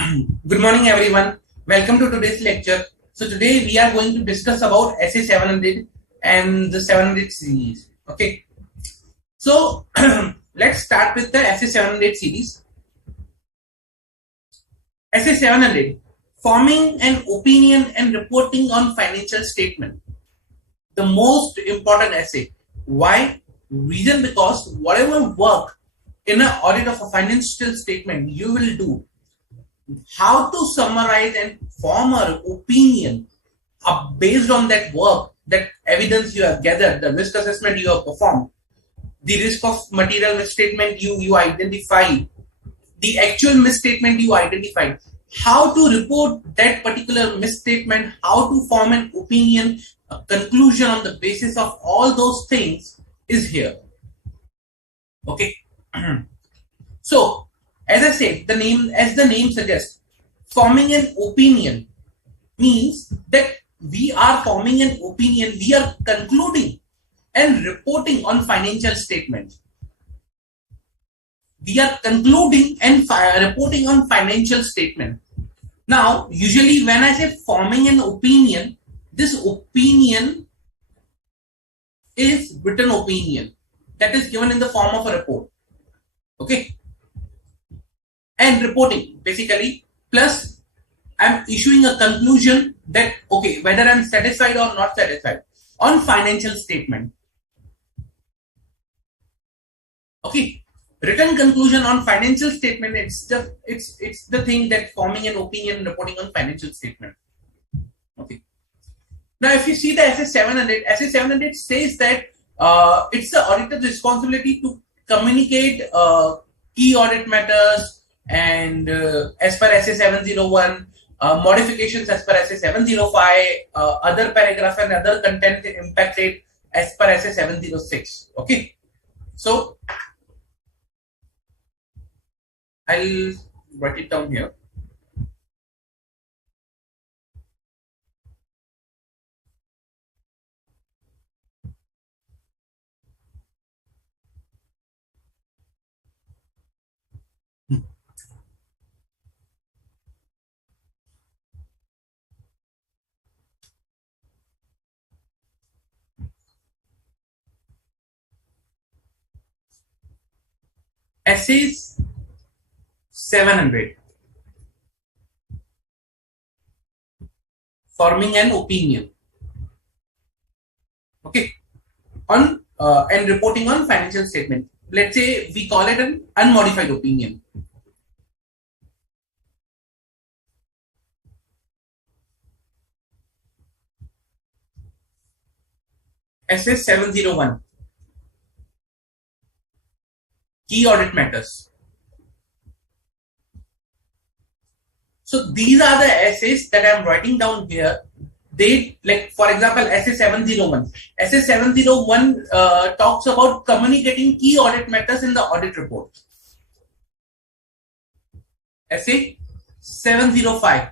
Good morning, everyone. Welcome to today's lecture. So today we are going to discuss about SA 700 and the 700 series. Okay. So let's start with the SA 700 series. SA 700, forming an opinion and reporting on financial statement. The most important essay. Why? Reason because whatever work in an audit of a financial statement you will do, how to summarize and form an opinion based on that work, that evidence you have gathered, the risk assessment you have performed, the risk of material misstatement you identified, the actual misstatement you identified, how to report that particular misstatement, how to form an opinion, a conclusion on the basis of all those things is here. Okay. So, as I said, as the name suggests, forming an opinion means that we are forming an opinion, we are concluding and reporting on financial statements. We are concluding and reporting on financial statement. Now, usually when I say forming an opinion, this opinion is written opinion that is given in the form of a report. Okay. And reporting basically, plus I'm issuing a conclusion that, okay, whether I'm satisfied or not satisfied on financial statement. Okay. Written conclusion on financial statement, it's the thing that forming an opinion, reporting on financial statement. Okay. Now, if you see the SA 700, SA 700 says that it's the auditor's responsibility to communicate key audit matters and as per SA 701, modifications as per SA 705, other paragraph and other content impacted as per SA 706. Okay. So, I'll write it down here. Essays 700, forming an opinion. Okay. On and reporting on financial statement. Let's say we call it an unmodified opinion. SS 701, key audit matters. So these are the essays that I'm writing down here. They, like, for example, SA 701. SA 701 talks about communicating key audit matters in the audit report. SA 705.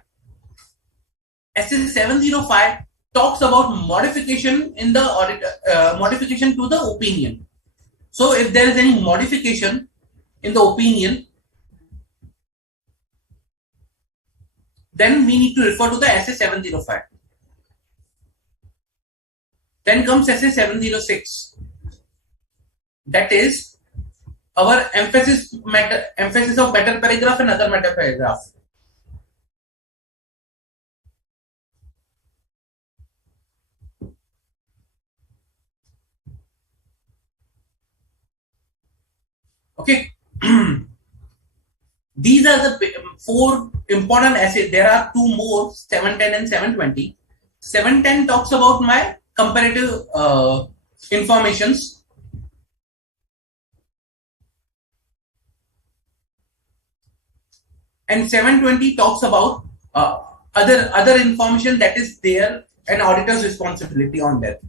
SA 705 talks about modification in the audit, modification to the opinion. So if there is any modification in the opinion, then we need to refer to the SA 705. Then comes SA 706. That is our emphasis of matter paragraph and other matter paragraph. Okay. These are the 4 important essays. There are 2 more, 710 and 720. 710 talks about my comparative informations. And 720 talks about other information that is there, an auditor's responsibility on that.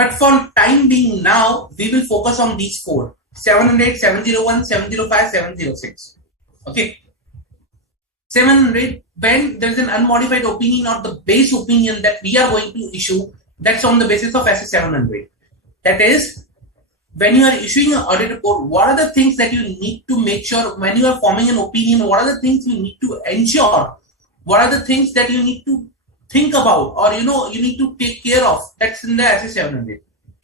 But for time being now, we will focus on these four: 700, 701, 705, 706. Okay. 700, when there is an unmodified opinion or the base opinion that we are going to issue, that's on the basis of SA 700. That is, when you are issuing an audit report, what are the things that you need to make sure when you are forming an opinion? What are the things you need to ensure? What are the things that you need to think about, or you need to take care of? That's in the SA 700.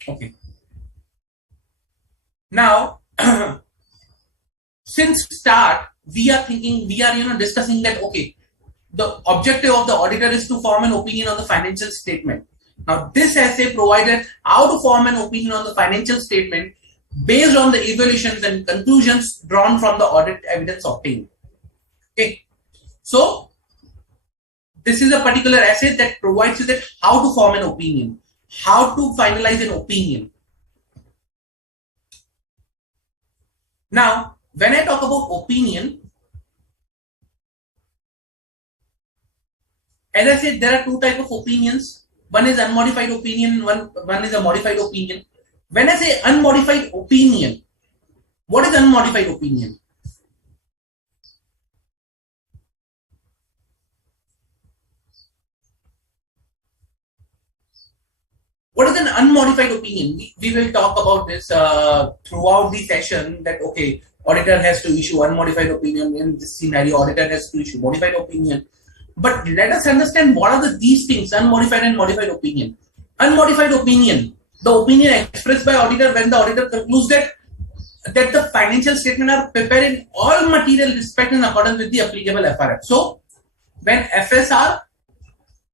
Okay. Now, since start, we are discussing that, okay, the objective of the auditor is to form an opinion on the financial statement. Now, this essay provided how to form an opinion on the financial statement based on the evaluations and conclusions drawn from the audit evidence obtained. Okay, so this is a particular essay that provides you that how to form an opinion, how to finalize an opinion. Now, when I talk about opinion, as I said, there are two types of opinions. One is unmodified opinion, one is a modified opinion. When I say unmodified opinion, what is unmodified opinion? What is an unmodified opinion? We will talk about this throughout the session, that okay, auditor has to issue unmodified opinion. In this scenario, auditor has to issue modified opinion. But let us understand what are these things, unmodified and modified opinion. Unmodified opinion, the opinion expressed by auditor when the auditor concludes that the financial statement are prepared in all material respect in accordance with the applicable FRF. So, when FS are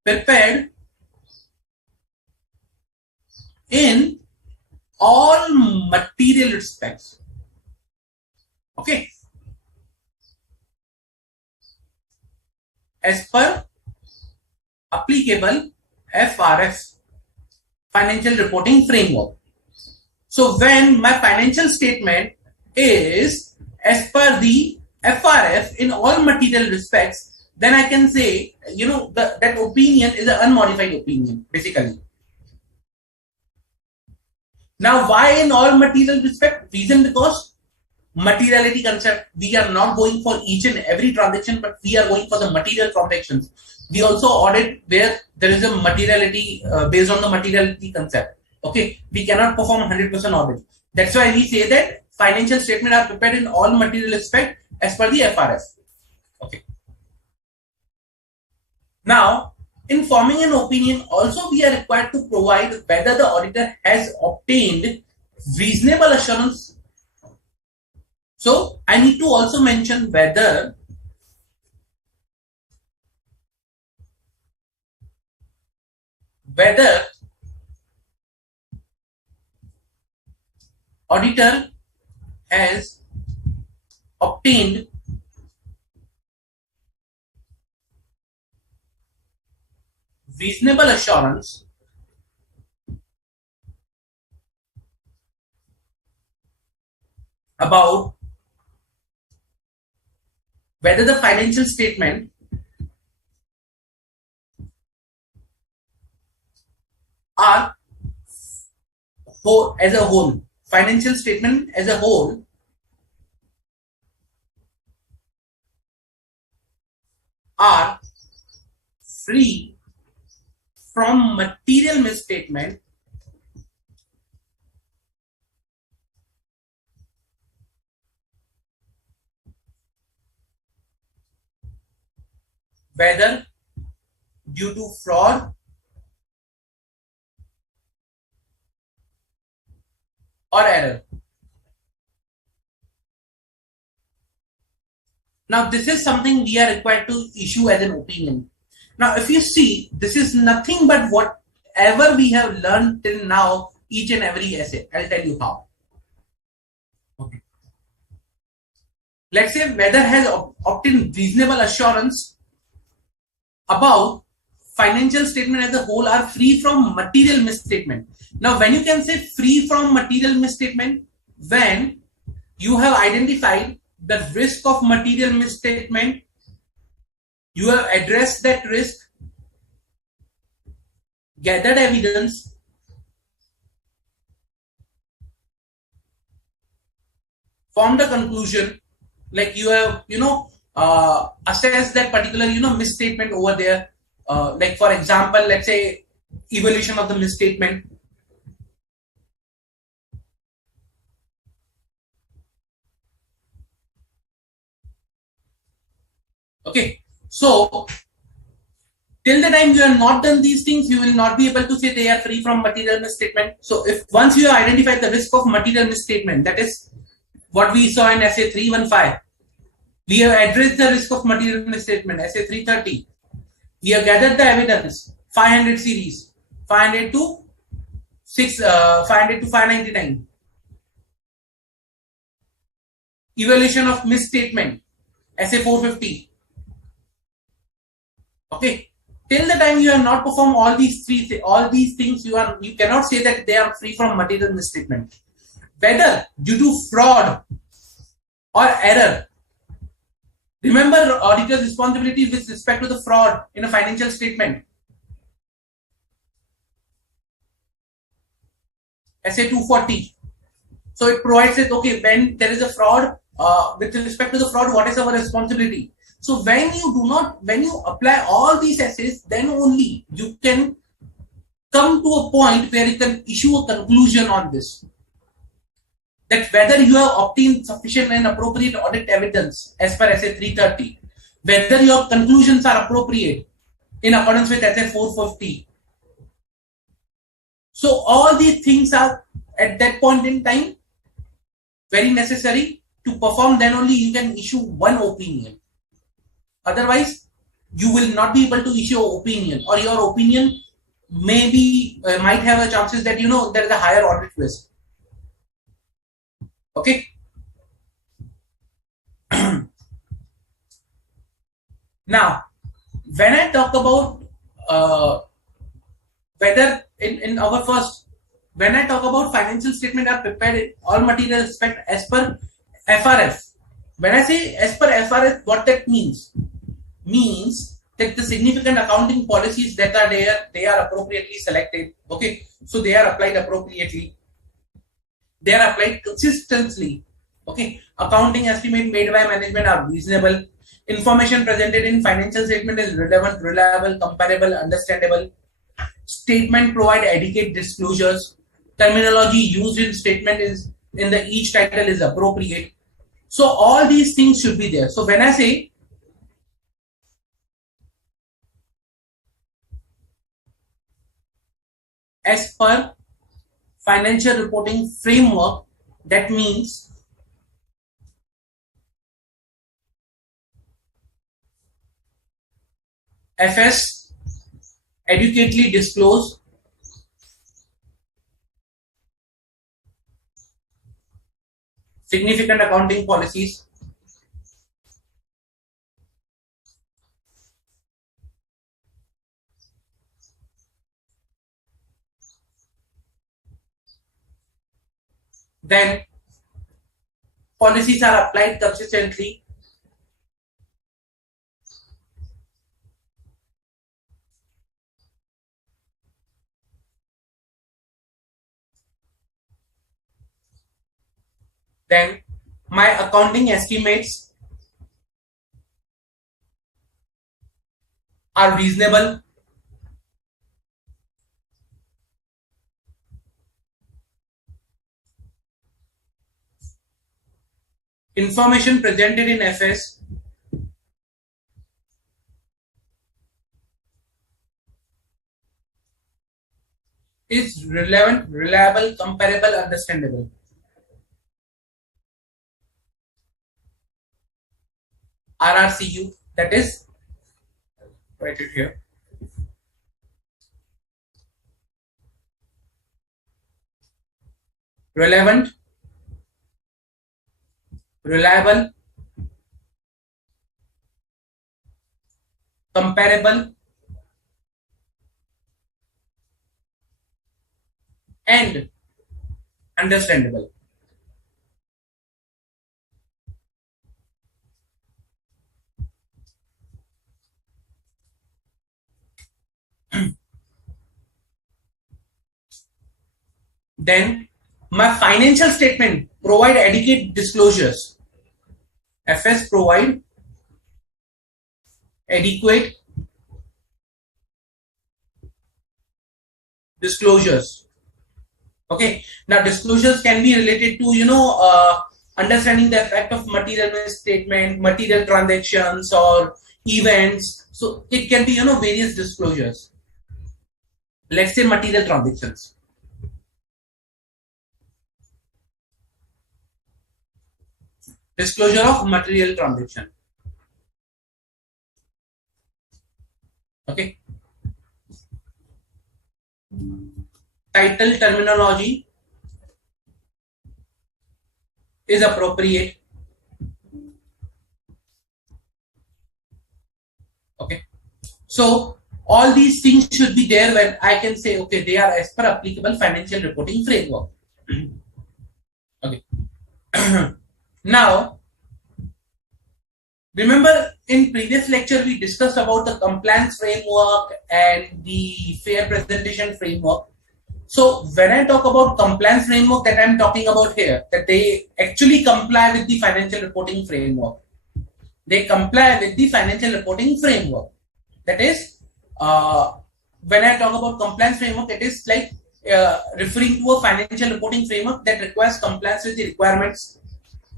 prepared in all material respects, okay, as per applicable FRF, financial reporting framework. So when my financial statement is as per the FRF in all material respects, then I can say, that opinion is an unmodified opinion, basically. Now, why in all material respect? Reason because materiality concept, we are not going for each and every transaction, but we are going for the material transactions. We also audit where there is a materiality based on the materiality concept. Okay, we cannot perform 100% audit. That's why we say that financial statements are prepared in all material respect as per the FRF. Okay. Now, in forming an opinion, also we are required to provide whether the auditor has obtained reasonable assurance. So, I need to also mention whether auditor has obtained reasonable assurance about whether the financial statement are as a whole, financial statement as a whole are free from material misstatement whether due to fraud or error. Now, this is something we are required to issue as an opinion. Now, if you see, this is nothing but whatever we have learned till now, each and every essay. I'll tell you how. Okay. Let's say whether has obtained reasonable assurance about financial statement as a whole are free from material misstatement. Now, when you can say free from material misstatement, when you have identified the risk of material misstatement, you have addressed that risk, gathered evidence, formed a conclusion, like you have, assessed that particular, misstatement over there. Like for example, let's say evaluation of the misstatement. Okay, so till the time you have not done these things, you will not be able to say they are free from material misstatement. So if once you identify the risk of material misstatement, that is what we saw in SA 315, we have addressed the risk of material misstatement, SA 330. We have gathered the evidence, 500 series, 500 to 500 to 599. Evaluation of misstatement, SA 450. Okay. Till the time you have not performed all these things, you cannot say that they are free from material misstatement. Whether due to fraud or error. Remember auditor's responsibility with respect to the fraud in a financial statement. SA 240. So it provides it, okay, when there is a fraud, with respect to the fraud, what is our responsibility? So when you apply all these essays, then only you can come to a point where you can issue a conclusion on this. That whether you have obtained sufficient and appropriate audit evidence as per SA 330, whether your conclusions are appropriate in accordance with SA 450. So all these things are at that point in time very necessary to perform, then only you can issue one opinion. Otherwise, you will not be able to issue an opinion, or your opinion might have a chances that there is a higher audit risk. Okay. Now, when I talk about whether in our first, when I talk about financial statement are prepared all material aspect as per FRS. When I say as per FRS, what that means that the significant accounting policies that are there, they are appropriately selected. Okay, so they are applied appropriately. They are applied consistently. Okay, accounting estimate made by management are reasonable. Information presented in financial statement is relevant, reliable, comparable, understandable. Statement provide adequate disclosures. Terminology used in statement is in the each title is appropriate. So all these things should be there. So when I say as per financial reporting framework, that means FS adequately disclose significant accounting policies, then policies are applied consistently, then my accounting estimates are reasonable, information presented in FS is relevant, reliable, comparable, understandable. RRCU, that is, write it here. Relevant, reliable, comparable, and understandable. Then My financial statement provide adequate disclosures. FS provide adequate disclosures. Okay. Now disclosures can be related to understanding the effect of material misstatement, material transactions, or events. So it can be various disclosures. Let's say material transactions. Disclosure of material transaction. Okay. Title terminology is appropriate. Okay. So all these things should be there when I can say, okay, they are as per applicable financial reporting framework. Okay. Now, remember in previous lecture we discussed about the compliance framework and the fair presentation framework. So when I talk about compliance framework, that I'm talking about here, that they actually comply with the financial reporting framework. They comply with the financial reporting framework. That is, when I talk about compliance framework, it is like referring to a financial reporting framework that requires compliance with the requirements.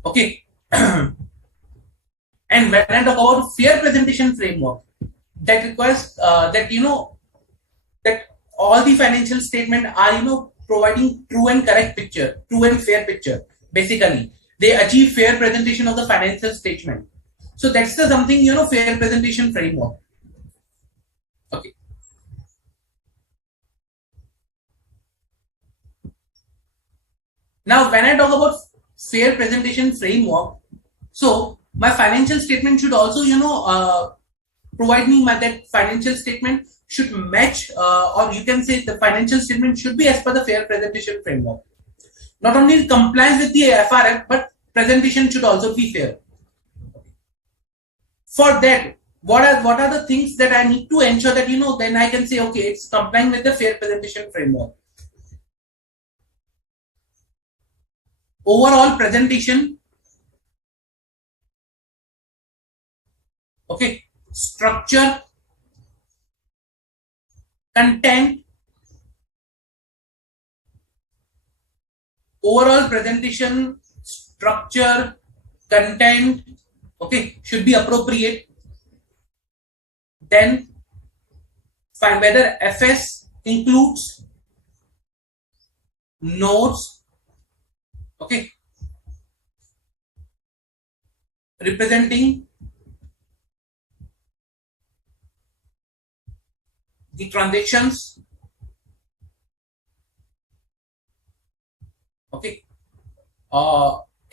Okay. And when I talk about fair presentation framework, that requires that that all the financial statement are providing true and correct picture, true and fair picture. Basically, they achieve fair presentation of the financial statement. So that's the something fair presentation framework. Okay. Now, when I talk about fair presentation framework, so my financial statement should also provide me that financial statement should match, or you can say the financial statement should be as per the fair presentation framework. Not only compliance with the FRF, but presentation should also be fair. For that, what are the things that I need to ensure that then I can say, okay, it's complying with the fair presentation framework. Overall presentation. Okay, structure, content, overall presentation, structure, content, okay, should be appropriate. Then find whether FS includes notes, okay, representing the transactions, okay,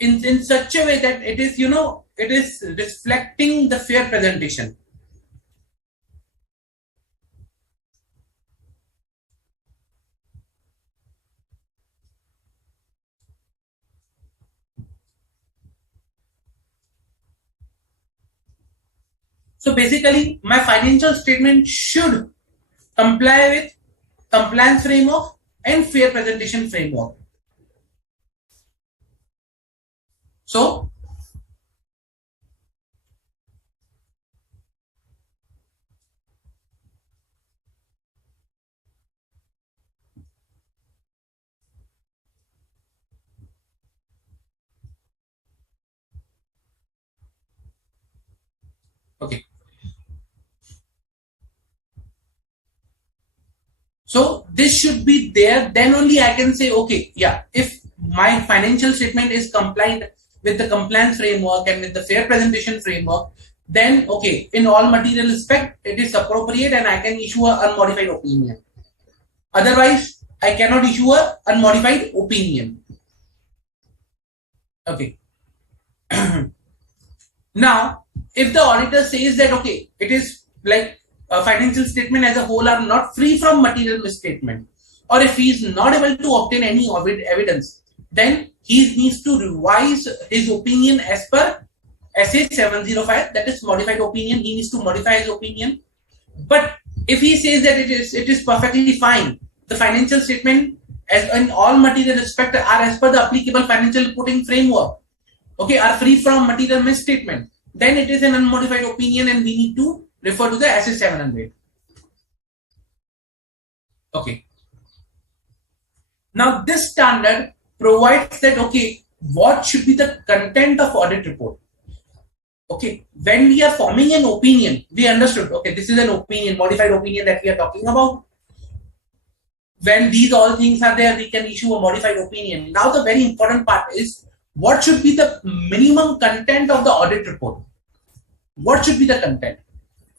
in such a way that it is it is reflecting the fair presentation. So basically, my financial statement should comply with compliance framework and fair presentation framework. So okay. So this should be there. Then only I can say, okay, yeah, if my financial statement is compliant with the compliance framework and with the fair presentation framework, then okay, in all material respect, it is appropriate and I can issue an unmodified opinion. Otherwise, I cannot issue an unmodified opinion. Okay. Now, if the auditor says that okay, it is like a financial statement as a whole are not free from material misstatement, or if he is not able to obtain any evidence, then he needs to revise his opinion as per SA 705, that is modified opinion. He needs to modify his opinion. But if he says that it is perfectly fine, the financial statement as in all material aspects are as per the applicable financial reporting framework, okay, are free from material misstatement, then it is an unmodified opinion and we need to refer to the SA 700. Okay. Now this standard provides that, okay, what should be the content of audit report. Okay, when we are forming an opinion, we understood, okay, this is an opinion, modified opinion that we are talking about. When these all things are there, we can issue a modified opinion. Now the very important part is, what should be the minimum content of the audit report? What should be the content?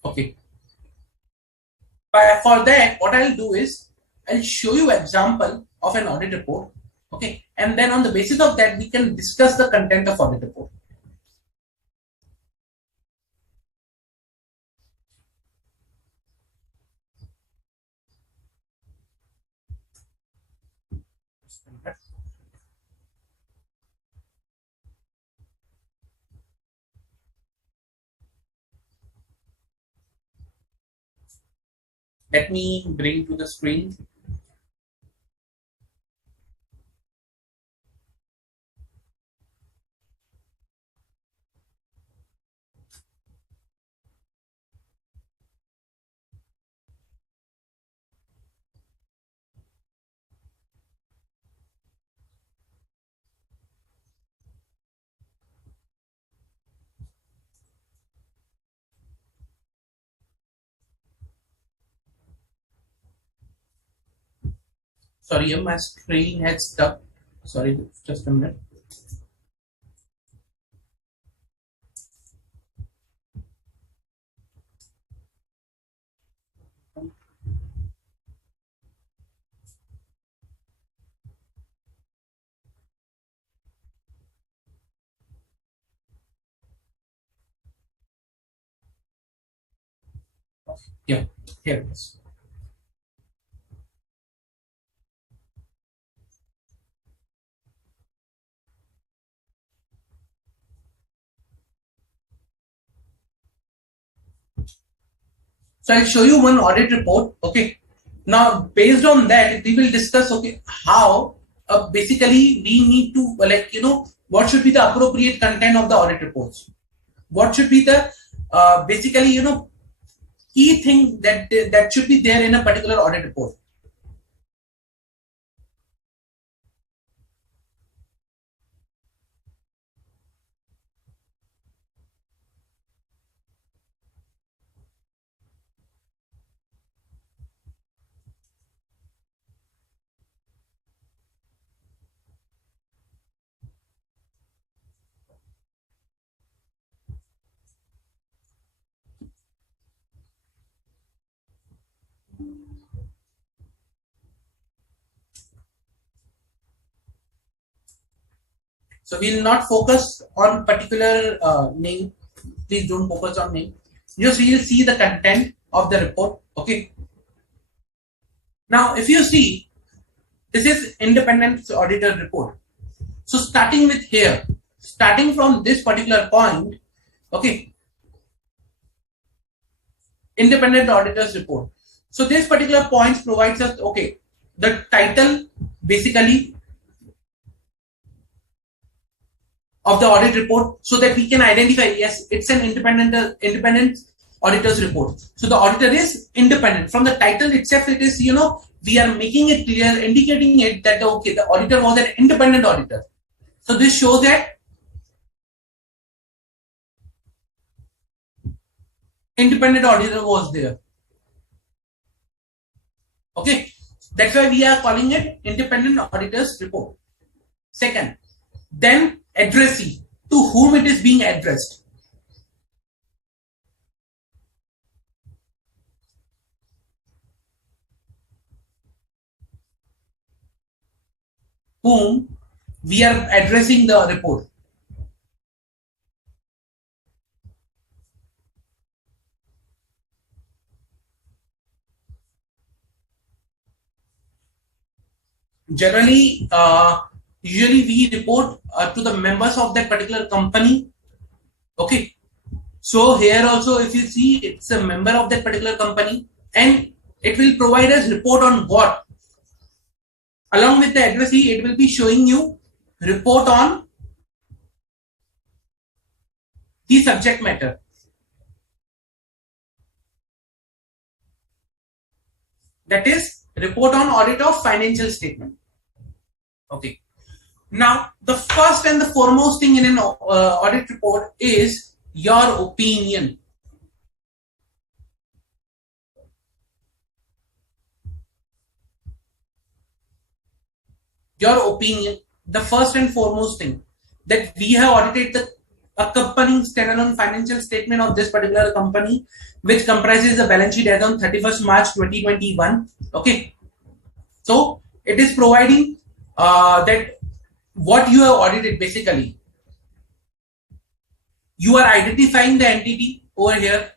Okay. But for that, what I'll do is, I'll show you example of an audit report. Okay. And then on the basis of that, we can discuss the content of audit report. Let me bring to the screen. Sorry, my screen has stuck. Sorry, just a minute. Yeah, here it is. So I'll show you one audit report. Okay. Now, based on that, we will discuss, okay, how basically we need to, like, what should be the appropriate content of the audit reports? What should be the basically, key thing that should be there in a particular audit report? So we will not focus on particular name. Please don't focus on name. Just we will see the content of the report. Okay. Now, if you see, this is independent auditor report. So starting with here, starting from this particular point, okay, independent auditors report. So this particular points provides us, okay, the title basically of the audit report, so that we can identify, yes, it's an independent auditor's report. So the auditor is independent. From the title itself, it is, we are making it clear, indicating it that, okay, the auditor was an independent auditor. So this shows that independent auditor was there. Okay, that's why we are calling it independent auditor's report. Second, then addressee, to whom it is being addressed. Whom we are addressing the report. Generally, usually we report to the members of that particular company. Okay. So here also, if you see, it's a member of that particular company, and it will provide us report on what? Along with the addressee, it will be showing you report on the subject matter. That is report on audit of financial statement. Okay. Now, the first and the foremost thing in an audit report is your opinion. Your opinion, the first and foremost thing, that we have audited the accompanying standalone financial statement of this particular company, which comprises the balance sheet as on 31st March 2021. Okay. So it is providing that what you have audited. Basically, you are identifying the entity over here.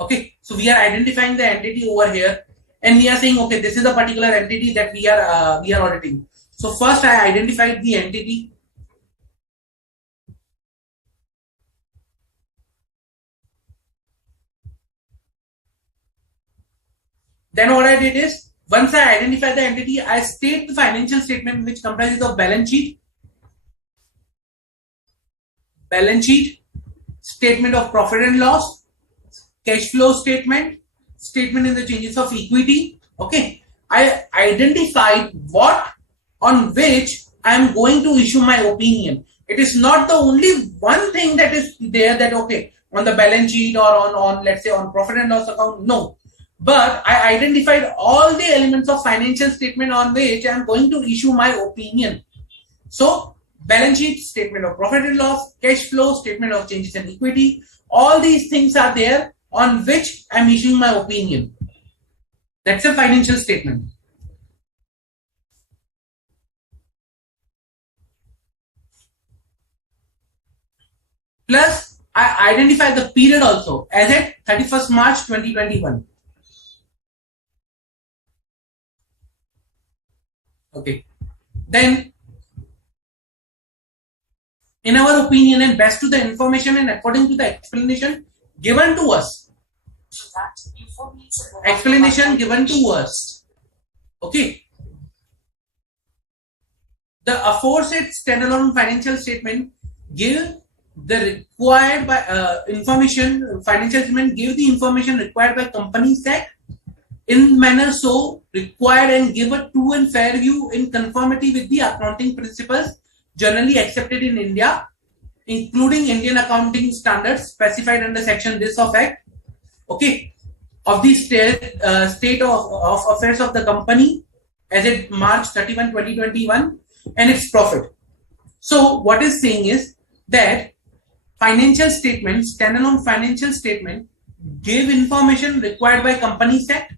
Okay. So we are identifying the entity over here, and we are saying, okay, this is a particular entity that we are auditing. So first I identified the entity. Then what I did is, once I identify the entity, I state the financial statement which comprises of balance sheet, statement of profit and loss, cash flow statement, statement in the changes of equity. Okay. I identified what on which I am going to issue my opinion. It is not the only one thing that is there, that okay, on the balance sheet or on let's say on profit and loss account. No. But I identified all the elements of financial statement on which I am going to issue my opinion. So balance sheet, statement of profit and loss, cash flow, statement of changes in equity, all these things are there on which I am issuing my opinion. That's a financial statement. Plus, I identify the period also as at 31st March 2021. Okay. Then, in our opinion and based to the information and according to the explanation given to us, okay, the aforesaid standalone financial statement give the required by information, financial statement give the information required by Companies Act in manner so required and give a true and fair view in conformity with the accounting principles generally accepted in India, including Indian accounting standards specified under section this of Act, okay, of the state of affairs of the company as at March 31, 2021 and its profit. So what is saying is that financial statement, standalone financial statement give information required by Companies Act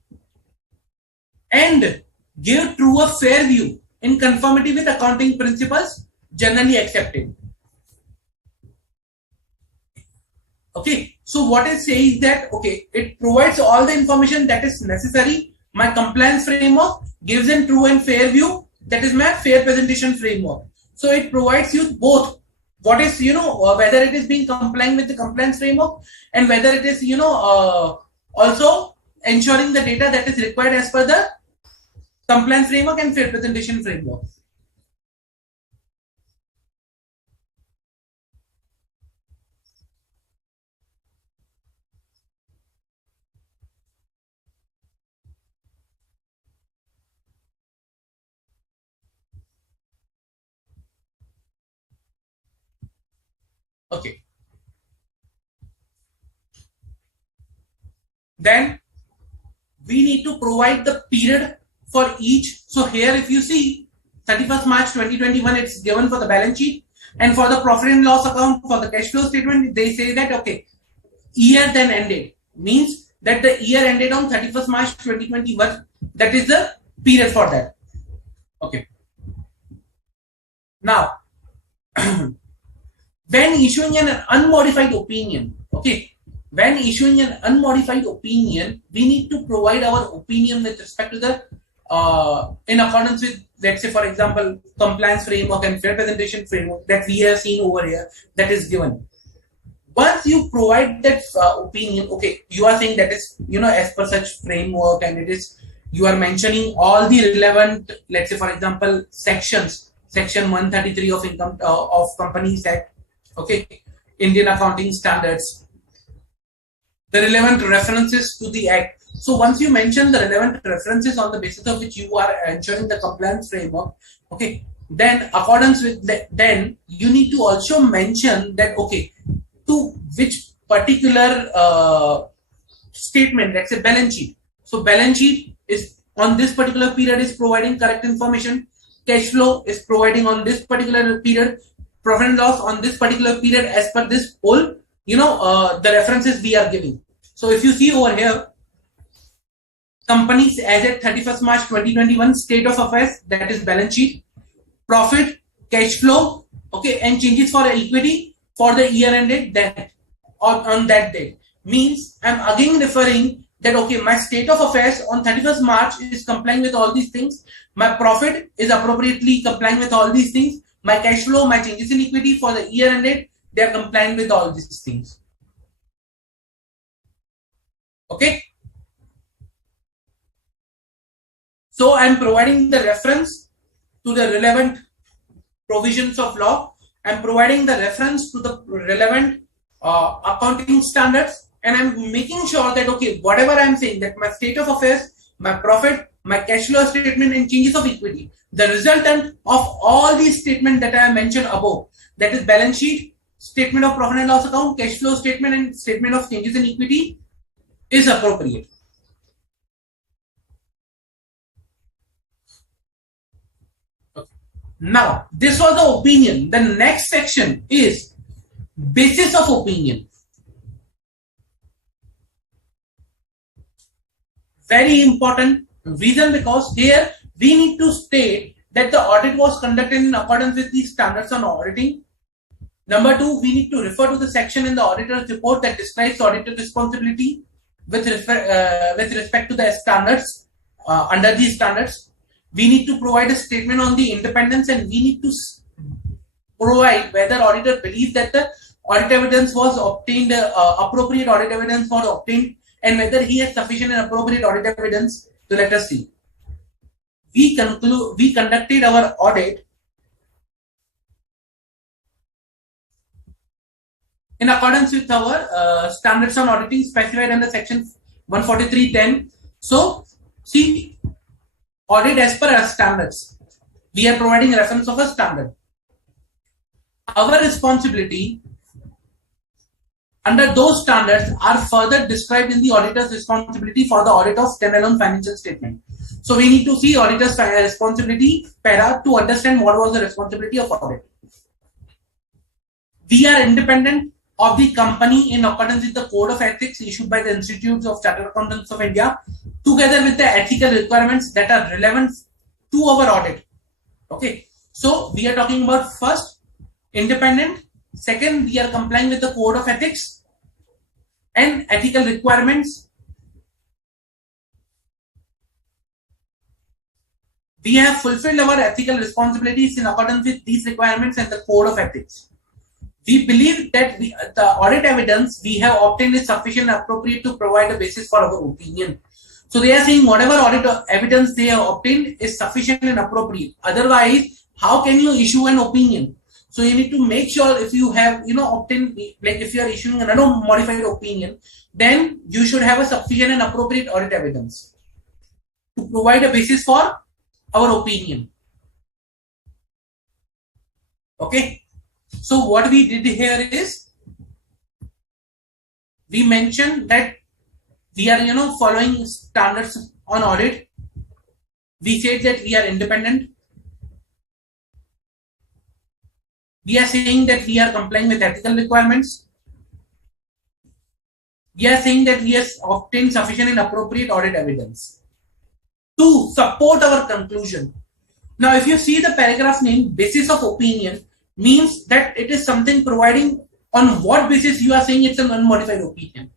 and give true or fair view in conformity with accounting principles generally accepted. Okay, so what it says that okay, it provides all the information that is necessary. My compliance framework gives in true and fair view, that is my fair presentation framework. So it provides you both what is, whether it is being complying with the compliance framework and whether it is, also ensuring the data that is required as per the compliance framework and fair presentation framework. Okay. Then we need to provide the period for each. So here if you see 31st March 2021, it's given for the balance sheet, and for the profit and loss account, for the cash flow statement, they say that okay, year then ended, means that the year ended on 31st March 2021. That is the period for that. Okay. Now when issuing an unmodified opinion, okay, when issuing an unmodified opinion, we need to provide our opinion with respect to the in accordance with, let's say for example, compliance framework and fair presentation framework that we have seen over here, that is given. Once you provide that opinion, okay, you are saying that is, as per such framework and it is You are mentioning all the relevant, let's say for example, sections, section 133 of income of Companies Act, okay, Indian accounting standards, the relevant references to the act. So once you mention the relevant references on the basis of which you are ensuring the compliance framework, okay, then accordance with then you need to also mention that, okay, to which particular statement, let's say balance sheet. So balance sheet is on this particular period is providing correct information. Cash flow is providing on this particular period. Profit and loss on this particular period as per this whole, the references we are giving. So if you see over here, companies as at 31st March 2021 state of affairs, that is balance sheet, profit, cash flow, okay, and changes for equity for the year ended that on that date. Means I'm again referring that, okay, my state of affairs on 31st March is complying with all these things. My profit is appropriately complying with all these things. My cash flow, my changes in equity for the year ended, they are complying with all these things. Okay. So I'm providing the reference to the relevant provisions of law. I'm providing the reference to the relevant accounting standards, and I'm making sure that, okay, whatever I'm saying, that my state of affairs, my profit, my cash flow statement, and changes of equity, the resultant of all these statements that I mentioned above, that is balance sheet, statement of profit and loss account, cash flow statement, and statement of changes in equity, is appropriate. Okay. Now, this was the opinion. The next section is basis of opinion. Very important reason, because here we need to state that the audit was conducted in accordance with the standards on auditing. Number two, we need to refer to the section in the auditor's report that describes auditor responsibility with respect to the standards. Under these standards, we need to provide a statement on the independence, and we need to provide whether auditor believes that the audit evidence was obtained, appropriate audit evidence was obtained, and whether he has sufficient and appropriate audit evidence. So let us see. We conducted our audit in accordance with our standards on auditing specified under section 143.10. So see, audit as per our standards. We are providing reference of a standard. Our responsibility under those standards are further described in the auditor's responsibility for the audit of standalone financial statement. So we need to see auditor's responsibility para to understand what was the responsibility of audit. We are independent of the company in accordance with the code of ethics issued by the Institutes of Chartered Accountants of India, together with the ethical requirements that are relevant to our audit. Okay, so we are talking about first, independent. Second, we are complying with the code of ethics and ethical requirements. We have fulfilled our ethical responsibilities in accordance with these requirements and the code of ethics. We believe that the audit evidence we have obtained is sufficient and appropriate to provide a basis for our opinion. So they are saying whatever audit evidence they have obtained is sufficient and appropriate. Otherwise, how can you issue an opinion? So you need to make sure if you have, obtained, like if you are issuing an unmodified opinion, then you should have a sufficient and appropriate audit evidence to provide a basis for our opinion. Okay. So what we did here is we mentioned that we are, following standards on audit. We said that we are independent. We are saying that we are complying with ethical requirements. We are saying that we have obtained sufficient and appropriate audit evidence to support our conclusion. Now, if you see the paragraph name, basis of opinion, means that it is something providing on what basis you are saying it's an unmodified opinion.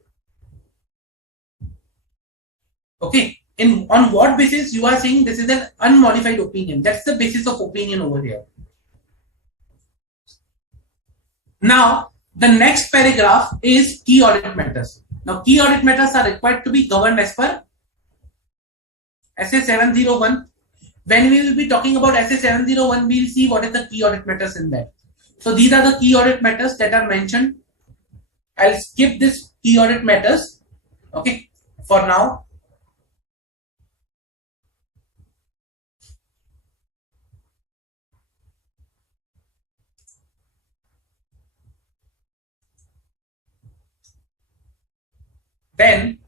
Okay, on what basis you are saying this is an unmodified opinion. That's the basis of opinion over here. Now, the next paragraph is key audit matters. Now, key audit matters are required to be governed as per SA 701. When we will be talking about SA 701, we will see what is the key audit matters in that. So these are the key audit matters that are mentioned. I'll skip this key audit matters, okay, for now. Then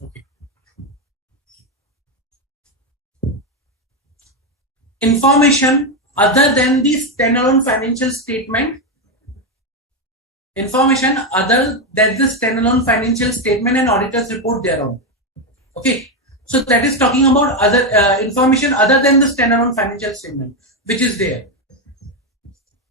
okay. Information other than the standalone financial statement, information other than the standalone financial statement and auditor's report thereon. Okay, so that is talking about other information other than the standalone financial statement, which is there.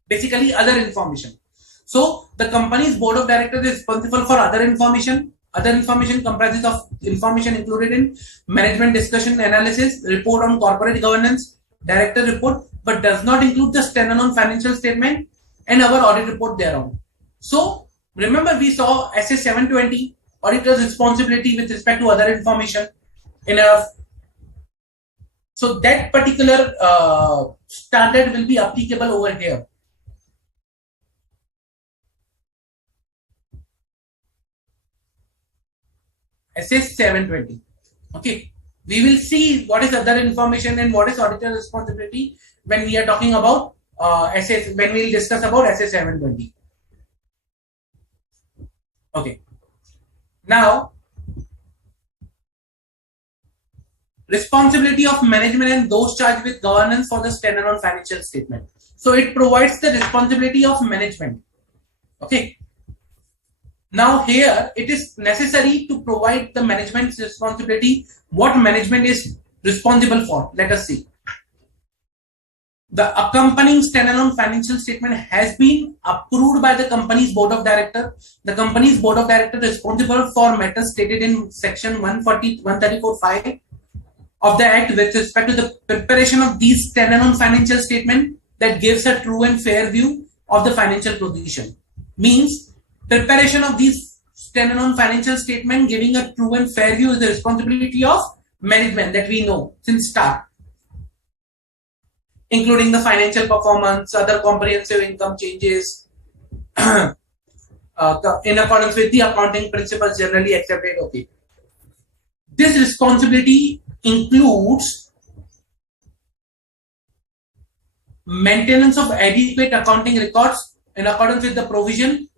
Basically, other information. So the company's board of directors is responsible for other information. Other information comprises of information included in management discussion analysis, report on corporate governance, director report, but does not include the standalone financial statement and our audit report thereon. So remember, we saw SA 720 auditor's responsibility with respect to other information in a. So that particular standard will be applicable over here. SA 720. Okay, we will see what is other information and what is auditor responsibility when we are talking about when we will discuss about SA 720. Okay, now responsibility of management and those charged with governance for the standalone financial statement. So it provides the responsibility of management. Okay. Now here it is necessary to provide the management's responsibility, what management is responsible for. Let us see. The accompanying standalone financial statement has been approved by the company's board of directors. The company's board of directors is responsible for matters stated in section 134(5) of the Act with respect to the preparation of these standalone financial statement that gives a true and fair view of the financial position. Means preparation of these standalone financial statement giving a true and fair view is the responsibility of management that we know since start, including the financial performance, other comprehensive income changes in accordance with the accounting principles generally accepted. Okay. This responsibility includes maintenance of adequate accounting records in accordance with the provision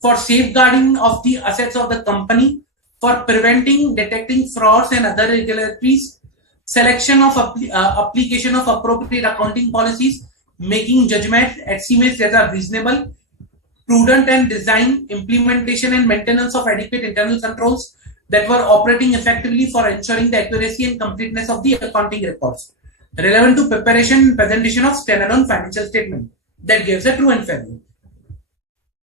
for safeguarding of the assets of the company, for preventing, detecting frauds and other irregularities, selection of application of appropriate accounting policies, making judgments, estimates that are reasonable, prudent and design, implementation and maintenance of adequate internal controls that were operating effectively for ensuring the accuracy and completeness of the accounting records relevant to preparation and presentation of standalone financial statement that gives a true and fair view.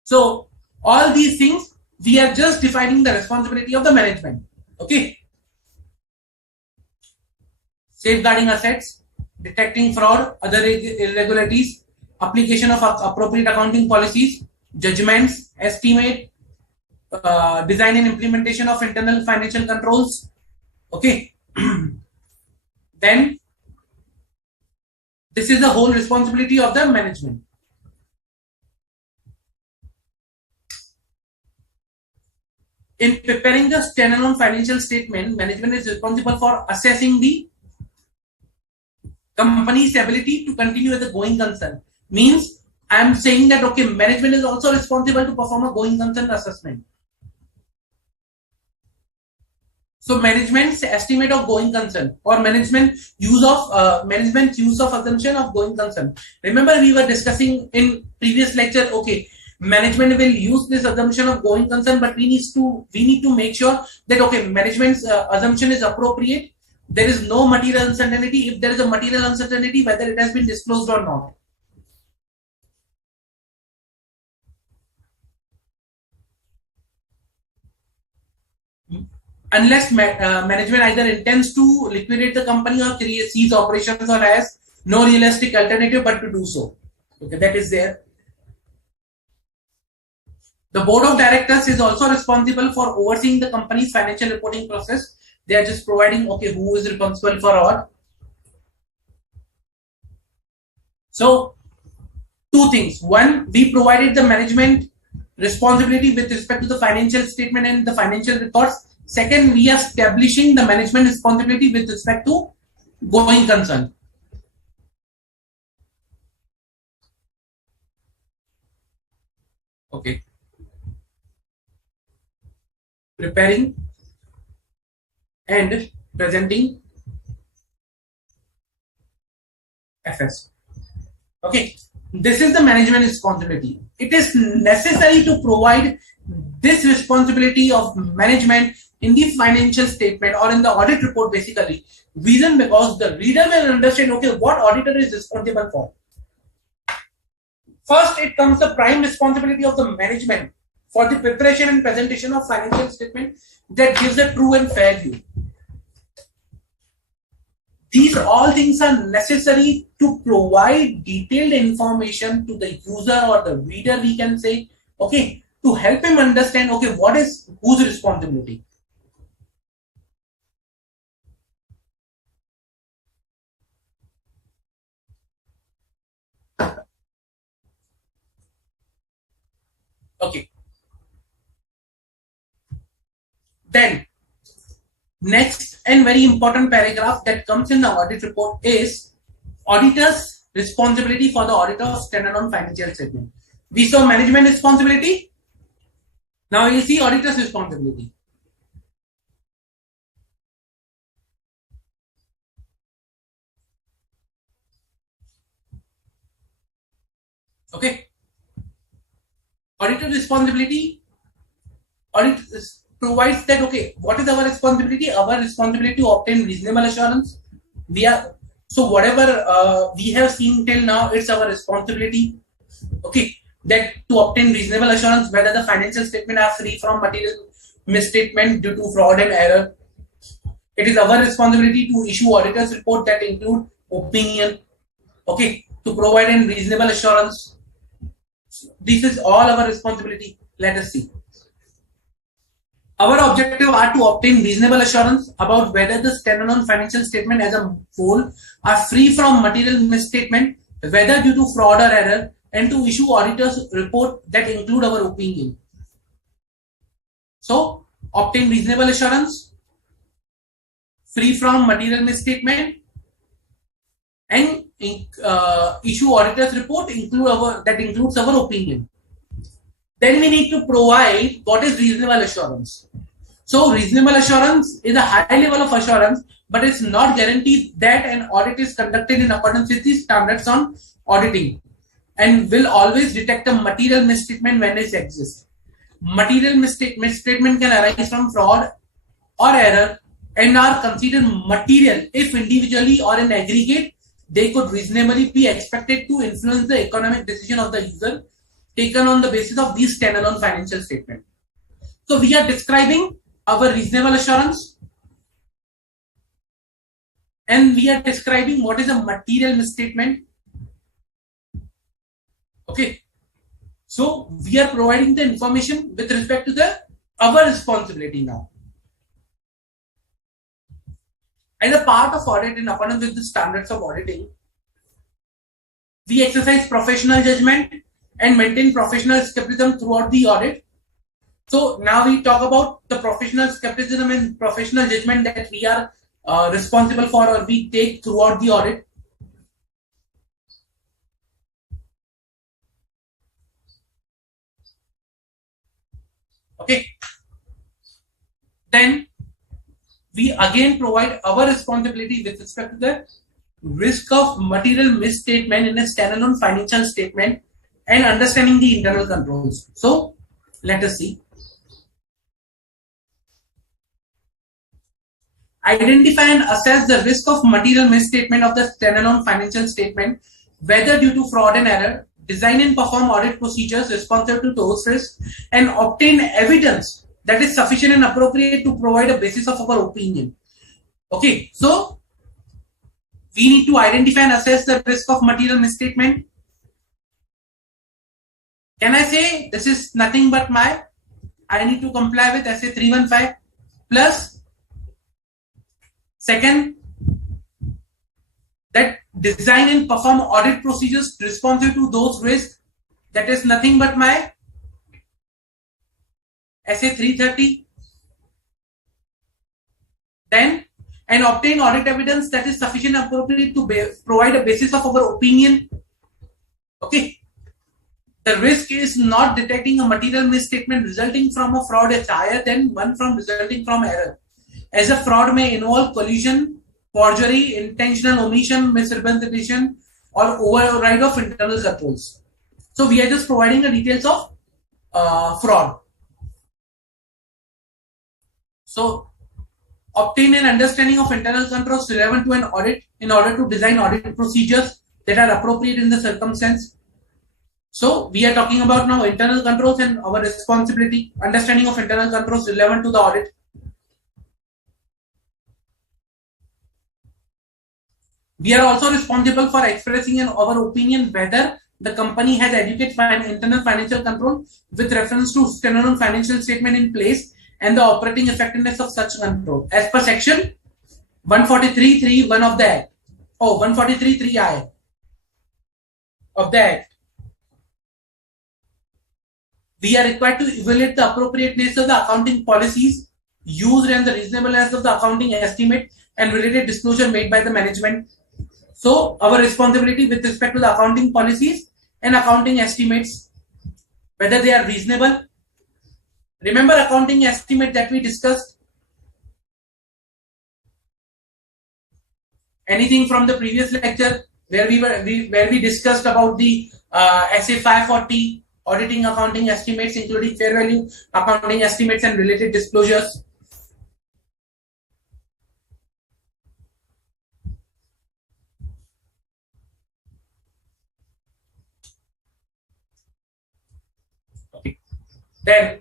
So all these things we are just defining the responsibility of the management. Okay. Safeguarding assets, detecting fraud, other irregularities, application of appropriate accounting policies, judgments, estimate, design and implementation of internal financial controls. Okay. Then this is the whole responsibility of the management. In preparing the standalone financial statement, management is responsible for assessing the company's ability to continue as a going concern. Means I am saying that okay, management is also responsible to perform a going concern assessment. So management's estimate of going concern or management's use of assumption of going concern. Remember we were discussing in previous lecture. Okay, management will use this assumption of going concern, but we need to make sure that okay, management's assumption is appropriate. There is no material uncertainty. If there is a material uncertainty, whether it has been disclosed or not. unless management either intends to liquidate the company or cease operations or has no realistic alternative but to do so. Okay, that is there. The board of directors is also responsible for overseeing the company's financial reporting process. They are just providing, okay, who is responsible for what. So, two things. One, we provided the management responsibility with respect to the financial statement and the financial reports. Second, we are establishing the management responsibility with respect to going concern. Okay. Preparing and presenting FS. Okay. This is the management responsibility. It is necessary to provide this responsibility of management in the financial statement or in the audit report basically. Reason because the reader will understand, okay, what auditor is responsible for. First, it comes the prime responsibility of the management for the preparation and presentation of financial statement that gives a true and fair view. These all things are necessary to provide detailed information to the user or the reader, we can say, okay, to help him understand, okay, what is whose responsibility. Okay. Then, next and very important paragraph that comes in the audit report is auditor's responsibility for the audit of standalone financial statement. We saw management responsibility. Now you see auditor's responsibility. Okay. Auditor responsibility. Audit provides that, okay, what is our responsibility? Our responsibility to obtain reasonable assurance. So whatever we have seen till now, it's our responsibility, okay, that to obtain reasonable assurance whether the financial statement are free from material misstatement due to fraud and error. It is our responsibility to issue auditor's report that include opinion, okay, to provide a reasonable assurance. This is all our responsibility. Let us see. Our objective are to obtain reasonable assurance about whether the standalone financial statement as a whole are free from material misstatement, whether due to fraud or error, and to issue auditor's report that include our opinion. So, obtain reasonable assurance, free from material misstatement, and issue auditor's report that includes our opinion. Then we need to provide what is reasonable assurance. So reasonable assurance is a high level of assurance, but it's not guaranteed that an audit is conducted in accordance with the standards on auditing and will always detect a material misstatement when it exists. Material misstatement can arise from fraud or error and are considered material if individually or in aggregate they could reasonably be expected to influence the economic decision of the user taken on the basis of these standalone financial statement. So we are describing our reasonable assurance and we are describing what is a material misstatement. Okay. So we are providing the information with respect to our responsibility now. As a part of audit in accordance with the standards of auditing, we exercise professional judgment and maintain professional skepticism throughout the audit. So now we talk about the professional skepticism and professional judgment that we are responsible for or we take throughout the audit. Okay. Then we again provide our responsibility with respect to the risk of material misstatement in a standalone financial statement and understanding the internal controls. So let us see. Identify and assess the risk of material misstatement of the standalone financial statement, whether due to fraud and error. Design and perform audit procedures responsive to those risks and obtain evidence that is sufficient and appropriate to provide a basis of our opinion. Okay, so we need to identify and assess the risk of material misstatement. Can I say this is nothing but I need to comply with SA 315 plus second, that design and perform audit procedures responsive to those risks, that is nothing but my SA 330. Then, and obtain audit evidence that is sufficient and appropriate to provide a basis of our opinion. Okay. The risk is not detecting a material misstatement resulting from a fraud is higher than one from resulting from error, as a fraud may involve collusion, forgery, intentional omission, misrepresentation, or override of internal controls. So we are just providing the details of fraud. So obtain an understanding of internal controls relevant to an audit in order to design audit procedures that are appropriate in the circumstance. So we are talking about now internal controls and our responsibility, understanding of internal controls relevant to the audit. We are also responsible for expressing our opinion whether the company has adequate internal financial control with reference to standalone financial statement in place and the operating effectiveness of such control as per section 143.3.1 of the Act. 143.3I of the Act. We are required to evaluate the appropriateness of the accounting policies used and the reasonableness of the accounting estimate and related disclosure made by the management. So our responsibility with respect to the accounting policies and accounting estimates, whether they are reasonable. Remember accounting estimate that we discussed? Anything from the previous lecture where we discussed about the SA 540 auditing accounting estimates, including fair value accounting estimates and related disclosures. Okay. Then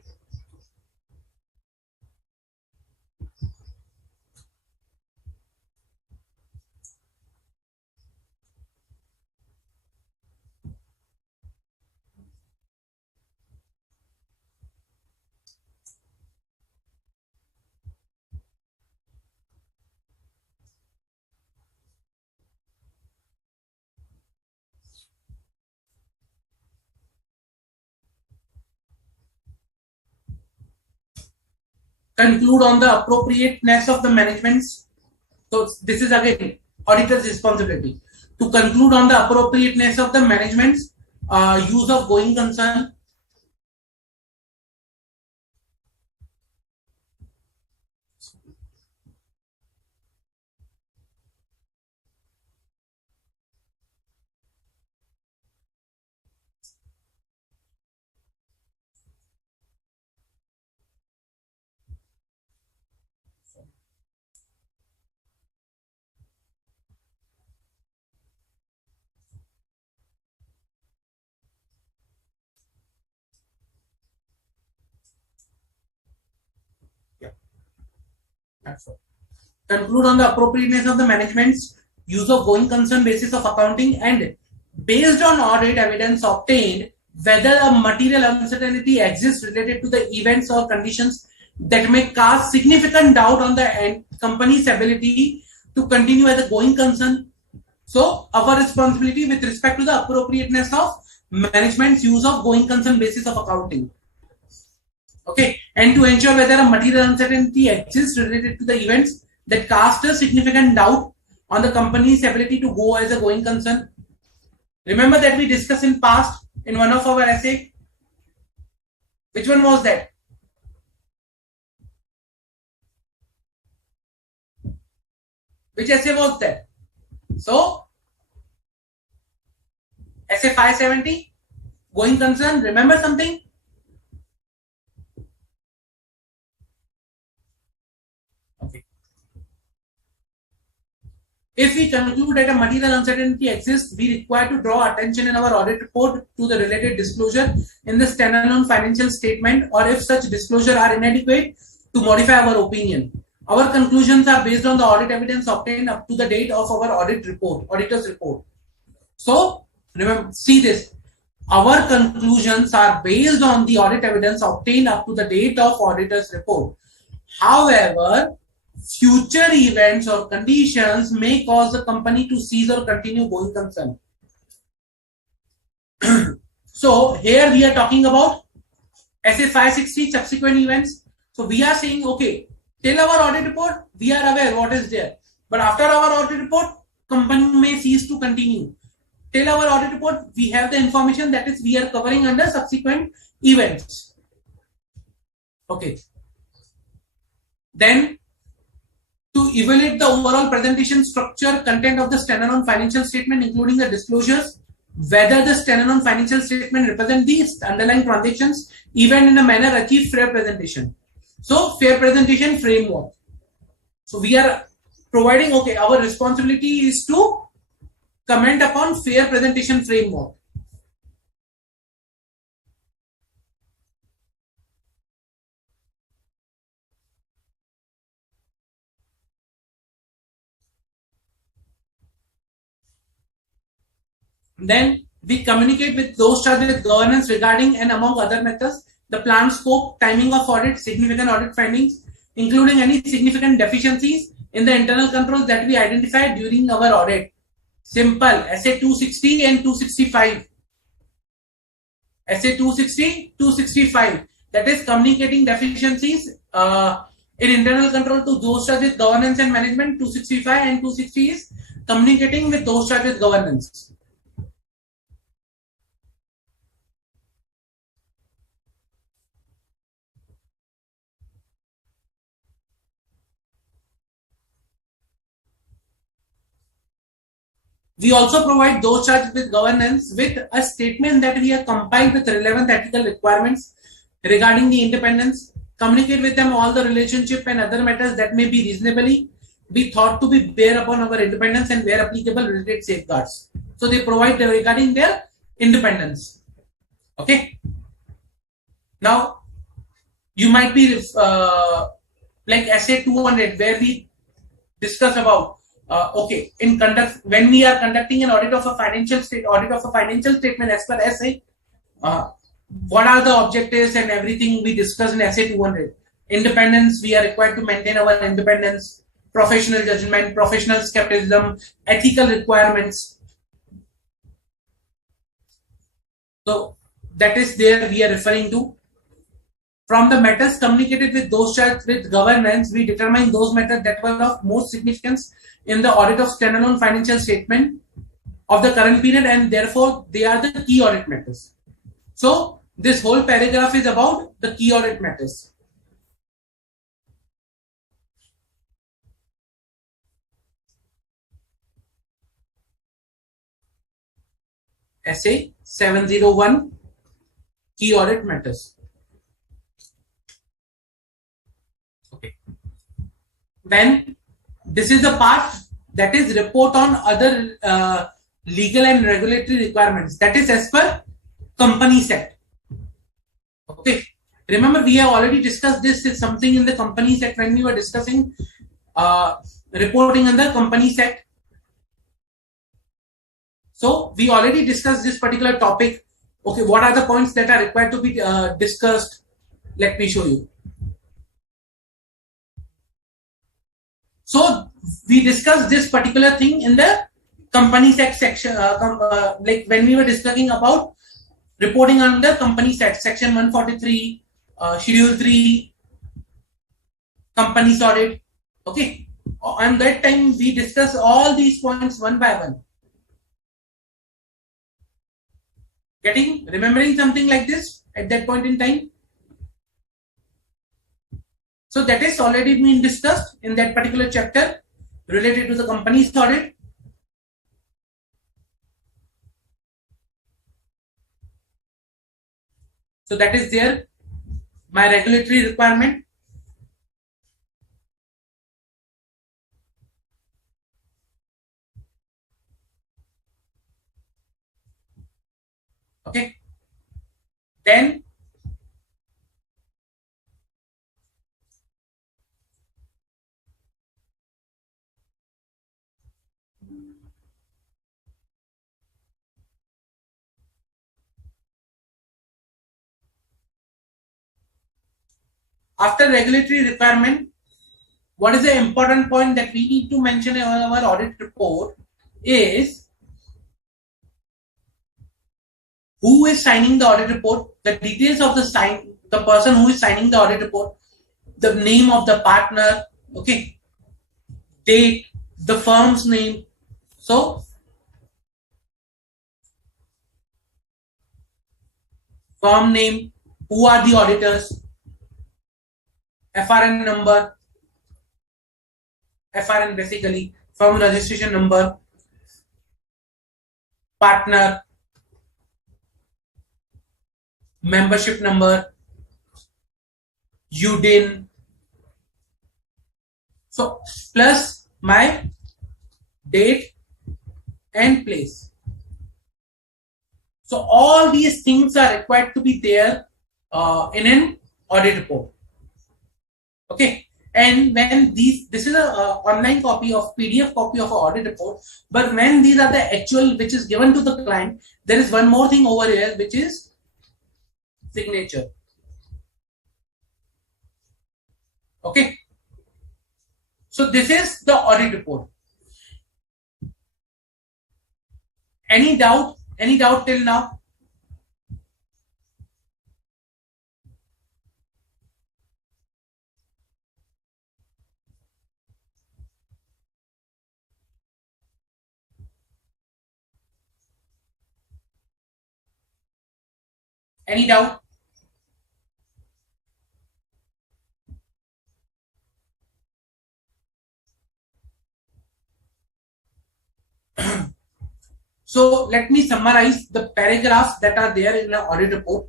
conclude on the appropriateness of the management's. So this is again auditor's responsibility to conclude on the appropriateness of the management's use of going concern. Conclude on the appropriateness of the management's use of going concern basis of accounting and based on audit evidence obtained whether a material uncertainty exists related to the events or conditions that may cast significant doubt on the company's ability to continue as a going concern. So our responsibility with respect to the appropriateness of management's use of going concern basis of accounting. Okay, and to ensure whether a material uncertainty exists related to the events that cast a significant doubt on the company's ability to go as a going concern. Remember that we discussed in past in one of our essay. Which one was that? Which essay was that? So, essay 570, going concern. Remember something? If we conclude that a material uncertainty exists, we require to draw attention in our audit report to the related disclosure in the standalone financial statement, or if such disclosure are inadequate, to modify our opinion. Our conclusions are based on the audit evidence obtained up to the date of our auditor's report. So remember, see this. Our conclusions are based on the audit evidence obtained up to the date of auditor's report. However, future events or conditions may cause the company to cease or continue going concern. So here we are talking about SA 560 subsequent events. So we are saying, okay, till our audit report, we are aware what is there. But after our audit report, company may cease to continue. Till our audit report, we have the information that is we are covering under subsequent events. Okay. Then to evaluate the overall presentation structure, content of the standalone financial statement, including the disclosures, whether the standalone financial statement represent these underlying transactions, even in a manner achieve fair presentation. So fair presentation framework. So we are providing, okay, our responsibility is to comment upon fair presentation framework. Then we communicate with those charged with governance regarding and among other methods, the plan scope, timing of audit, significant audit findings, including any significant deficiencies in the internal controls that we identified during our audit. Simple, SA 260 and 265. SA 260, 265. That is communicating deficiencies in internal control to those charged with governance and management. 265 and 260 is communicating with those charged with governance. We also provide those charged with governance with a statement that we have compiled with relevant ethical requirements regarding the independence, communicate with them all the relationship and other matters that may be reasonably be thought to be bear upon our independence and where applicable related safeguards. So they provide regarding their independence. Okay. Now you might be like SA 200 where we discuss about okay, when we are conducting an audit of a financial statement as per SA, what are the objectives and everything we discuss in SA 200. Independence, we are required to maintain our independence, professional judgment, professional skepticism, ethical requirements. So that is there we are referring to. From the matters communicated with those charged with governance, we determine those matters that were of most significance in the audit of standalone financial statement of the current period, and therefore they are the key audit matters. So this whole paragraph is about the key audit matters. SA 701 key audit matters. Okay. Then this is the part that is report on other legal and regulatory requirements. That is as per Companies Act. Okay. Remember, we have already discussed this is something in the Companies Act when we were discussing reporting under Companies Act. So we already discussed this particular topic. Okay, what are the points that are required to be discussed? Let me show you. So we discussed this particular thing in the Companies Act section, like when we were discussing about reporting under Companies Act, section 143, schedule 3, companies audit. Okay, and that time we discussed all these points one by one. Remembering something like this at that point in time? So that is already been discussed in that particular chapter related to the company's audit. So that is there, my regulatory requirement. Okay. Then after regulatory requirement, what is the important point that we need to mention in our audit report is who is signing the audit report, the details of the person who is signing the audit report, the name of the partner, okay, date, the firm's name. So firm name, who are the auditors, FRN number, FRN basically, firm registration number, partner, membership number, UDIN. So plus my date and place. So all these things are required to be there in an audit report. Okay. And when this is a online copy of PDF copy of an audit report, but when these are the actual which is given to the client, there is one more thing over here which is signature. Okay. So this is the audit report. Any doubt? Any doubt till now? Any doubt? So let me summarize the paragraphs that are there in the audit report.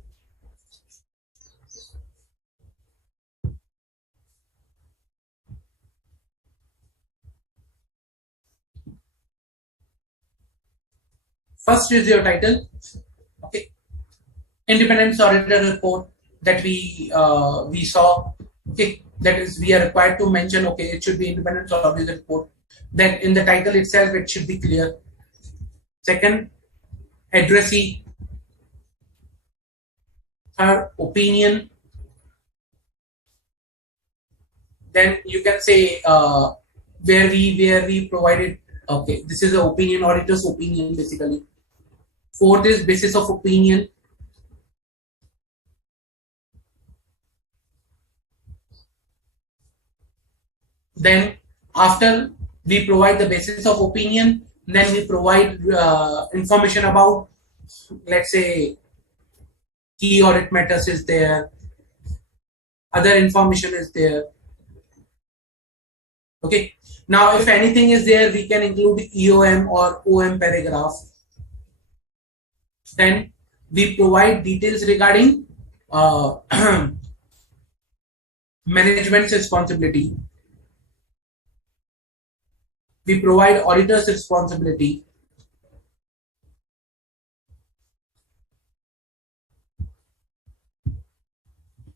First is your title. Okay. Independence auditor report that we saw. Okay. That is we are required to mention. Okay, it should be independence auditor report. Then in the title itself, it should be clear. Second, addressee. Third, opinion. Then you can say where we provided. Okay, this is the opinion, auditor's opinion basically. Fourth is basis of opinion. Then after we provide the basis of opinion, then we provide information about, let's say, key audit matters is there, other information is there. Okay. Now, if anything is there, we can include EOM or OM paragraph. Then we provide details regarding management's responsibility. We provide auditor's responsibility.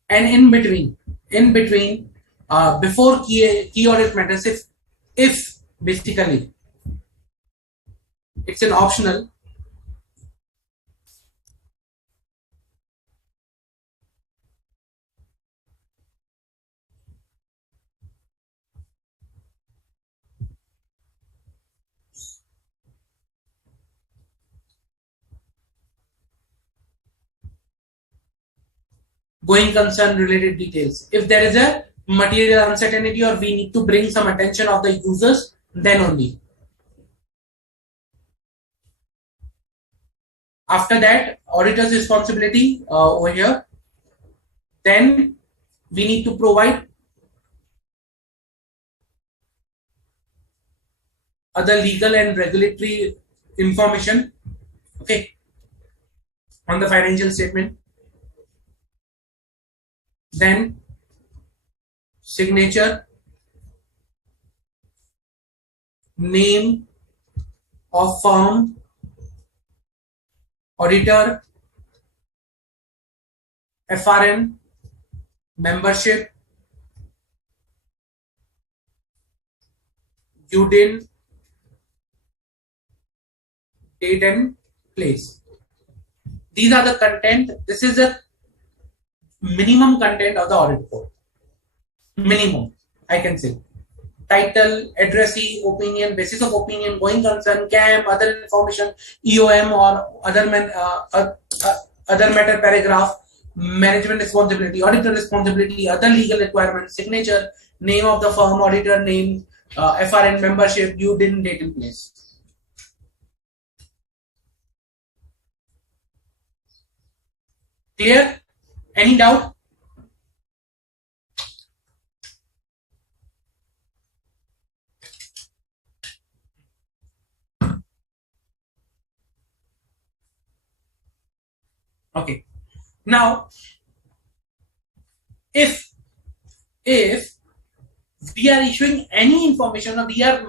And in between, before key audit matters, if basically it's an optional, going concern related details. If there is a material uncertainty or we need to bring some attention of the users, then only. After that, auditor's responsibility over here. Then we need to provide other legal and regulatory information, okay, on the financial statement. Then signature, name of firm, auditor, FRN, membership, UDIN, date and place. These are the content. This is the minimum content of the audit report. Minimum, I can say. Title, addressee, opinion, basis of opinion, going concern, CAM, other information, EOM or other matter paragraph, management responsibility, auditor responsibility, other legal requirements, signature, name of the firm, auditor name, FRN membership, due date and place. Clear? Any doubt? Okay. Now, if we are issuing any information or we are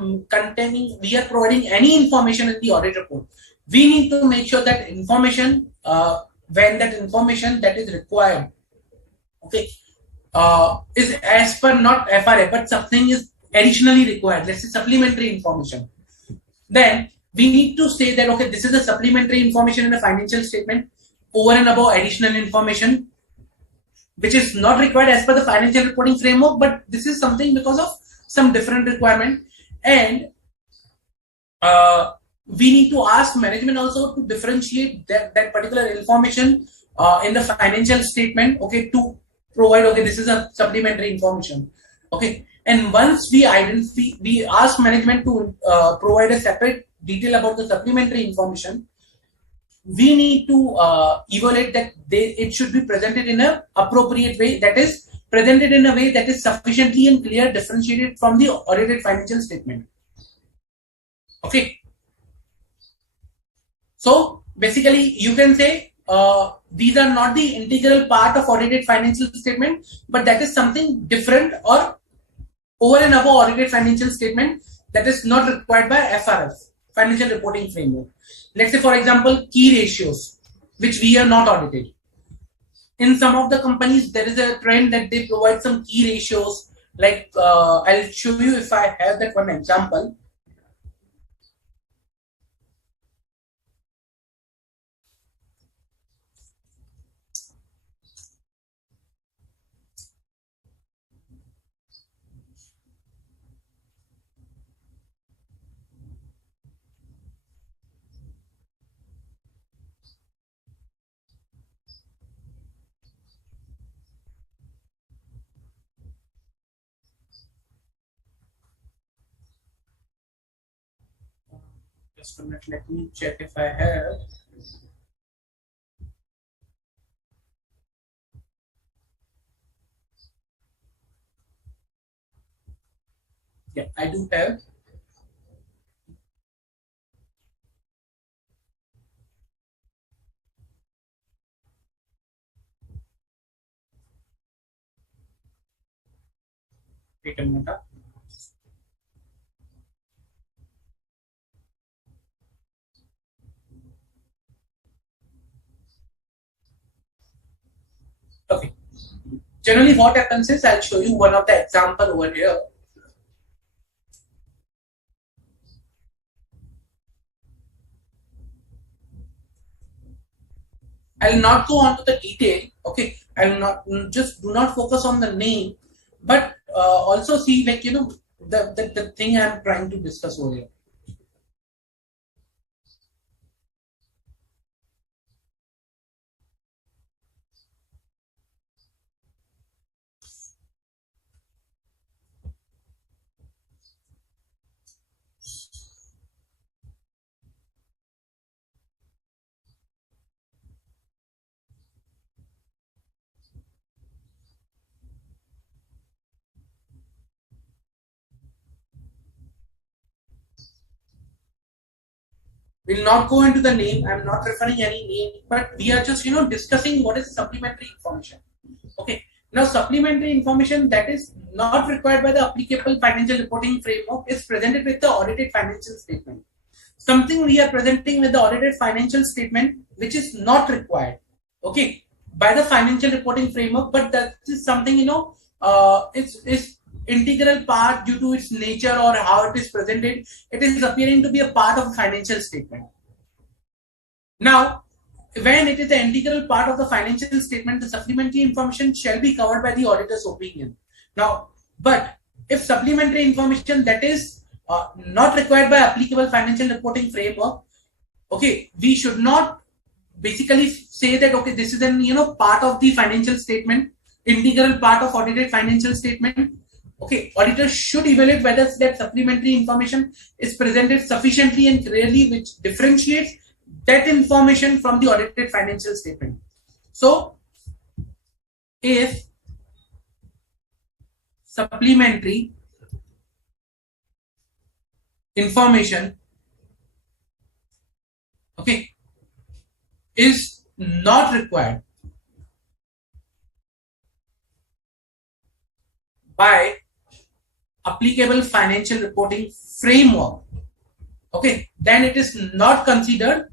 providing any information in the audit report, we need to make sure that information, when that information that is required, okay, is as per not FRA, but something is additionally required, let's say supplementary information, then we need to say that, okay, this is a supplementary information in a financial statement over and above additional information which is not required as per the financial reporting framework, but this is something because of some different requirement. And we need to ask management also to differentiate that particular information in the financial statement, okay, to provide, okay, this is a supplementary information, okay. And once we identify, we ask management to provide a separate detail about the supplementary information, we need to evaluate that it should be presented in an appropriate way, that is presented in a way that is sufficiently and clear, differentiated from the audited financial statement. Okay. So basically you can say these are not the integral part of audited financial statement, but that is something different or over and above audited financial statement that is not required by FRF, financial reporting framework. Let's say, for example, key ratios, which we are not audited. In some of the companies, there is a trend that they provide some key ratios. Like, I'll show you if I have that one example. Just a minute, let me check if I have. Yeah, I do have. Wait a minute. Okay. Generally, what happens is I'll show you one of the example over here. I'll not go on to the detail. Okay, I'll not just do not focus on the name, but also see, like, you know, the thing I'm trying to discuss over here. We'll not go into the name. I'm not referring any name, but we are just, you know, discussing what is supplementary information. Okay. Now, supplementary information that is not required by the applicable financial reporting framework is presented with the audited financial statement. Something we are presenting with the audited financial statement which is not required. Okay. by the financial reporting framework, but that is something, it's integral part due to its nature or how it is presented. It is appearing to be a part of a financial statement. Now, when it is an integral part of the financial statement, the supplementary information shall be covered by the auditor's opinion. Now, but if supplementary information that is not required by applicable financial reporting framework, okay, we should not basically say that, okay, this is an part of the financial statement, integral part of audited financial statement. Okay, auditors should evaluate whether that supplementary information is presented sufficiently and clearly, which differentiates that information from the audited financial statement. So, if supplementary information, okay, is not required by applicable financial reporting framework, okay, then it is not considered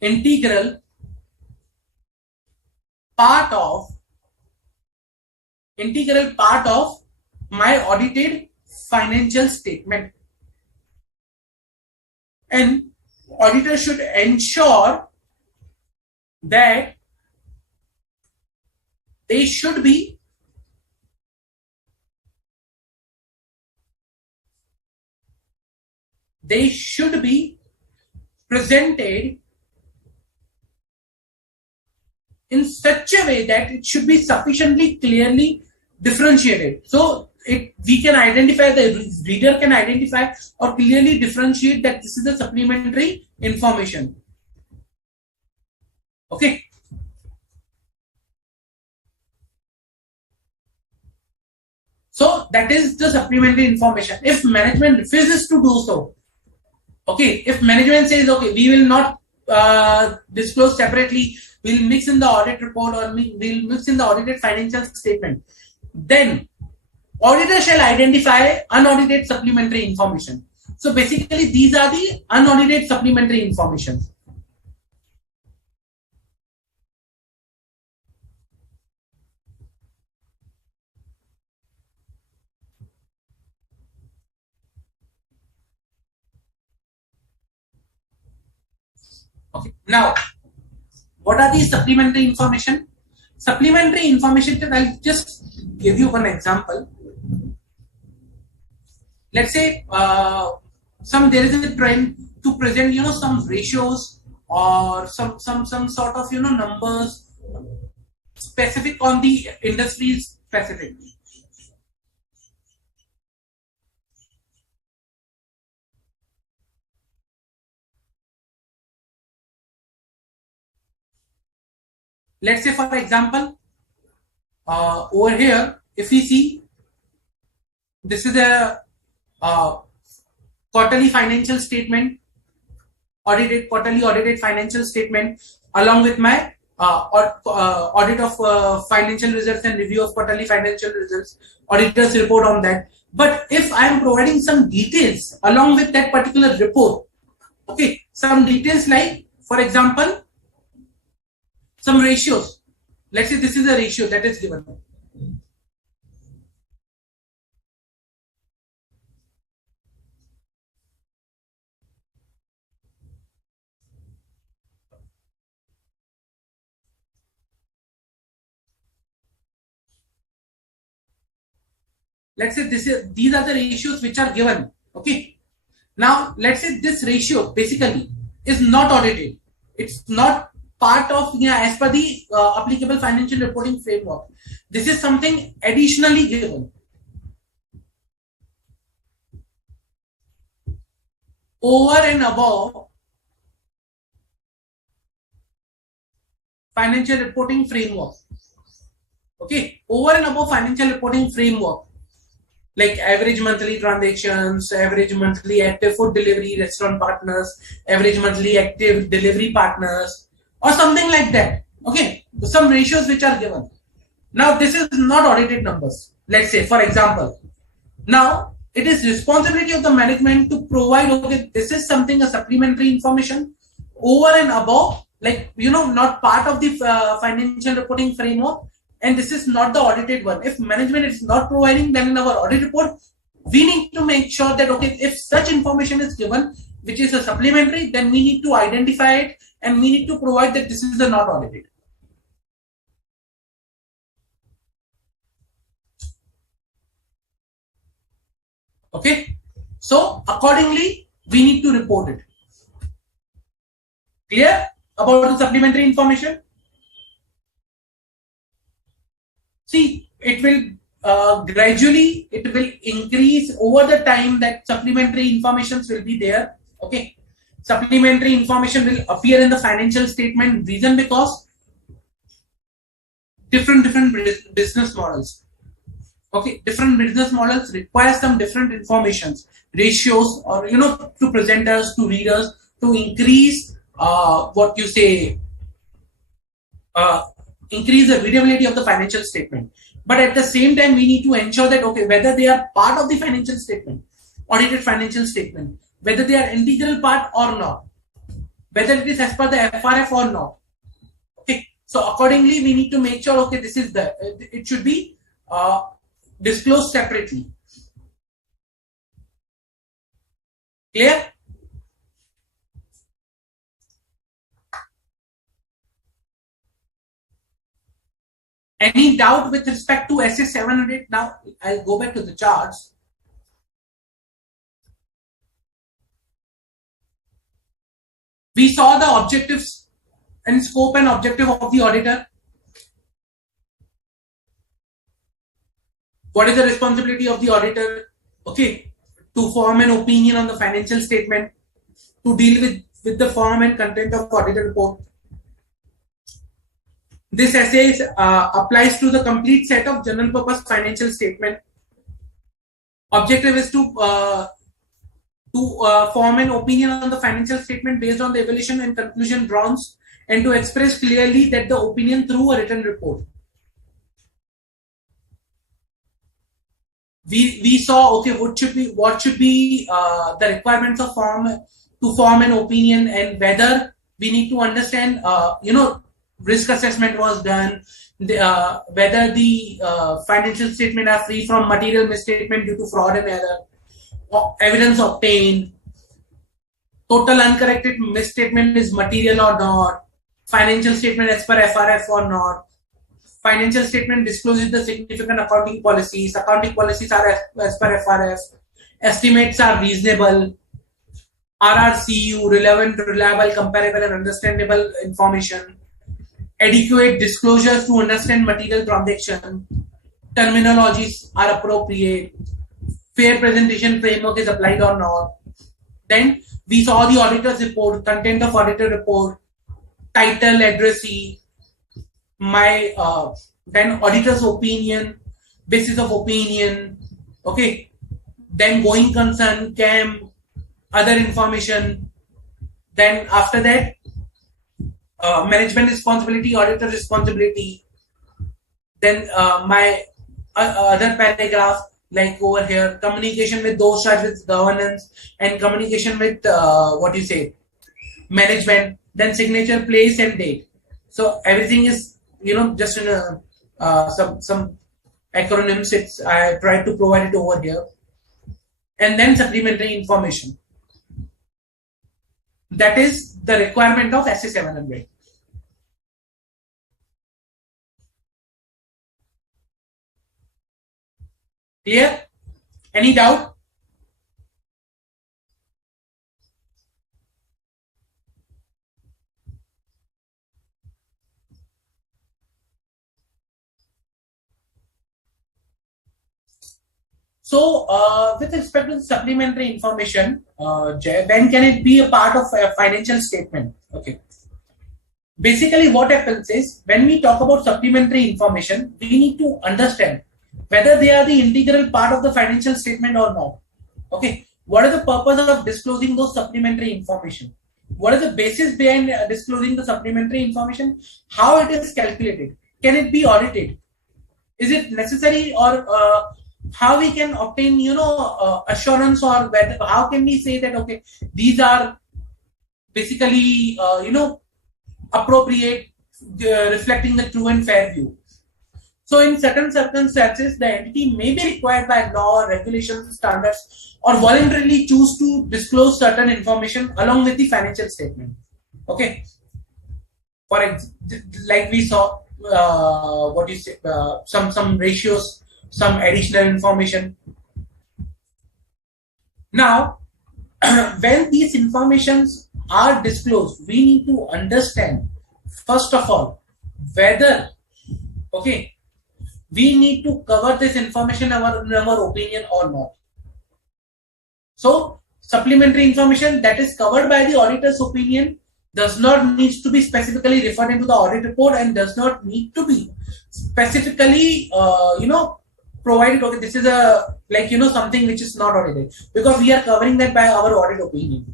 integral part of my audited financial statement. And auditor should ensure that they should be presented in such a way that it should be sufficiently clearly differentiated. So we can identify, the reader can identify or clearly differentiate that this is the supplementary information. Okay. So that is the supplementary information. If management refuses to do so, okay, if management says, okay, we will not disclose separately, we'll mix in the audit report or we'll mix in the audited financial statement, then auditor shall identify unaudited supplementary information. So basically these are the unaudited supplementary information. Okay, now what are these supplementary information? Supplementary information, I'll just give you one example. Let's say there is a trend to present some ratios or some sort of numbers specific on the industry specific. Let's say, for example, over here, if we see, this is a quarterly financial statement, quarterly audited financial statement, along with my audit of financial results and review of quarterly financial results, auditor's report on that. But if I am providing some details along with that particular report, okay, some details like, for example, some ratios. Let's say this is a ratio that is given. Let's say these are the ratios which are given. Okay. Now let's say this ratio basically is not audited. It's not part of as per the applicable financial reporting framework. This is something additionally given. Over and above financial reporting framework. Okay, over and above financial reporting framework, like average monthly transactions, average monthly active food delivery restaurant partners, average monthly active delivery partners, or something like that. Okay, some ratios which are given. Now this is not audited numbers. Let's say, for example, now it is responsibility of the management to provide, okay, this is something, a supplementary information over and above, like, not part of the financial reporting framework, and this is not the audited one. If management is not providing, then in our audit report, we need to make sure that, okay, if such information is given, which is a supplementary, then we need to identify it and we need to provide that this is the not audited. Okay, so accordingly, we need to report it. Clear about the supplementary information? See, it will gradually, it will increase over the time that supplementary informations will be there. Okay, supplementary information will appear in the financial statement. Reason because different business models. Okay, different business models require some different informations, ratios, or to presenters, to readers, to increase increase the readability of the financial statement. But at the same time, we need to ensure that, okay, whether they are part of the financial statement, audited financial statement, whether they are integral part or not, whether it is as per the FRF or not. Okay, so accordingly, we need to make sure, okay, this is it should be disclosed separately. Clear? Any doubt with respect to SA 700? Now I'll go back to the charts. We saw the objectives and scope and objective of the auditor. What is the responsibility of the auditor? Okay, to form an opinion on the financial statement, to deal with the form and content of auditor report. This essay applies to the complete set of general purpose financial statement. Objective is to form an opinion on the financial statement based on the evaluation and conclusion drawn, and to express clearly that the opinion through a written report. We saw, okay, what should be the requirements of to form an opinion, and whether we need to understand risk assessment was done, whether the financial statement are free from material misstatement due to fraud and error, evidence obtained, total uncorrected misstatement is material or not, financial statement as per FRF or not, financial statement discloses the significant accounting policies are as per FRF, estimates are reasonable, RRCU, relevant, reliable, comparable and understandable information, adequate disclosures to understand material transaction, terminologies are appropriate, fair presentation framework is applied or not. Then we saw the auditor's report, content of auditor report, title, addressee, then auditor's opinion, basis of opinion, okay, then going concern, CAM, other information. Then after that, management responsibility, auditor responsibility. Then my other paragraph, like over here, communication with those charged with governance and communication with management. Then signature, place and date. So everything is just in some acronyms. I tried to provide it over here. And then supplementary information. That is the requirement of SA 700. Clear? Any doubt? So, with respect to the supplementary information, Jay, when can it be a part of a financial statement? Okay. Basically, what happens is, when we talk about supplementary information, we need to understand whether they are the integral part of the financial statement or not. Okay. What is the purpose of disclosing those supplementary information? What is the basis behind disclosing the supplementary information? How it is calculated? Can it be audited? Is it necessary, or how we can obtain assurance, or whether, how can we say that, okay, these are basically appropriate, reflecting the true and fair view. So in certain circumstances, the entity may be required by law, regulations, standards, or voluntarily choose to disclose certain information along with the financial statement. Okay, like we saw, what you say, some ratios, some additional information. Now, when these informations are disclosed, we need to understand first of all whether, okay, we need to cover this information in our opinion or not. So supplementary information that is covered by the auditor's opinion does not need to be specifically referred into the audit report and does not need to be specifically provided. Okay, this is a something which is not audited, because we are covering that by our audit opinion.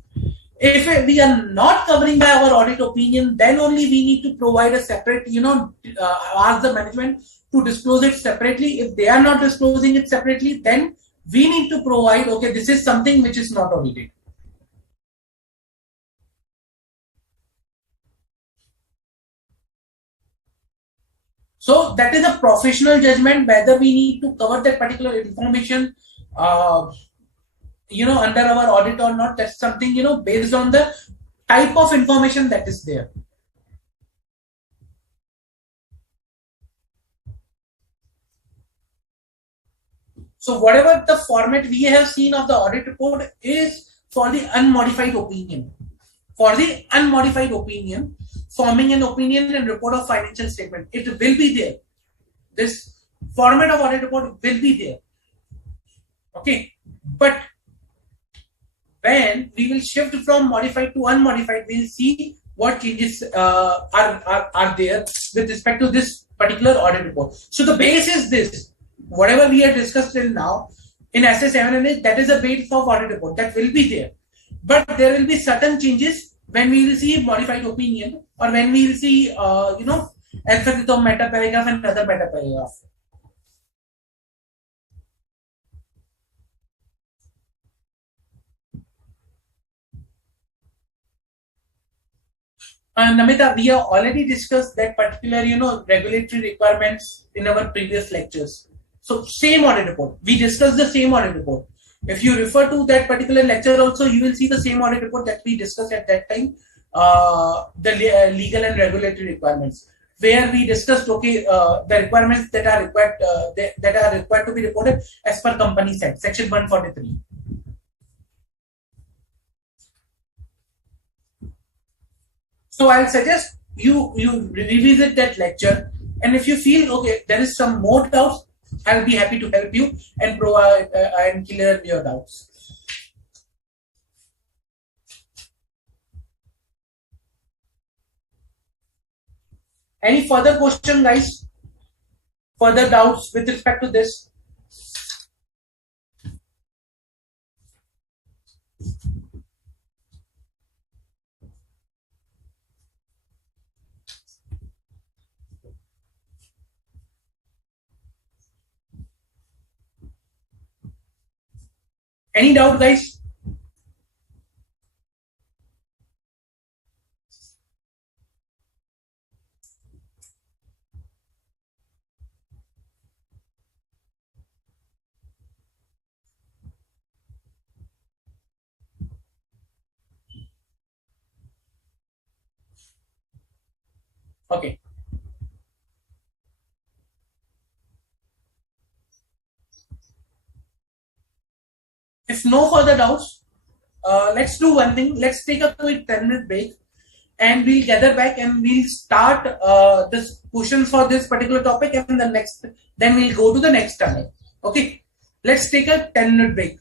If we are not covering by our audit opinion, then only we need to provide a separate, ask the management to disclose it separately. If they are not disclosing it separately, then we need to provide, okay, this is something which is not audited. So that is a professional judgment whether we need to cover that particular information, under our audit or not. That's something, based on the type of information that is there. So whatever the format we have seen of the audit report is for the unmodified opinion. For the unmodified opinion, forming an opinion and report of financial statement, it will be there. This format of audit report will be there. Okay, but when we will shift from modified to unmodified, we'll see what changes are there with respect to this particular audit report. So the base is this. Whatever we have discussed till now in SA7 and 8, that is the base of audit report. That will be there. But there will be certain changes when we will see modified opinion, or when we will see, emphasis of meta paragraph and other meta paragraph. Namita, we have already discussed that particular, regulatory requirements in our previous lectures. So same audit report. We discussed the same audit report. If you refer to that particular lecture also, you will see the same audit report that we discussed at that time, the legal and regulatory requirements, where we discussed, okay, the requirements that are required, that are required to be reported as per Companies Act, Section 143. So I'll suggest you revisit that lecture, and if you feel, okay, there is some more doubts, I'll be happy to help you and provide and clear your doubts. Any further question, guys? Further doubts with respect to this? Any doubt, guys? Okay. If no further doubts, let's do one thing. Let's take a quick 10-minute break, and we'll gather back and we'll start this questions for this particular topic, and then we'll go to the next tunnel. Okay. Let's take a 10-minute break.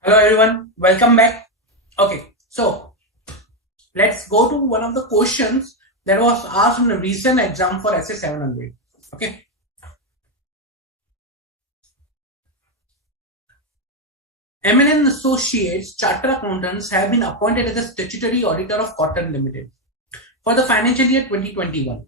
Hello everyone, welcome back. Okay, so let's go to one of the questions that was asked in a recent exam for SA 700. Okay, Eminent Associates Chartered Accountants have been appointed as the statutory auditor of Cotton Limited for the financial year 2021.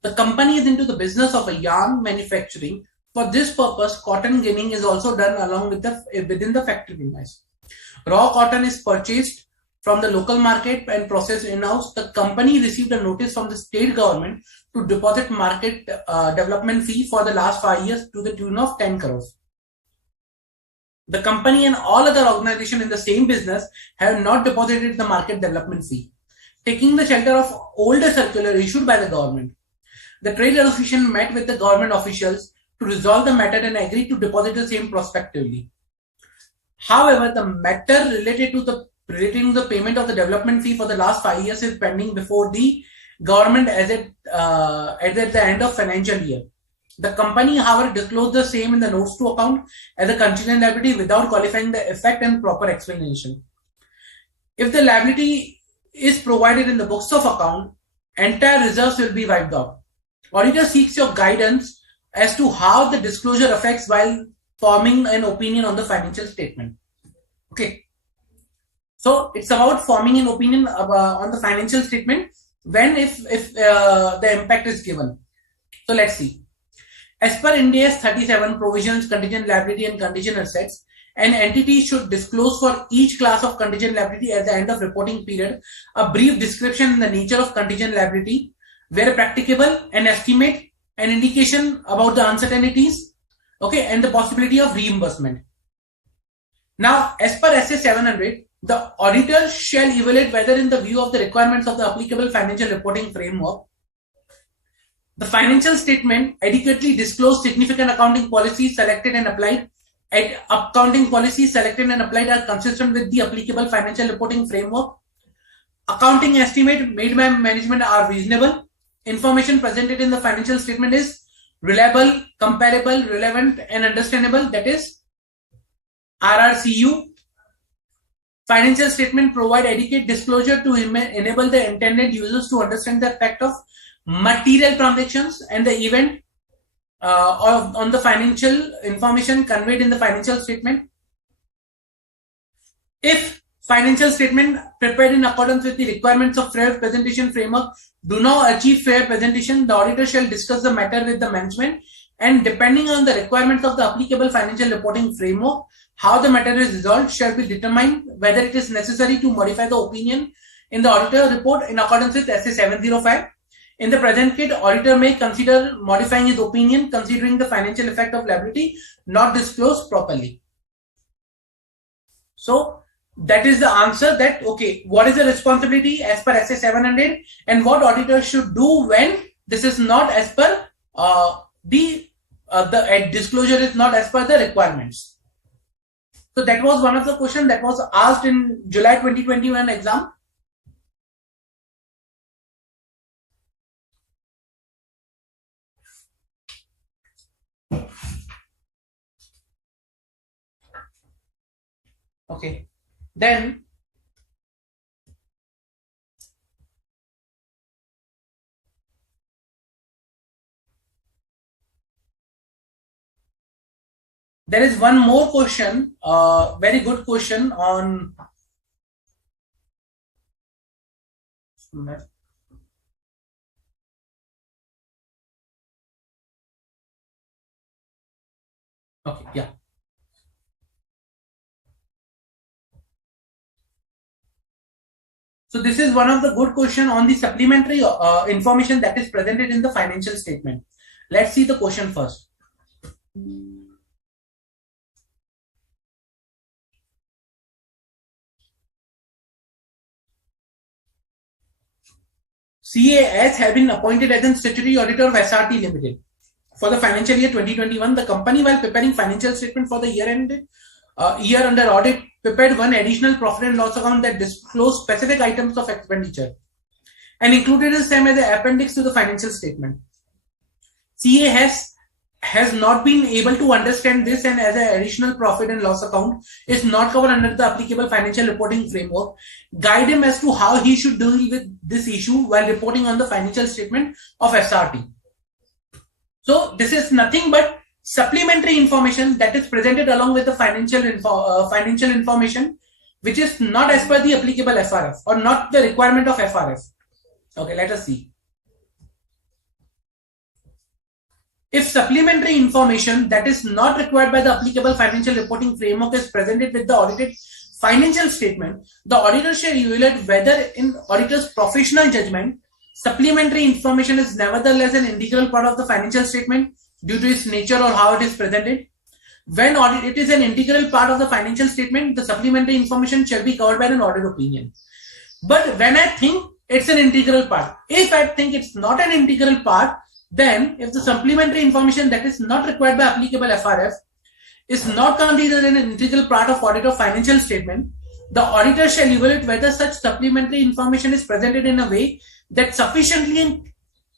The company is into the business of a yarn manufacturing. For this purpose, cotton ginning is also done along with within the factory premise. Raw cotton is purchased from the local market and processed in-house. The company received a notice from the state government to deposit market development fee for the last 5 years to the tune of 10 crores. The company and all other organizations in the same business have not deposited the market development fee, taking the shelter of older circular issued by the government. The trade association met with the government officials to resolve the matter and agreed to deposit the same prospectively. However, the matter relating to the payment of the development fee for the last 5 years is pending before the government as at the end of financial year. The company, however, disclosed the same in the notes to account as a contingent liability without qualifying the effect and proper explanation. If the liability is provided in the books of account, entire reserves will be wiped out. Auditor seeks your guidance as to how the disclosure affects while forming an opinion on the financial statement. Okay. So it's about forming an opinion on the financial statement when if the impact is given. So let's see. As per Ind AS 37 provisions, contingent liability and contingent assets, an entity should disclose for each class of contingent liability at the end of reporting period a brief description in the nature of contingent liability, where practicable, an estimate, an indication about the uncertainties, okay, and the possibility of reimbursement. Now, as per SA 700, the auditor shall evaluate whether in the view of the requirements of the applicable financial reporting framework, the financial statement adequately disclosed significant accounting policies selected and applied. Accounting policies selected and applied are consistent with the applicable financial reporting framework. Accounting estimates made by management are reasonable. Information presented in the financial statement is reliable, comparable, relevant, and understandable. That is RRCU. Financial statement provide adequate disclosure to enable the intended users to understand the effect of material transactions and the event on the financial information conveyed in the financial statement. If financial statement prepared in accordance with the requirements of fair presentation framework do not achieve fair presentation, the auditor shall discuss the matter with the management, and depending on the requirements of the applicable financial reporting framework, how the matter is resolved shall be determined whether it is necessary to modify the opinion in the auditor report in accordance with SA 705. In the present case, auditor may consider modifying his opinion considering the financial effect of liability not disclosed properly. So that is the answer that, okay, what is the responsibility as per SA 700 and what auditor should do when this is not as per the disclosure is not as per the requirements. So that was one of the questions that was asked in July 2021 exam. Okay, then there is one more question, very good question on okay, yeah. So this is one of the good question on the supplementary information that is presented in the financial statement. Let's see the question first. CAS have been appointed as a statutory auditor of SRT Limited for the financial year 2021. The company, while preparing financial statement for the year under audit, prepared one additional profit and loss account that disclosed specific items of expenditure and included the same as the appendix to the financial statement. CA has has not been able to understand this and as an additional profit and loss account is not covered under the applicable financial reporting framework, guide him as to how he should deal with this issue while reporting on the financial statement of SRT. So this is nothing but supplementary information that is presented along with the financial information, which is not as per the applicable FRF or not the requirement of FRF. Okay, let us see. If supplementary information that is not required by the applicable financial reporting framework is presented with the audited financial statement, the auditor shall evaluate whether, in auditor's professional judgment, supplementary information is nevertheless an integral part of the financial statement due to its nature or how it is presented. When it is an integral part of the financial statement, the supplementary information shall be covered by an audit opinion. But when I think it's an integral part, if I think it's not an integral part, then if the supplementary information that is not required by applicable FRF is not considered an integral part of audit of financial statement, the auditor shall evaluate whether such supplementary information is presented in a way that sufficiently and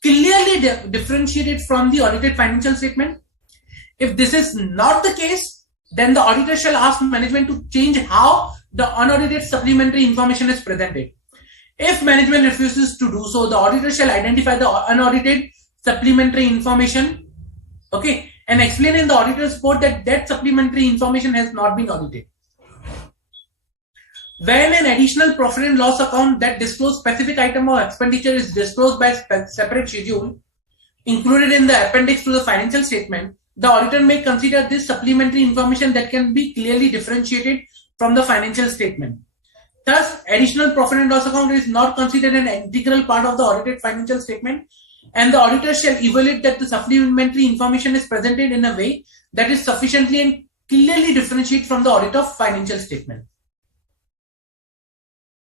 clearly differentiated from the audited financial statement. If this is not the case, then the auditor shall ask management to change how the unaudited supplementary information is presented. If management refuses to do so, the auditor shall identify the unaudited supplementary information, okay, and explain in the auditor's report that that supplementary information has not been audited. When an additional profit and loss account that discloses specific item of expenditure is disclosed by separate schedule included in the appendix to the financial statement, the auditor may consider this supplementary information that can be clearly differentiated from the financial statement. Thus, additional profit and loss account is not considered an integral part of the audited financial statement, and the auditor shall evaluate that the supplementary information is presented in a way that is sufficiently and clearly differentiated from the audit of financial statement.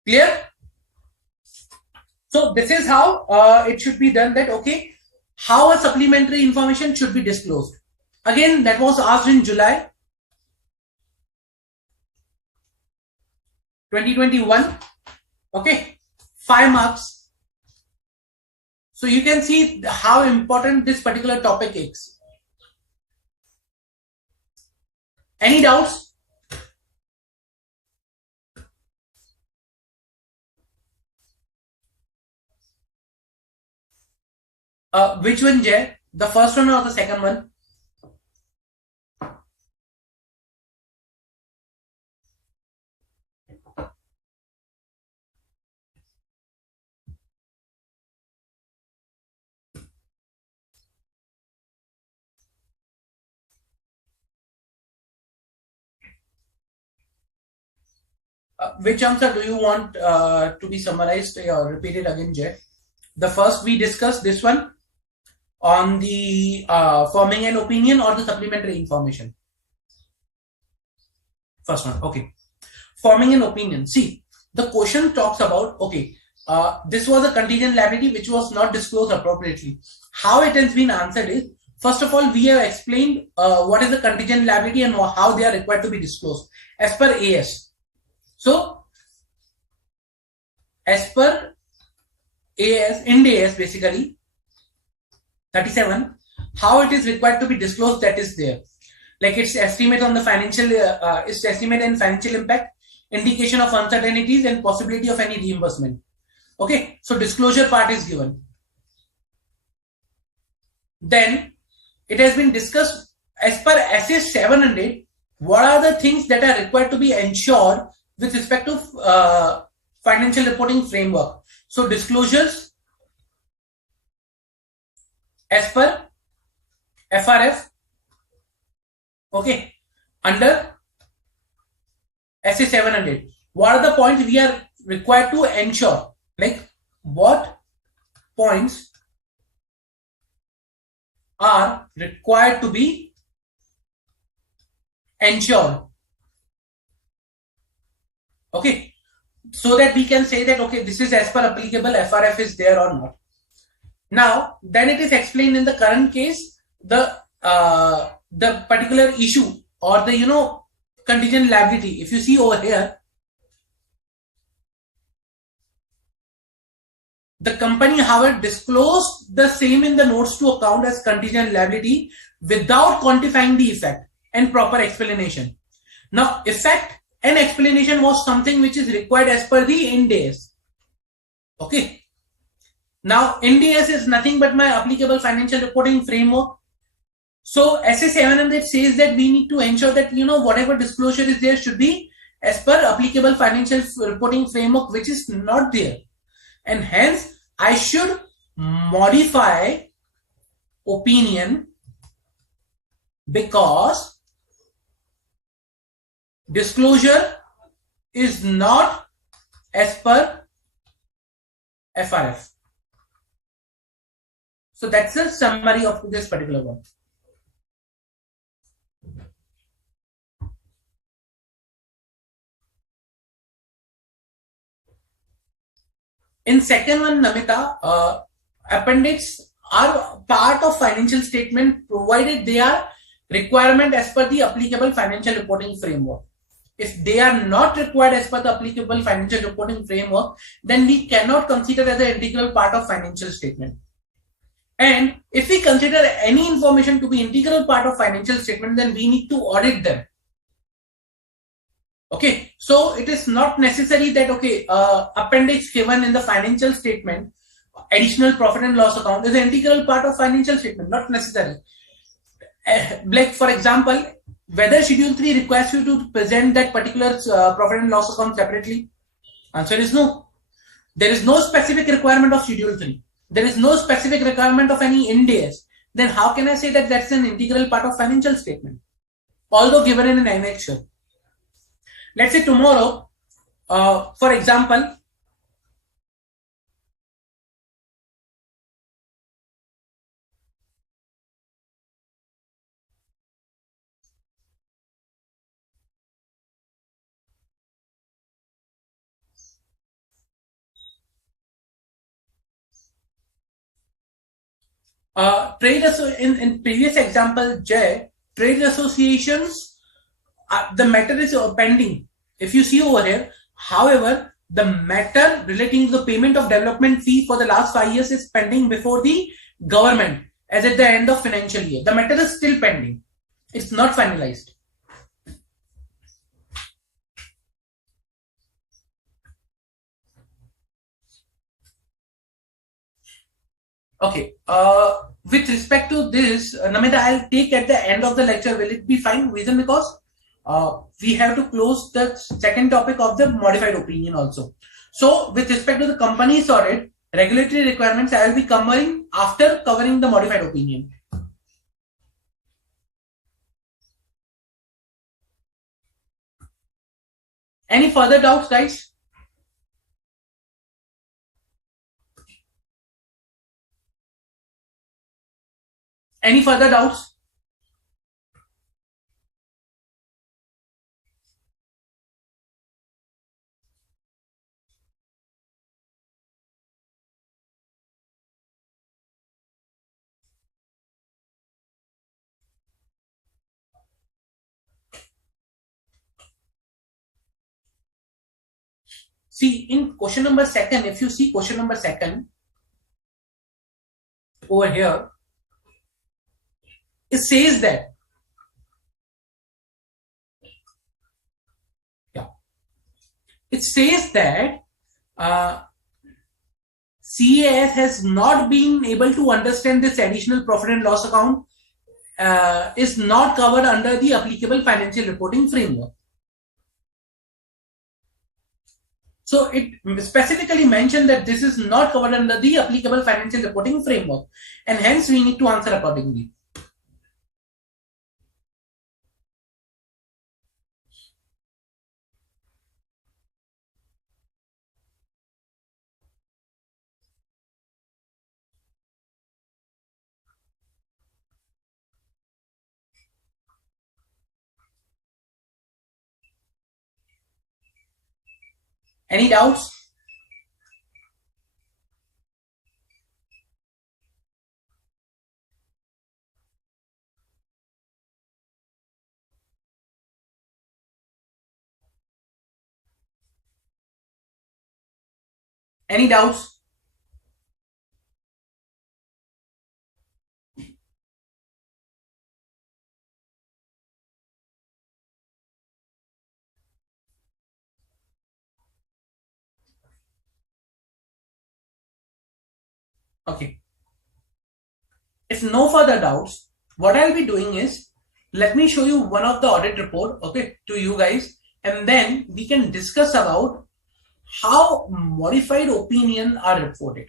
Clear? So this is how it should be done, that okay, how a supplementary information should be disclosed. Again, that was asked in July 2021. Okay, 5 marks. So you can see how important this particular topic is. Any doubts? Which one, Jay? The first one or the second one? Which answer do you want to be summarized or repeated again, Jay? The first we discussed, this one on the forming an opinion or the supplementary information. First one, okay. Forming an opinion. See, the question talks about, okay, this was a contingent liability which was not disclosed appropriately. How it has been answered is, first of all, we have explained what is the contingent liability and how they are required to be disclosed as per AS. So, as per AS, Ind AS basically, 37, how it is required to be disclosed, that is there. Like its estimate on the financial, its estimate and financial impact, indication of uncertainties and possibility of any reimbursement. Okay, so disclosure part is given. Then it has been discussed as per SA 700, what are the things that are required to be ensured with respect to financial reporting framework. So disclosures as per FRF, okay, under SA 700. What are the points we are required to ensure? Like what points are required to be ensured? Okay, so that we can say that okay, this is as per applicable, FRF is there or not. Now, then it is explained in the current case, the particular issue or the contingent liability. If you see over here, the company, however, disclosed the same in the notes to account as contingent liability, without quantifying the effect and proper explanation. Now, effect and explanation was something which is required as per the Ind AS. Okay. Now, Ind AS is nothing but my applicable financial reporting framework. So, SA 700 says that we need to ensure that, whatever disclosure is there should be as per applicable financial reporting framework, which is not there. And hence, I should modify opinion because disclosure is not as per FRF. So that's the summary of this particular one. In second one, Namita, appendix are part of financial statement provided they are requirement as per the applicable financial reporting framework. If they are not required as per the applicable financial reporting framework, then we cannot consider as an integral part of financial statement. And if we consider any information to be integral part of financial statement, then we need to audit them. Okay, so it is not necessary that appendix given in the financial statement, additional profit and loss account is an integral part of financial statement. Not necessary. Like for example, whether Schedule 3 requires you to present that particular profit and loss account separately? Answer is no. There is no specific requirement of Schedule 3. There is no specific requirement of any Ind AS. Then how can I say that that's an integral part of financial statement? Although given in an annexure. Let's say tomorrow, for example, in previous example, Jay, trade associations, the matter is pending. If you see over here, however, the matter relating to the payment of development fee for the last 5 years is pending before the government as at the end of financial year. The matter is still pending. It's not finalized. Okay. With respect to this, Namita, I'll take at the end of the lecture. Will it be fine? Reason because we have to close the second topic of the modified opinion also. So, with respect to the company's audit, regulatory requirements, I will be covering after covering the modified opinion. Any further doubts, guys? Any further doubts? See, in question number second, if you see question number second over here, it says that it says that CAS has not been able to understand this additional profit and loss account is not covered under the applicable financial reporting framework. So it specifically mentioned that this is not covered under the applicable financial reporting framework, and hence we need to answer accordingly. Any doubts? Any doubts? Okay. If no further doubts, what I'll be doing is, let me show you one of the audit report, okay, to you guys, and then we can discuss about how modified opinion are reported.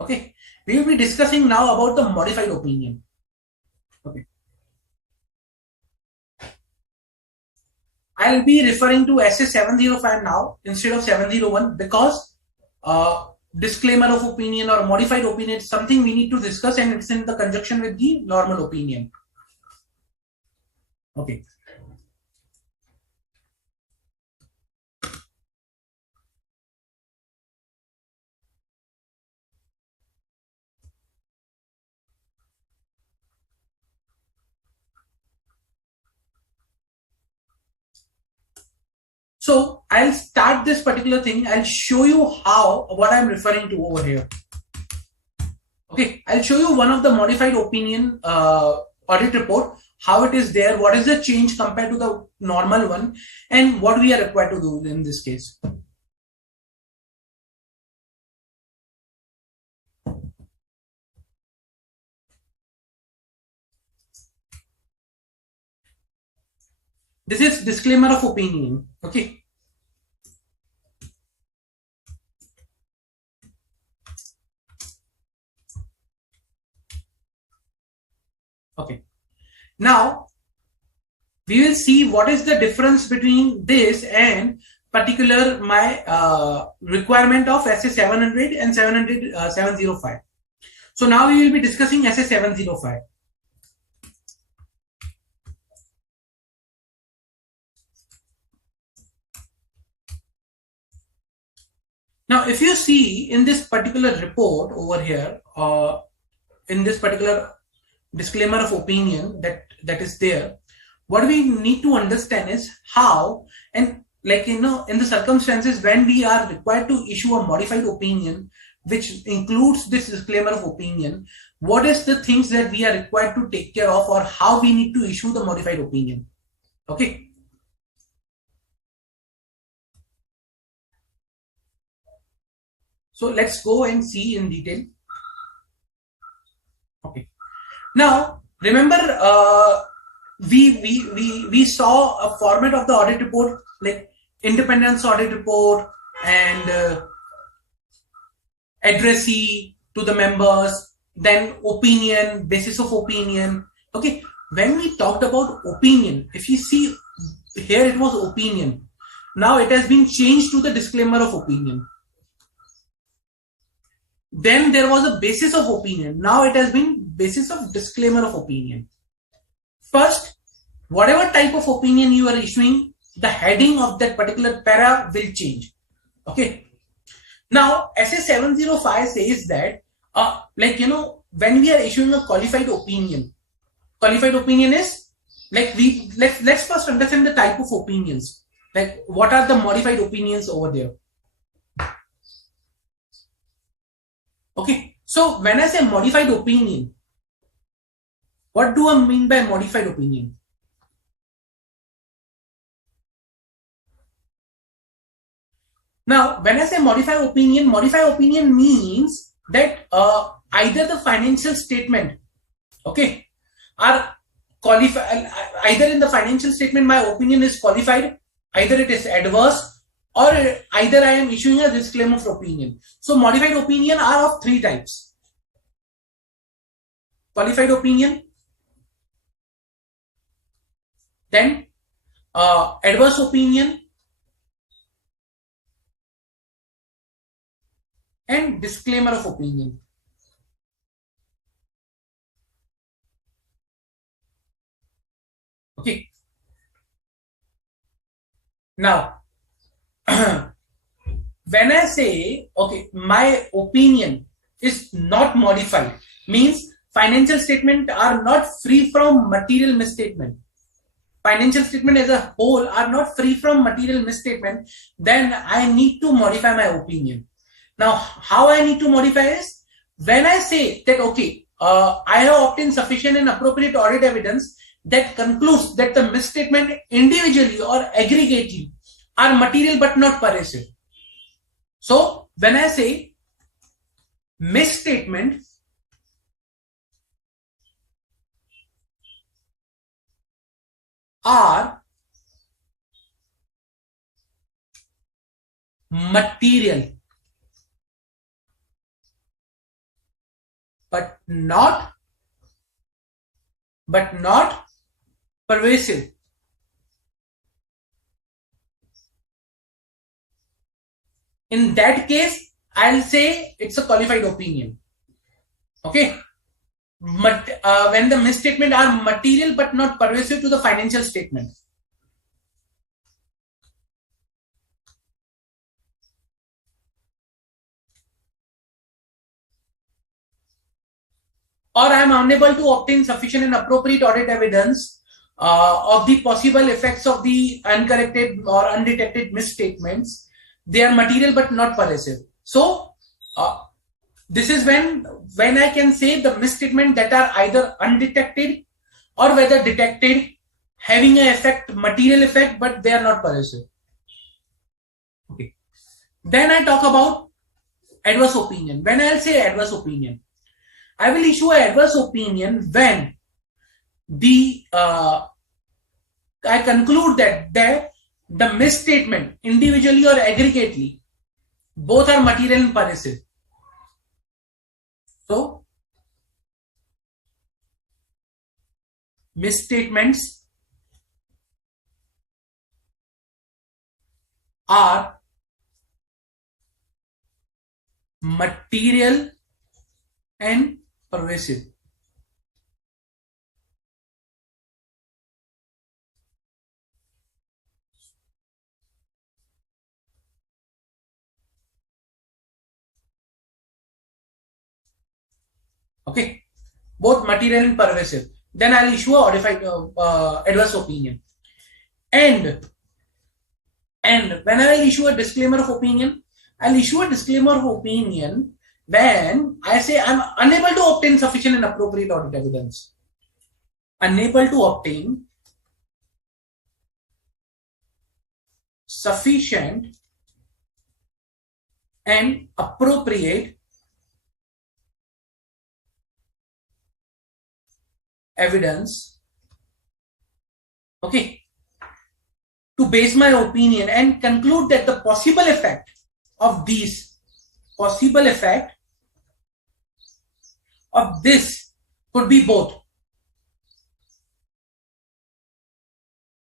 Okay, we will be discussing now about the modified opinion. Okay, I'll be referring to SA 705 now instead of 701 because disclaimer of opinion or modified opinion is something we need to discuss, and it's in the conjunction with the normal opinion. Okay. So I'll start this particular thing. I'll show you what I'm referring to over here. Okay, I'll show you one of the modified opinion audit report, how it is there, what is the change compared to the normal one, and what we are required to do in this case. This is disclaimer of opinion. Okay. Okay. Now we will see what is the difference between this and particular my requirement of SA 700 and 705. So now we will be discussing SA 705. Now, if you see in this particular report over here, in this particular disclaimer of opinion that is there, what we need to understand is how, and like in the circumstances when we are required to issue a modified opinion, which includes this disclaimer of opinion, what is the things that we are required to take care of, or how we need to issue the modified opinion. Okay. So let's go and see in detail. Okay. Now remember, we saw a format of the audit report, like independence audit report and addressee to the members, then opinion, basis of opinion. Okay. When we talked about opinion, if you see here, it was opinion. Now it has been changed to the disclaimer of opinion. Then there was a basis of opinion. Now it has been basis of disclaimer of opinion. First, whatever type of opinion you are issuing, the heading of that particular para will change. Okay. Now, SA 705 says that, when we are issuing a qualified opinion is like let's first understand the type of opinions. Like, what are the modified opinions over there? Okay, so when I say modified opinion, what do I mean by modified opinion? Now, when I say modified opinion means that either the financial statement, okay, are qualified. Either in the financial statement, my opinion is qualified, either it is adverse, or either I am issuing a disclaimer of opinion. So modified opinion are of three types: qualified opinion, then adverse opinion, and disclaimer of opinion. Okay. Now, when I say, okay, my opinion is not modified, means financial statement are not free from material misstatement. Financial statement as a whole are not free from material misstatement, then I need to modify my opinion. Now, how I need to modify is, when I say that, okay, I have obtained sufficient and appropriate audit evidence that concludes that the misstatement individually or aggregately are material but not pervasive. So when I say misstatement are material but not pervasive. In that case, I'll say it's a qualified opinion. Okay. When the misstatement are material but not pervasive to the financial statement. Or I am unable to obtain sufficient and appropriate audit evidence of the possible effects of the uncorrected or undetected misstatements. They are material but not pervasive. So this is when I can say the misstatement that are either undetected or whether detected, having an effect, material effect, but they are not pervasive. Okay. Then I talk about adverse opinion. When I'll say adverse opinion, I will issue an adverse opinion when I conclude that the misstatement, individually or aggregately, both are material and pervasive. So, misstatements are material and pervasive. Okay, both material and pervasive. Then I'll issue a adverse opinion. And when I will issue a disclaimer of opinion, I'll issue a disclaimer of opinion when I say I'm unable to obtain sufficient and appropriate audit evidence. Unable to obtain sufficient and appropriate evidence, okay, to base my opinion and conclude that the possible effect of this could be both.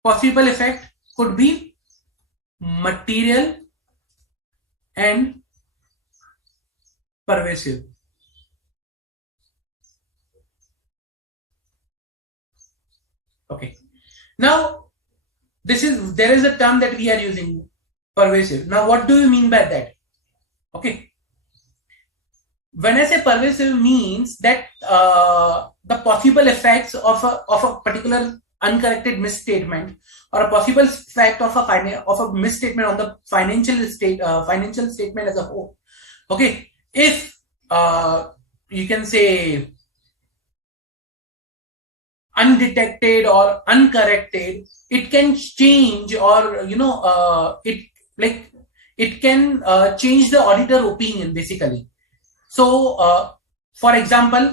Possible effect could be material and pervasive. Okay. Now, there is a term that we are using, pervasive. Now, what do you mean by that? Okay. When I say pervasive, means that the possible effects of a particular uncorrected misstatement or a possible effect of a misstatement on the financial statement as a whole. Okay. If you can say undetected or uncorrected, it can change, or it can change the auditor opinion basically. So for example,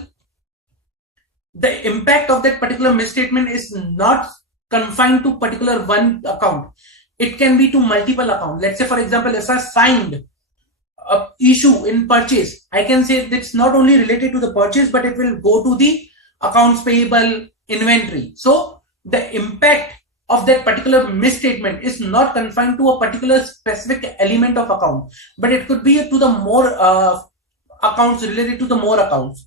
the impact of that particular misstatement is not confined to particular one account. It can be to multiple accounts. Let's say, for example, if I signed a issue in purchase, I can say it's not only related to the purchase, but it will go to the accounts payable, inventory. So the impact of that particular misstatement is not confined to a particular specific element of account, but it could be to the more accounts, related to the more accounts,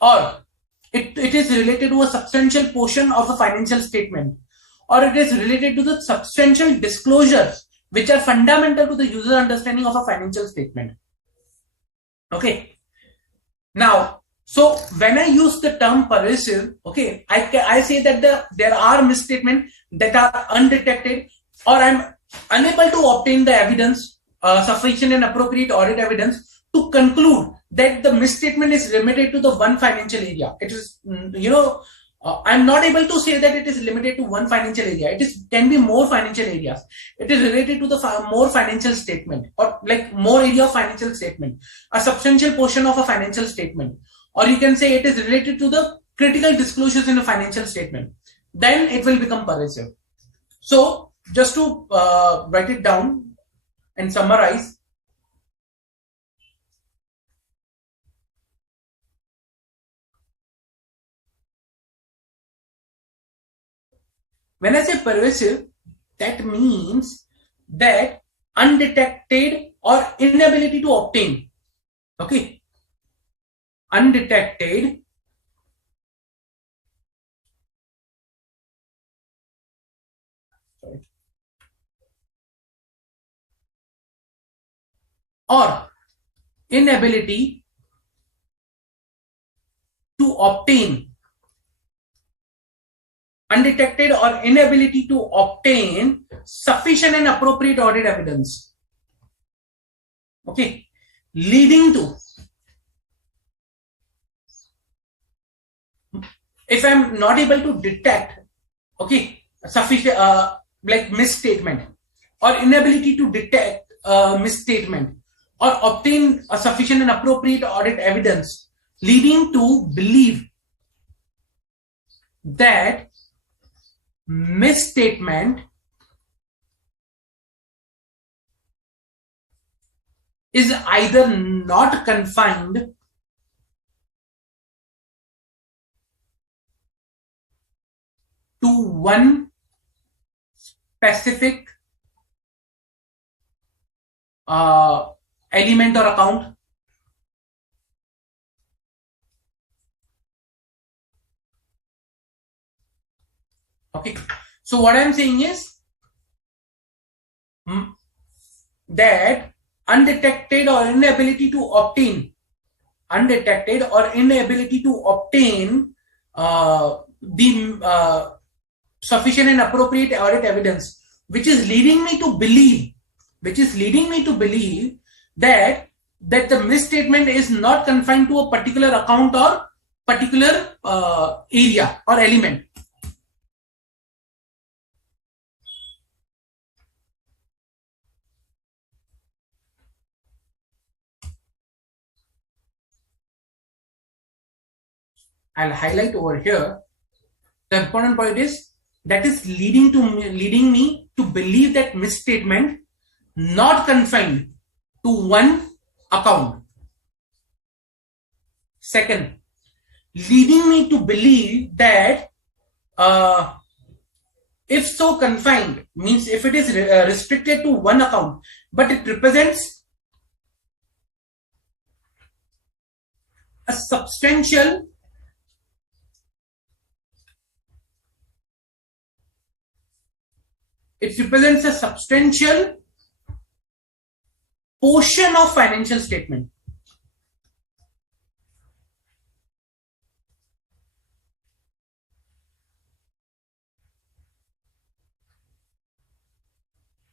or it is related to a substantial portion of a financial statement, or it is related to the substantial disclosures which are fundamental to the user understanding of a financial statement. Okay. Now, so when I use the term pervasive, okay, I say that there are misstatements that are undetected, or I'm unable to obtain the evidence, sufficient and appropriate audit evidence to conclude that the misstatement is limited to the one financial area. It is, I'm not able to say that it is limited to one financial area. It is can be more financial areas. It is related to the more financial statement, or like more area of financial statement, a substantial portion of a financial statement, or you can say it is related to the critical disclosures in a financial statement. Then it will become pervasive. So just to write it down and summarize, when I say pervasive, that means that undetected or inability to obtain. Okay, undetected or inability to obtain, undetected or inability to obtain sufficient and appropriate audit evidence. Okay, leading to, if I'm not able to detect, okay, sufficient like misstatement, or inability to detect misstatement or obtain a sufficient and appropriate audit evidence, leading to believe that misstatement is either not confined to one specific element or account. Okay, so what I'm saying is that undetected or inability to obtain, the sufficient and appropriate audit evidence, which is leading me to believe, that the misstatement is not confined to a particular account or particular area or element. I'll highlight over here. The important point is that is leading me to believe that misstatement not confined to one account. Second, leading me to believe that if so confined, means if it is restricted to one account, but it represents a substantial portion of financial statement.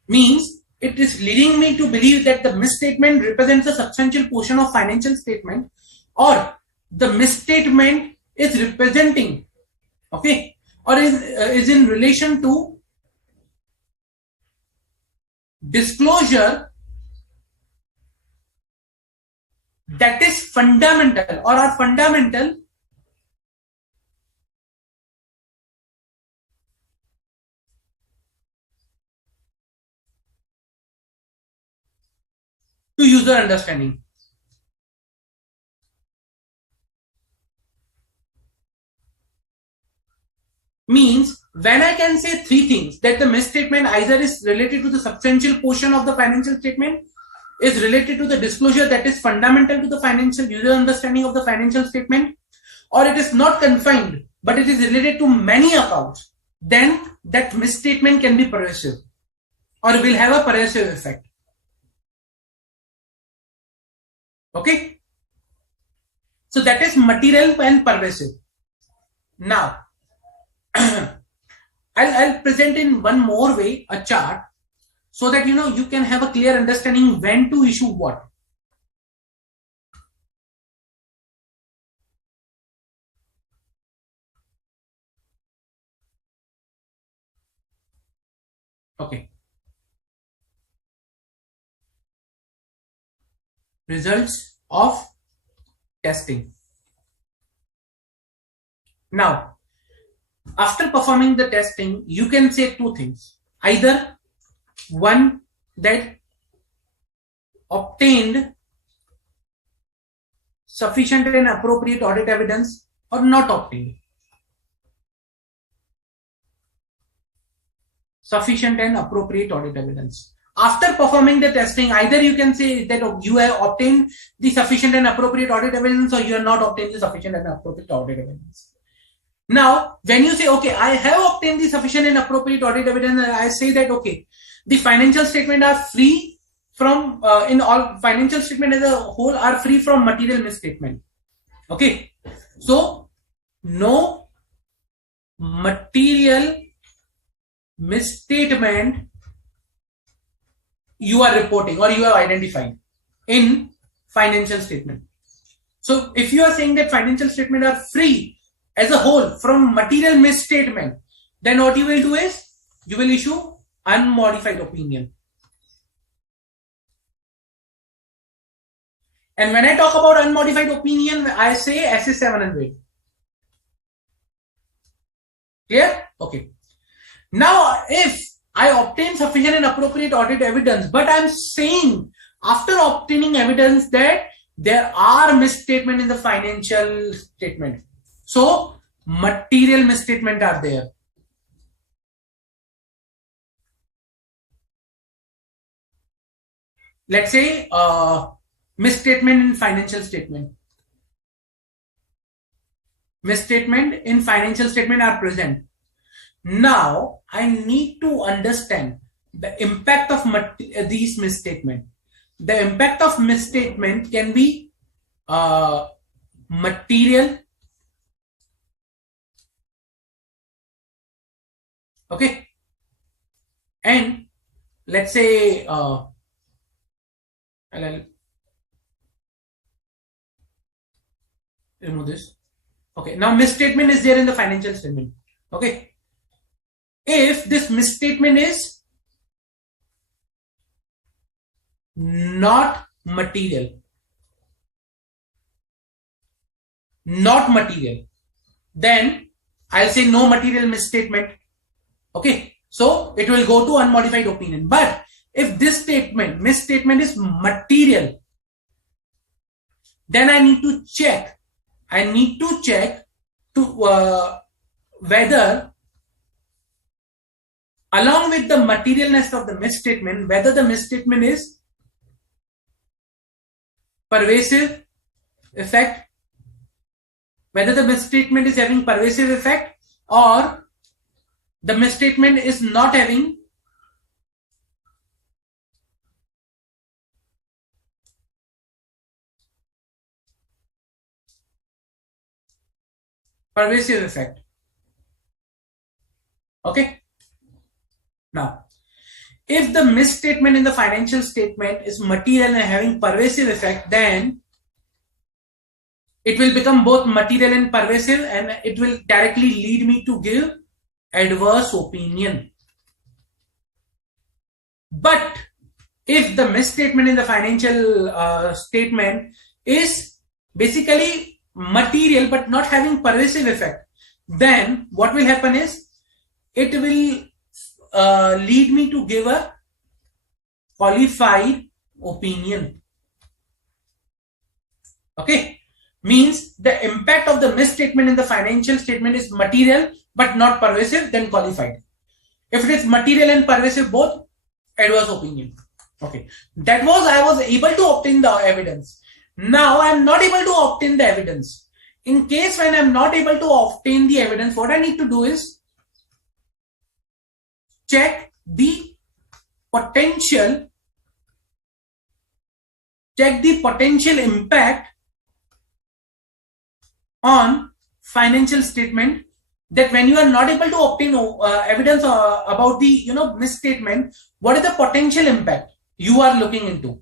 Means it is leading me to believe that the misstatement represents a substantial portion of financial statement, or the misstatement is representing, okay, or is in relation to disclosure that is fundamental or are fundamental to user understanding. Means when I can say three things, that the misstatement either is related to the substantial portion of the financial statement, is related to the disclosure that is fundamental to the financial user understanding of the financial statement, or it is not confined but it is related to many accounts, then that misstatement can be pervasive or will have a pervasive effect. Okay, so that is material and pervasive. Now I'll present in one more way a chart so that you can have a clear understanding when to issue what. Okay. Results of testing. Now, after performing the testing, you can say two things. Either one, that obtained sufficient and appropriate audit evidence, or not obtained sufficient and appropriate audit evidence. After performing the testing, either you can say that you have obtained the sufficient and appropriate audit evidence, or you have not obtained the sufficient and appropriate audit evidence. Now, when you say, okay, I have obtained the sufficient and appropriate audit evidence, I say that, okay, the financial statement are free from, in all financial statement as a whole are free from material misstatement. Okay. So, no material misstatement you are reporting or you have identified in financial statement. So, if you are saying that financial statement are free as a whole from material misstatement, then what you will do is you will issue unmodified opinion. And when I talk about unmodified opinion, I say SA 700. Clear? Okay. Now, if I obtain sufficient and appropriate audit evidence, but I'm saying after obtaining evidence that there are misstatement in the financial statement. So, material misstatement are there. Let's say misstatement in financial statement. Misstatement in financial statement are present. Now, I need to understand the impact of these misstatement. The impact of misstatement can be material. Okay. And let's say, I'll remove this. Okay. Now, misstatement is there in the financial statement. Okay. If this misstatement is not material, then I'll say no material misstatement. Okay. So it will go to unmodified opinion. But if this misstatement is material, then I need to check. Whether along with the materialness of the misstatement, whether the misstatement is pervasive effect, whether the misstatement is having pervasive effect, or the misstatement is not having pervasive effect. Okay. Now, if the misstatement in the financial statement is material and having pervasive effect, then it will become both material and pervasive, and it will directly lead me to give adverse opinion. But if the misstatement in the financial statement is basically material but not having pervasive effect, then what will happen is it will lead me to give a qualified opinion. Okay. Means the impact of the misstatement in the financial statement is material but not pervasive, then qualified. If it is material and pervasive both, adverse opinion. Okay. That was, I was able to obtain the evidence. Now I am not able to obtain the evidence. In case when I am not able to obtain the evidence, what I need to do is check the potential impact on financial statement, that when you are not able to obtain evidence about the misstatement, what is the potential impact you are looking into.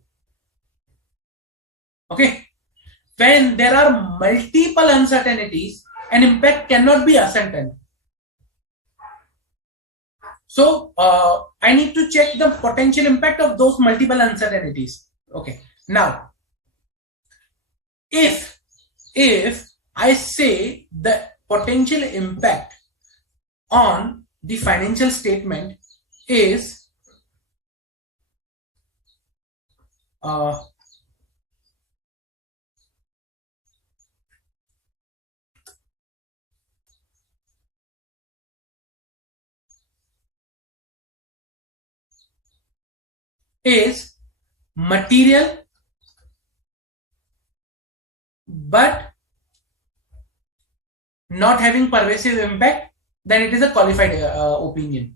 Okay. When there are multiple uncertainties, an impact cannot be ascertained. So I need to check the potential impact of those multiple uncertainties. Okay. Now, if I say the potential impact on the financial statement is material but not having pervasive impact, then it is a qualified opinion.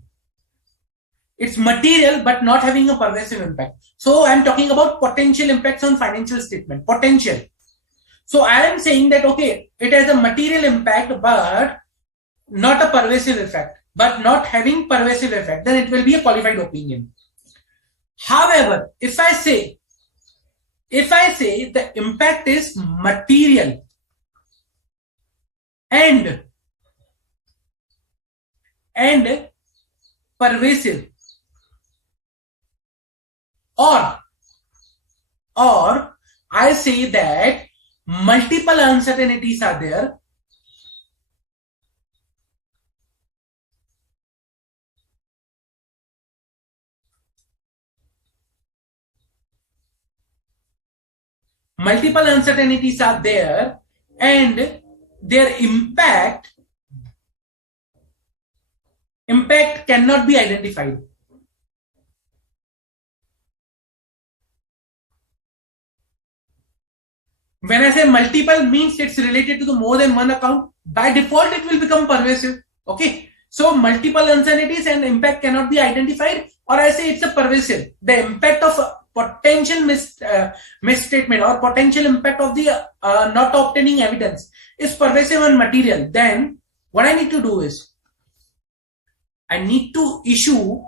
It's material but not having a pervasive impact. So I'm talking about potential impacts on financial statement. Potential. So I am saying that okay, it has a material impact but not a pervasive effect, but not having pervasive effect, then it will be a qualified opinion. However, if I say the impact is material and pervasive, or I say that multiple uncertainties are there, and their impact cannot be identified. When I say multiple, means it's related to the more than one account. By default, it will become pervasive. Okay. So multiple uncertainties and impact cannot be identified, or I say it's a pervasive. The impact of potential misstatement or potential impact of the not obtaining evidence is pervasive and material. Then what I need to do is I need to issue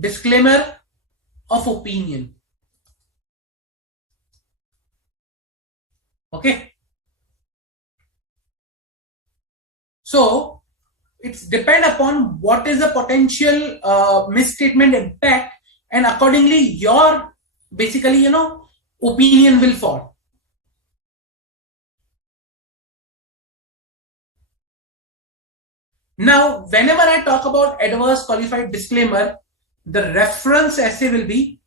disclaimer of opinion. Okay. So it's depend upon what is the potential misstatement impact, and accordingly your basically opinion will fall. Now, whenever I talk about adverse qualified disclaimer, the reference essay will be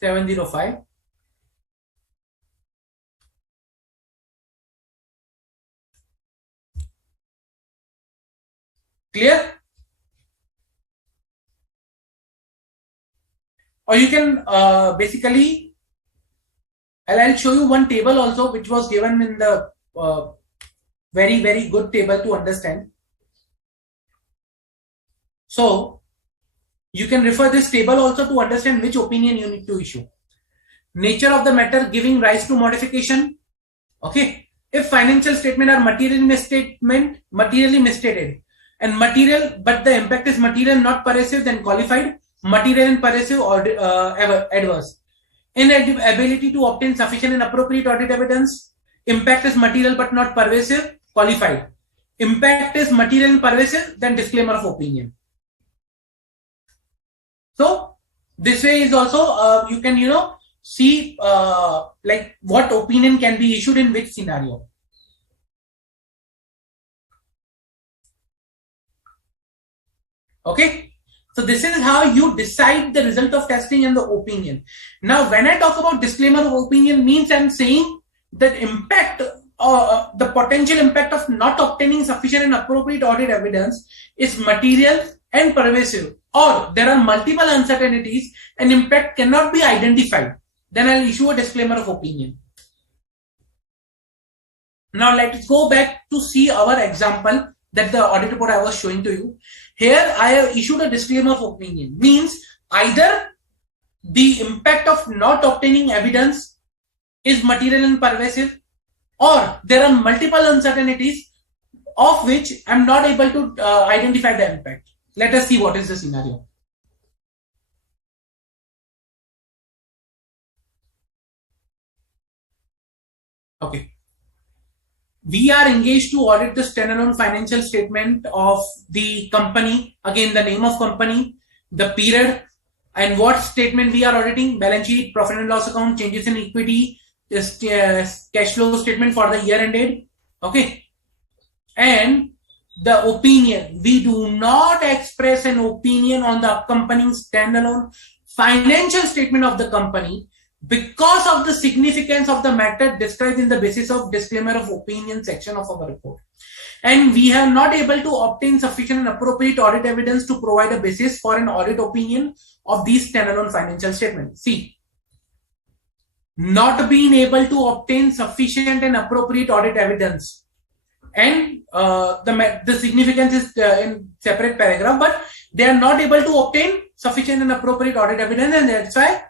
705. Clear? Or you can basically, I'll show you one table also which was given in the very, very good table to understand. So you can refer this table also to understand which opinion you need to issue. Nature of the matter giving rise to modification. Okay. If financial statement are materially misstated and material, but the impact is material, not pervasive, then qualified. Material and pervasive or adverse. Inability to obtain sufficient and appropriate audit evidence. Impact is material but not pervasive, qualified. Impact is material and pervasive, then disclaimer of opinion. So this way is also you can see like what opinion can be issued in which scenario. Okay. So this is how you decide the result of testing and the opinion. Now, when I talk about disclaimer of opinion, means I'm saying that impact or the potential impact of not obtaining sufficient and appropriate audit evidence is material and pervasive, or there are multiple uncertainties and impact cannot be identified. Then I'll issue a disclaimer of opinion. Now let's go back to see our example that the audit report I was showing to you. Here I have issued a disclaimer of opinion. Means either the impact of not obtaining evidence is material and pervasive, or there are multiple uncertainties of which I'm not able to identify the impact. Let us see what is the scenario. Okay. We are engaged to audit the standalone financial statement of the company. Again, the name of company, the period, and what statement we are auditing: balance sheet, profit and loss account, changes in equity, cash flow statement for the year ended. Okay. And the opinion, we do not express an opinion on the accompanying standalone financial statement of the company because of the significance of the matter described in the basis of disclaimer of opinion section of our report. And we have not able to obtain sufficient and appropriate audit evidence to provide a basis for an audit opinion of these standalone financial statements. See, not being able to obtain sufficient and appropriate audit evidence, and the significance is in separate paragraph, but they are not able to obtain sufficient and appropriate audit evidence, and that's why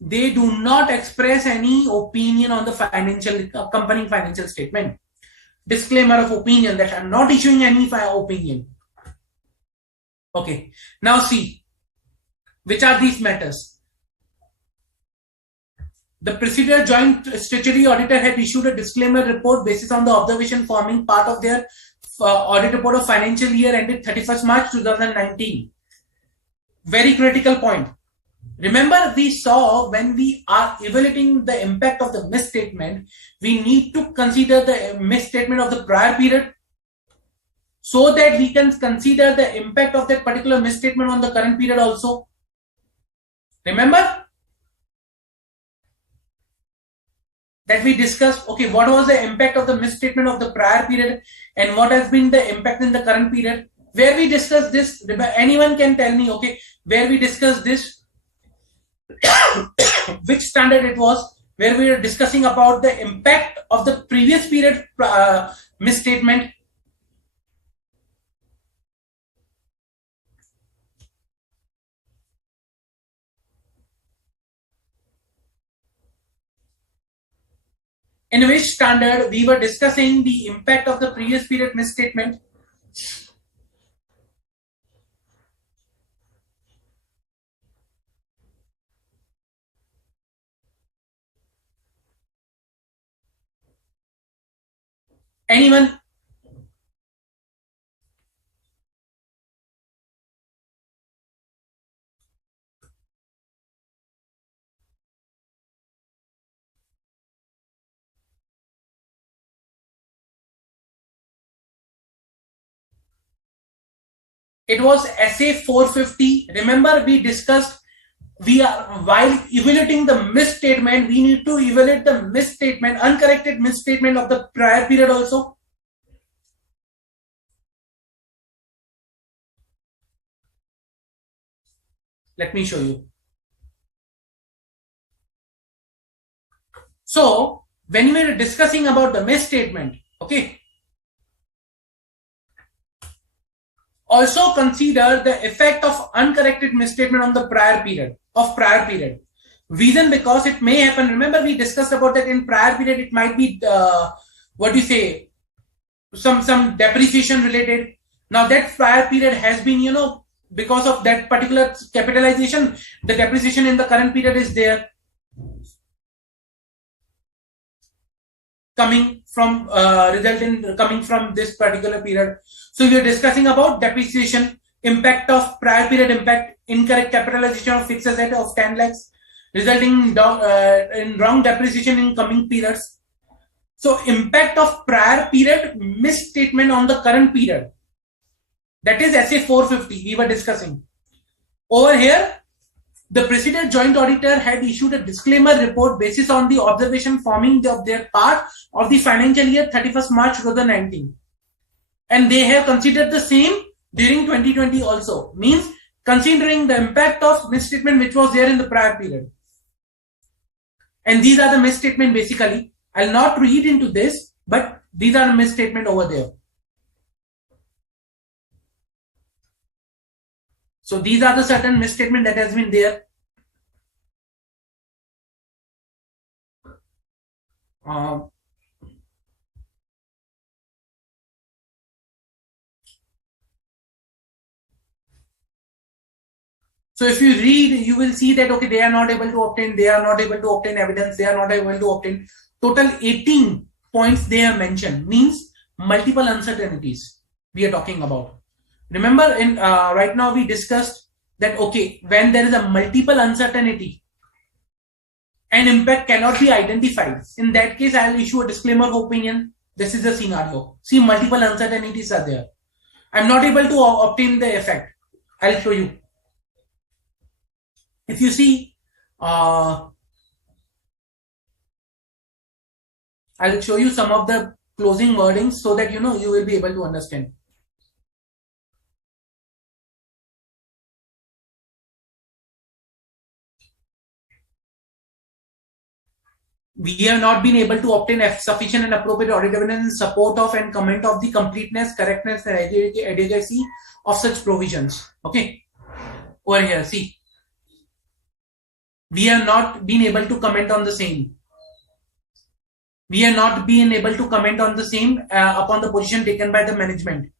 they do not express any opinion on the accompanying financial statement. Disclaimer of opinion that I'm not issuing any opinion. Okay, now see, which are these matters? The Presider Joint Statutory Auditor had issued a disclaimer report based on the observation forming part of their audit report of financial year ended 31st March 2019. Very critical point. Remember, we saw when we are evaluating the impact of the misstatement, we need to consider the misstatement of the prior period so that we can consider the impact of that particular misstatement on the current period also. Remember that we discussed, okay, what was the impact of the misstatement of the prior period and what has been the impact in the current period, where we discussed this. Anyone can tell me, okay, where we discussed this, which standard it was, where we were discussing about the impact of the previous period misstatement. In which standard we were discussing the impact of the previous period misstatement? Anyone? It was SA 450. Remember, we discussed, we are, while evaluating the misstatement, we need to evaluate the misstatement, uncorrected misstatement of the prior period also. Let me show you. So when we were discussing about the misstatement, okay, also consider the effect of uncorrected misstatement on the prior period. Reason, because it may happen. Remember, we discussed about that in prior period. It might be what do you say, some depreciation related. Now that prior period has been, because of that particular capitalization, the depreciation in the current period is there, coming from coming from this particular period. So we are discussing about depreciation, impact of prior period impact, incorrect capitalization of fixed asset of 10 lakhs, resulting in wrong depreciation in coming periods. So impact of prior period misstatement on the current period. That is SA 450 we were discussing. Over here, the Presider Joint Auditor had issued a disclaimer report basis on the observation forming of their part of the financial year 31st March 2019. And they have considered the same during 2020 also. Means considering the impact of misstatement which was there in the prior period. And these are the misstatement basically. I'll not read into this, but these are the misstatement over there. So these are the certain misstatement that has been there. So if you read, you will see that, okay, they are not able to obtain, they are not able to obtain evidence, they are not able to obtain. Total 18 points they have mentioned, means multiple uncertainties we are talking about. Remember, in right now we discussed that, okay, when there is a multiple uncertainty, an impact cannot be identified. In that case, I will issue a disclaimer of opinion. This is the scenario. See, multiple uncertainties are there. I'm not able to obtain the effect. I'll show you. If you see, I'll show you some of the closing wordings so that you will be able to understand. We have not been able to obtain sufficient and appropriate audit evidence in support of and comment of the completeness, correctness, and adequacy of such provisions. Okay, over here, see, we have not been able to comment on the same. We have not been able to comment on the same upon the position taken by the management.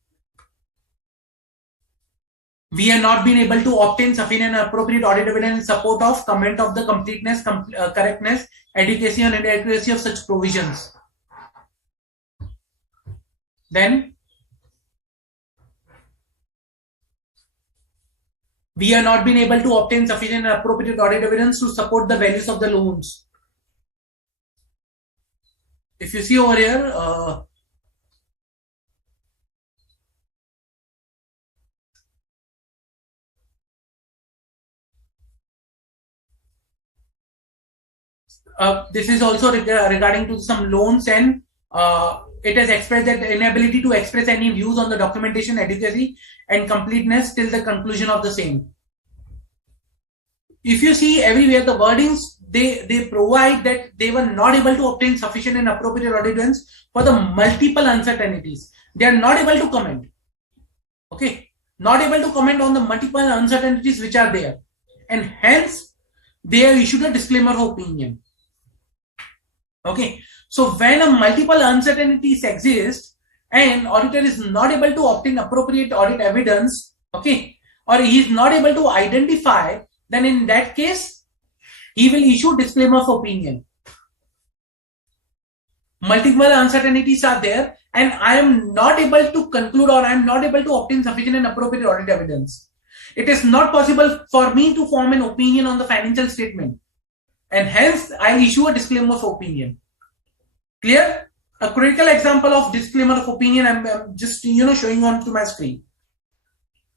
We have not been able to obtain sufficient and appropriate audit evidence in support of comment of the completeness, correctness, adequacy, and inadequacy of such provisions. Then we have not been able to obtain sufficient and appropriate audit evidence to support the values of the loans. If you see over here, this is also regarding to some loans, and it has expressed that the inability to express any views on the documentation, adequacy, and completeness till the conclusion of the same. If you see everywhere, the wordings they provide that they were not able to obtain sufficient and appropriate audit evidence for the multiple uncertainties. They are not able to comment. Okay, not able to comment on the multiple uncertainties which are there, and hence they have issued a disclaimer of opinion. Okay, so when a multiple uncertainties exist and auditor is not able to obtain appropriate audit evidence, okay, or he is not able to identify, then in that case he will issue disclaimer of opinion. Multiple uncertainties are there and I am not able to conclude, or I am not able to obtain sufficient and appropriate audit evidence. It is not possible for me to form an opinion on the financial statement, and hence I issue a disclaimer of opinion. Clear? A critical example of disclaimer of opinion I'm just showing on to my screen.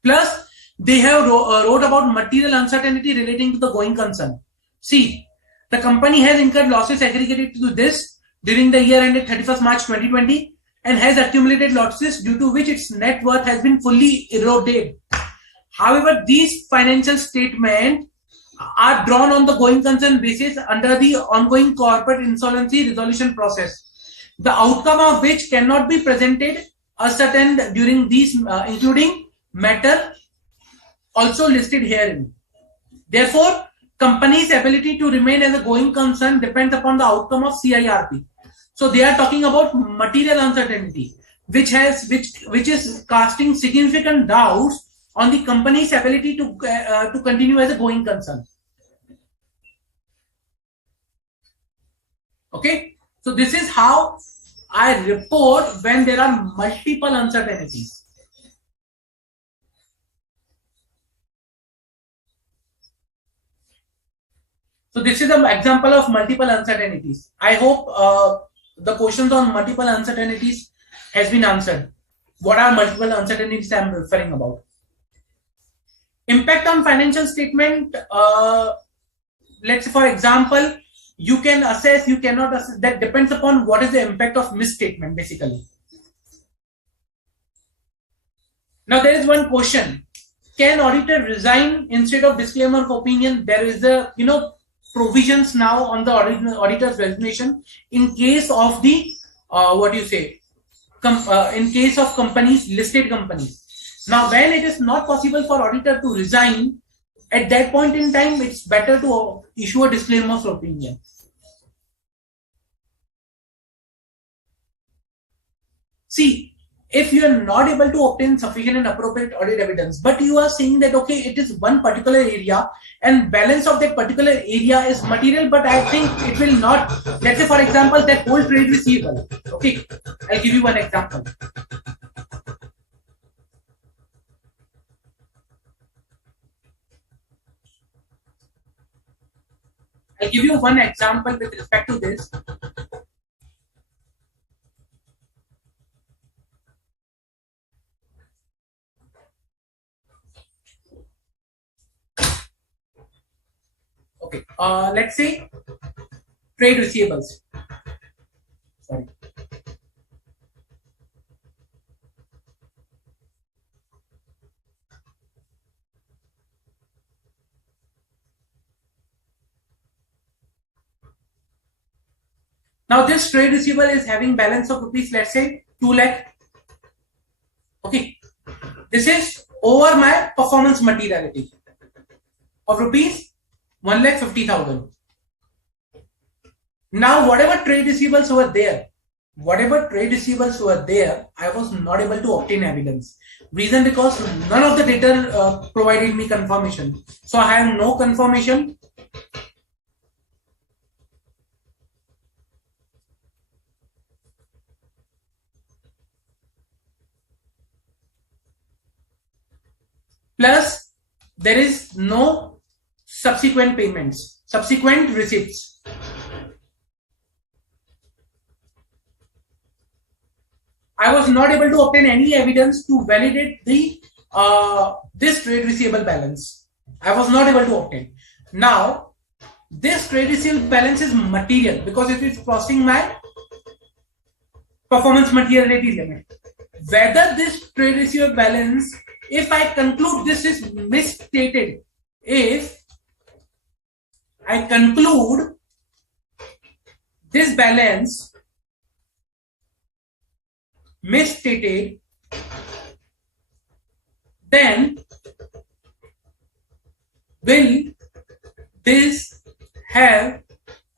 Plus, they have wrote about material uncertainty relating to the going concern. See, the company has incurred losses aggregated to this during the year ended 31st March 2020 and has accumulated losses due to which its net worth has been fully eroded. However, these financial statements are drawn on the going concern basis under the ongoing corporate insolvency resolution process, the outcome of which cannot be presented ascertained during these, including matter also listed herein. Therefore, company's ability to remain as a going concern depends upon the outcome of CIRP. So they are talking about material uncertainty, which is casting significant doubts on the company's ability to continue as a going concern. Okay, so this is how I report when there are multiple uncertainties. So this is an example of multiple uncertainties. I hope the questions on multiple uncertainties has been answered. What are multiple uncertainties I am referring about? Impact on financial statement. Let's say, for example, you can assess, you cannot assess. That depends upon what is the impact of misstatement, basically. Now there is one question: can auditor resign instead of disclaimer of opinion? There is a provisions now on the auditor's resignation in case of the in case of companies, listed companies. Now when it is not possible for auditor to resign, at that point in time it's better to issue a disclaimer of opinion. See, if you are not able to obtain sufficient and appropriate audit evidence, but you are saying that okay, it is one particular area and balance of that particular area is material, but I think it will not. Let's say for example that whole trade receivable. Okay, I'll give you one example. I'll give you one example with respect to this. Okay, let's say trade receivables. Sorry. Now this trade receivable is having balance of rupees, let's say 2 lakh. Okay, this is over my performance materiality of rupees 1,50,000. Now whatever trade receivables were there, I was not able to obtain evidence. Reason because none of the data provided me confirmation. So I have no confirmation. Plus, there is no subsequent payments, subsequent receipts. I was not able to obtain any evidence to validate the this trade receivable balance. I was not able to obtain. Now, this trade receivable balance is material because it is crossing my performance materiality limit. Whether this trade receivable balance, if I conclude this is misstated, if I conclude this balance misstated, then will this have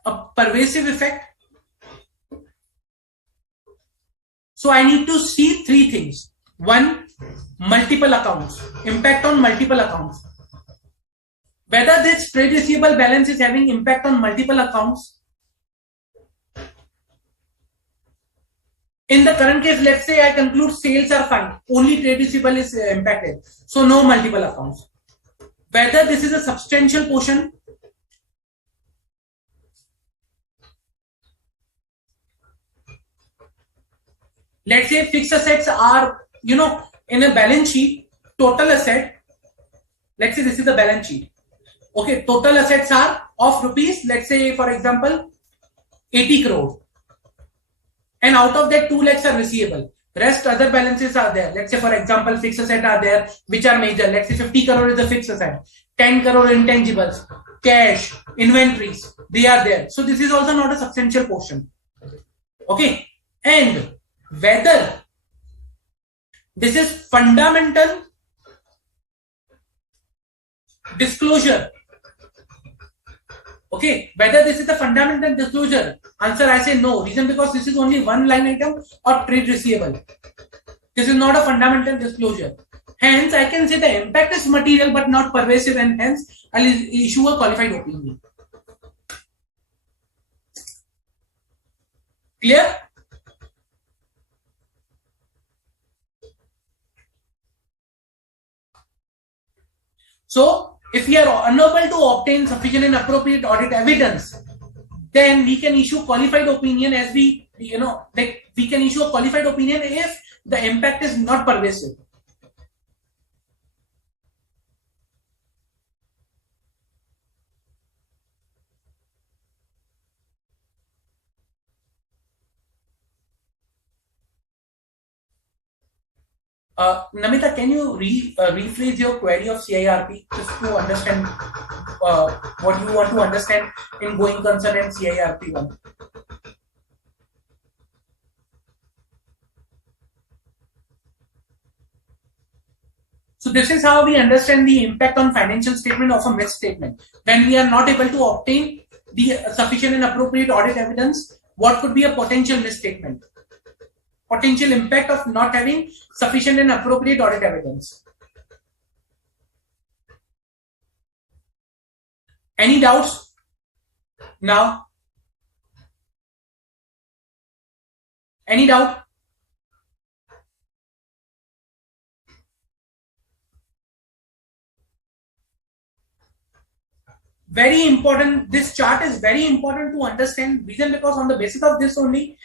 a pervasive effect? So I need to see three things. One, multiple accounts, impact on multiple accounts. Whether this trade receivable balance is having impact on multiple accounts. In the current case, let's say I conclude sales are fine, only trade receivable is impacted, so no multiple accounts. Whether this is a substantial portion, let's say fixed assets are, in a balance sheet, total asset, let's say this is the balance sheet. Okay, total assets are of rupees, let's say for example, 80 crore. And out of that 2 lakhs are receivable. Rest other balances are there. Let's say for example, fixed assets are there, which are major. Let's say 50 crore is a fixed asset. 10 crore intangibles, cash, inventories, they are there. So this is also not a substantial portion. Okay. And whether this is fundamental disclosure. Okay, whether this is the fundamental disclosure, answer I say no. Reason because this is only one line item or trade receivable. This is not a fundamental disclosure. Hence, I can say the impact is material but not pervasive, and hence I'll issue a qualified opinion. Clear? So, if we are unable to obtain sufficient and appropriate audit evidence, then we can issue qualified opinion as we can issue a qualified opinion if the impact is not pervasive. Namita, can you rephrase your query of CIRP just to understand what you want to understand in going concern and CIRP 1? So this is how we understand the impact on financial statement of a misstatement. When we are not able to obtain the sufficient and appropriate audit evidence, what could be a potential misstatement? potential impact of not having sufficient and appropriate audit evidence. Any doubts now? Any doubt? Very important. This chart is very important to understand. Reason because on the basis of this only,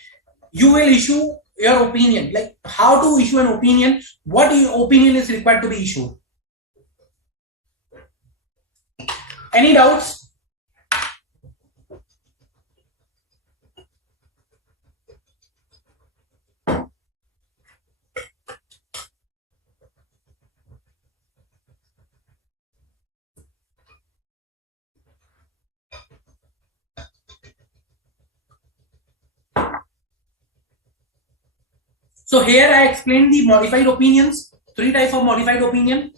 you will issue your opinion. Like how to issue an opinion, what opinion is required to be issued. Any doubts? So here I explained the modified opinions, 3 types of modified opinion.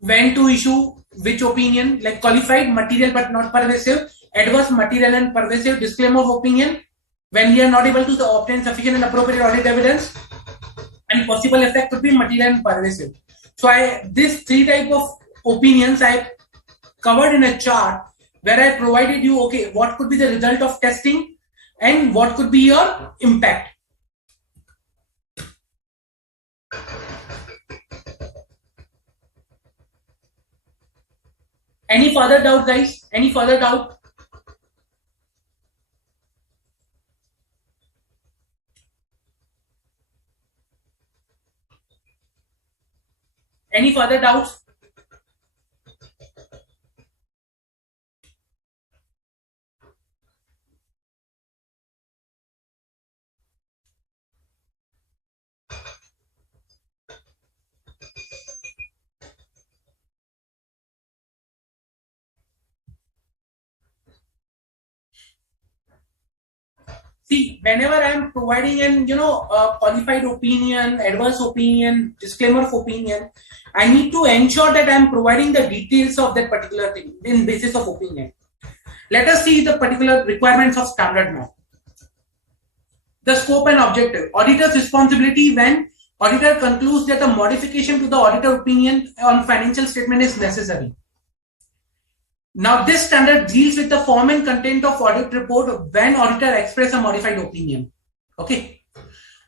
When to issue which opinion, like qualified, material but not pervasive, adverse, material and pervasive, disclaimer of opinion, when we are not able to obtain sufficient and appropriate audit evidence, and possible effect could be material and pervasive. So this 3 type of opinions I covered in a chart where I provided you, okay, what could be the result of testing and what could be your impact. Any further doubt, guys? Any further doubt? Any further doubts? See, whenever I am providing an qualified opinion, adverse opinion, disclaimer of opinion, I need to ensure that I am providing the details of that particular thing in basis of opinion. Let us see the particular requirements of standard now. The scope and objective. Auditor's responsibility when auditor concludes that a modification to the auditor opinion on financial statement is necessary. Now, this standard deals with the form and content of audit report when auditor express a modified opinion. Okay.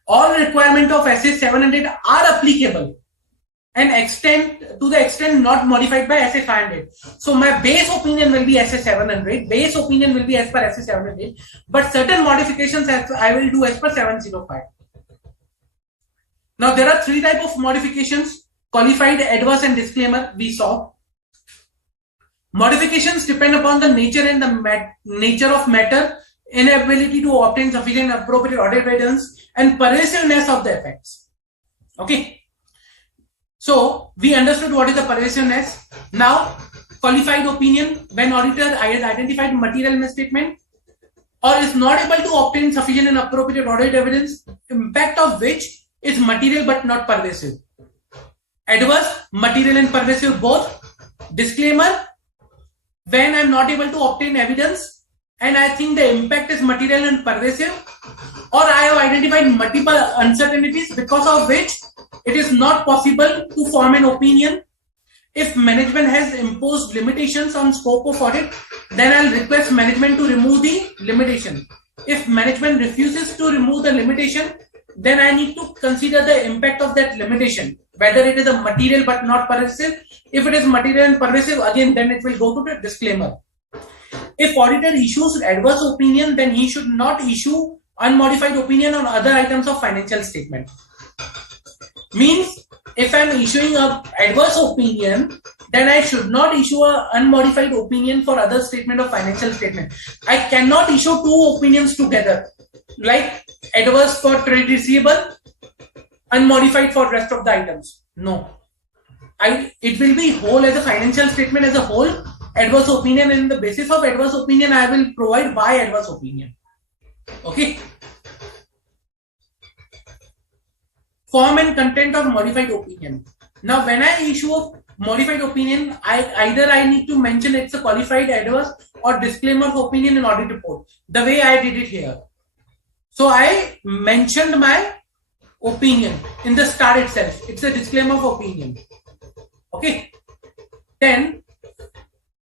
All requirements of SA 700 are applicable and extend to the extent not modified by SA 500. So, my base opinion will be SA 700. Base opinion will be as per SA 700. But certain modifications I will do as per 705. Now, there are 3 types of modifications. Qualified, adverse and disclaimer we saw. Modifications depend upon the nature and the nature of matter, inability to obtain sufficient appropriate audit evidence, and pervasiveness of the effects. Okay. So we understood what is the pervasiveness. Now, qualified opinion when auditor has identified material misstatement or is not able to obtain sufficient and appropriate audit evidence, impact of which is material but not pervasive. Adverse, material and pervasive both. Disclaimer, when I am not able to obtain evidence and I think the impact is material and pervasive, or I have identified multiple uncertainties because of which it is not possible to form an opinion. If management has imposed limitations on scope of audit, then I'll request management to remove the limitation. If management refuses to remove the limitation, then I need to consider the impact of that limitation, whether it is a material but not pervasive. If it is material and pervasive, again, then it will go to the disclaimer. If auditor issues adverse opinion, then he should not issue unmodified opinion on other items of financial statement. Means, if I am issuing an adverse opinion, then I should not issue an unmodified opinion for other statement of financial statement. I cannot issue 2 opinions together, like adverse for trade receivable, unmodified for rest of the items. No. It will be whole as a financial statement as a whole, adverse opinion, and the basis of adverse opinion I will provide by adverse opinion. Okay. Form and content of modified opinion. Now, when I issue a modified opinion, I need to mention it's a qualified, adverse or disclaimer of opinion in audit report, the way I did it here. So I mentioned my opinion in the start itself. It's a disclaimer of opinion. Okay. Then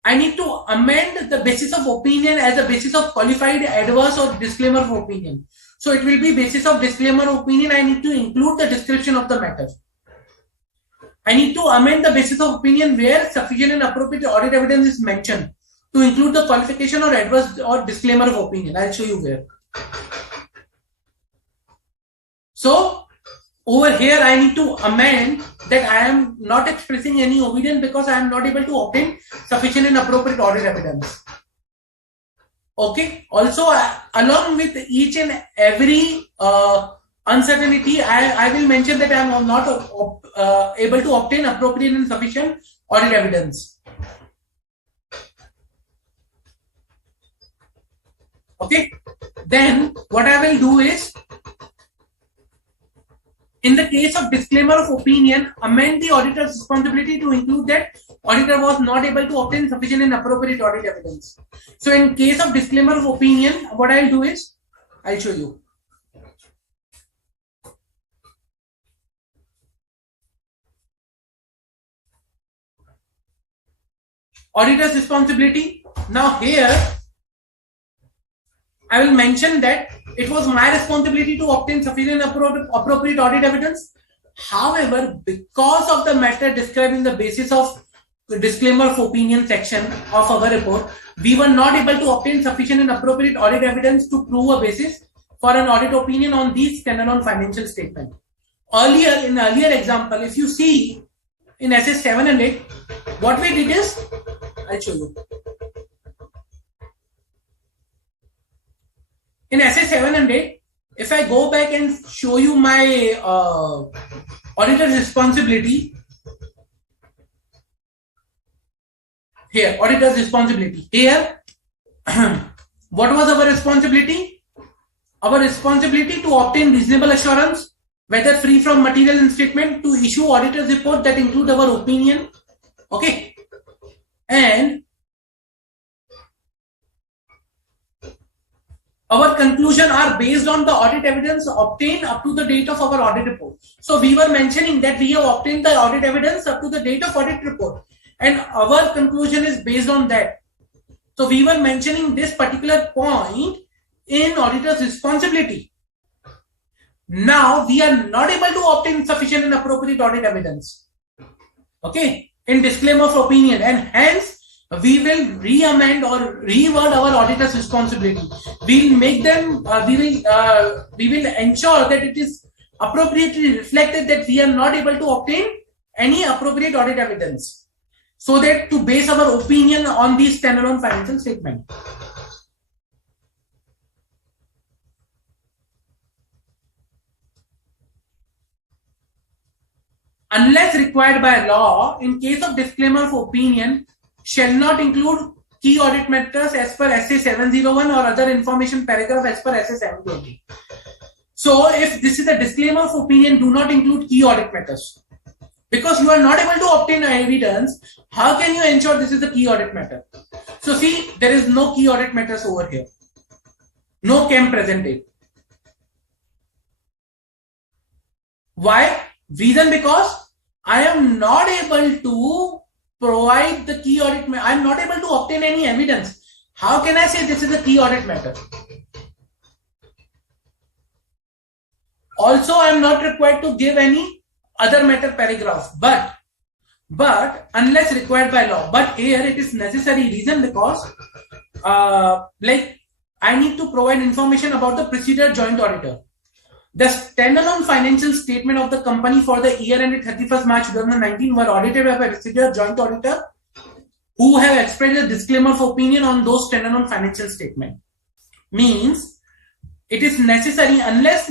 I need to amend the basis of opinion as a basis of qualified adverse or disclaimer of opinion. So it will be basis of disclaimer of opinion. I need to include the description of the matter. I need to amend the basis of opinion where sufficient and appropriate audit evidence is mentioned to include the qualification or adverse or disclaimer of opinion. I'll show you where. So over here, I need to amend that I am not expressing any opinion because I am not able to obtain sufficient and appropriate audit evidence. Okay. Also, along with each and every uncertainty, I will mention that I am not able to obtain appropriate and sufficient audit evidence. Okay. Then what I will do is, in the case of disclaimer of opinion, amend the auditor's responsibility to include that auditor was not able to obtain sufficient and appropriate audit evidence. So in case of disclaimer of opinion, what I'll do is, I'll show you. Auditor's responsibility. Now here, I will mention that it was my responsibility to obtain sufficient appropriate audit evidence. However, because of the matter described in the basis of the disclaimer of opinion section of our report, we were not able to obtain sufficient and appropriate audit evidence to prove a basis for an audit opinion on these standalone financial statement. Earlier, in the earlier example, if you see in SS 7 and 8, what we did is, I'll show you. In SS 7 and 8, if I go back and show you my auditor's responsibility, here, auditor's responsibility. Here, what was our responsibility? Our responsibility to obtain reasonable assurance, whether free from material misstatement, to issue auditor's report that include our opinion. Okay. And our conclusion are based on the audit evidence obtained up to the date of our audit report. So we were mentioning that we have obtained the audit evidence up to the date of audit report, and our conclusion is based on that. So we were mentioning this particular point in auditor's responsibility. Now we are not able to obtain sufficient and appropriate audit evidence. Okay, in disclaimer of opinion, and hence we will re-amend or reword our auditor's responsibility. We'll make them. We will ensure that it is appropriately reflected that we are not able to obtain any appropriate audit evidence, so that to base our opinion on these standalone financial statement. Unless required by law, in case of disclaimer of opinion, shall not include key audit matters as per SA 701 or other information paragraph as per SA 720. So if this is a disclaimer of opinion, do not include key audit matters. Because you are not able to obtain evidence, how can you ensure this is a key audit matter? So see, there is no key audit matters over here. No CAM presented. Why? Reason because I am not able to provide the key audit. I am not able to obtain any evidence. How can I say this is a key audit matter? Also, I am not required to give any other matter paragraph, but unless required by law. But here it is necessary. Reason because like I need to provide information about the procedure joint auditor. The standalone financial statement of the company for the year ended 31st March 2019 were audited by a procedure joint auditor who have expressed a disclaimer of opinion on those standalone financial statement. Means it is necessary, unless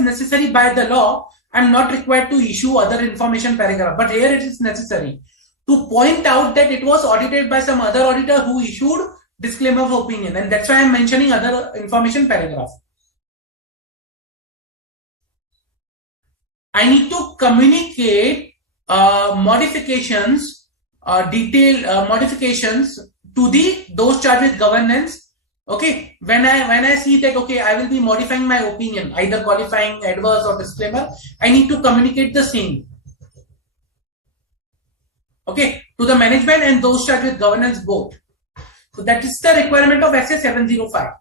necessary by the law, I am not required to issue other information paragraph. But here it is necessary to point out that it was audited by some other auditor who issued disclaimer of opinion, and that's why I am mentioning other information paragraph. I need to communicate modifications, modifications to those charged with governance Okay, when I see that okay, I will be modifying my opinion, either qualifying, adverse, or disclaimer, I need to communicate the same. Okay, to the management and those charged with governance both. So that is the requirement of SA 705.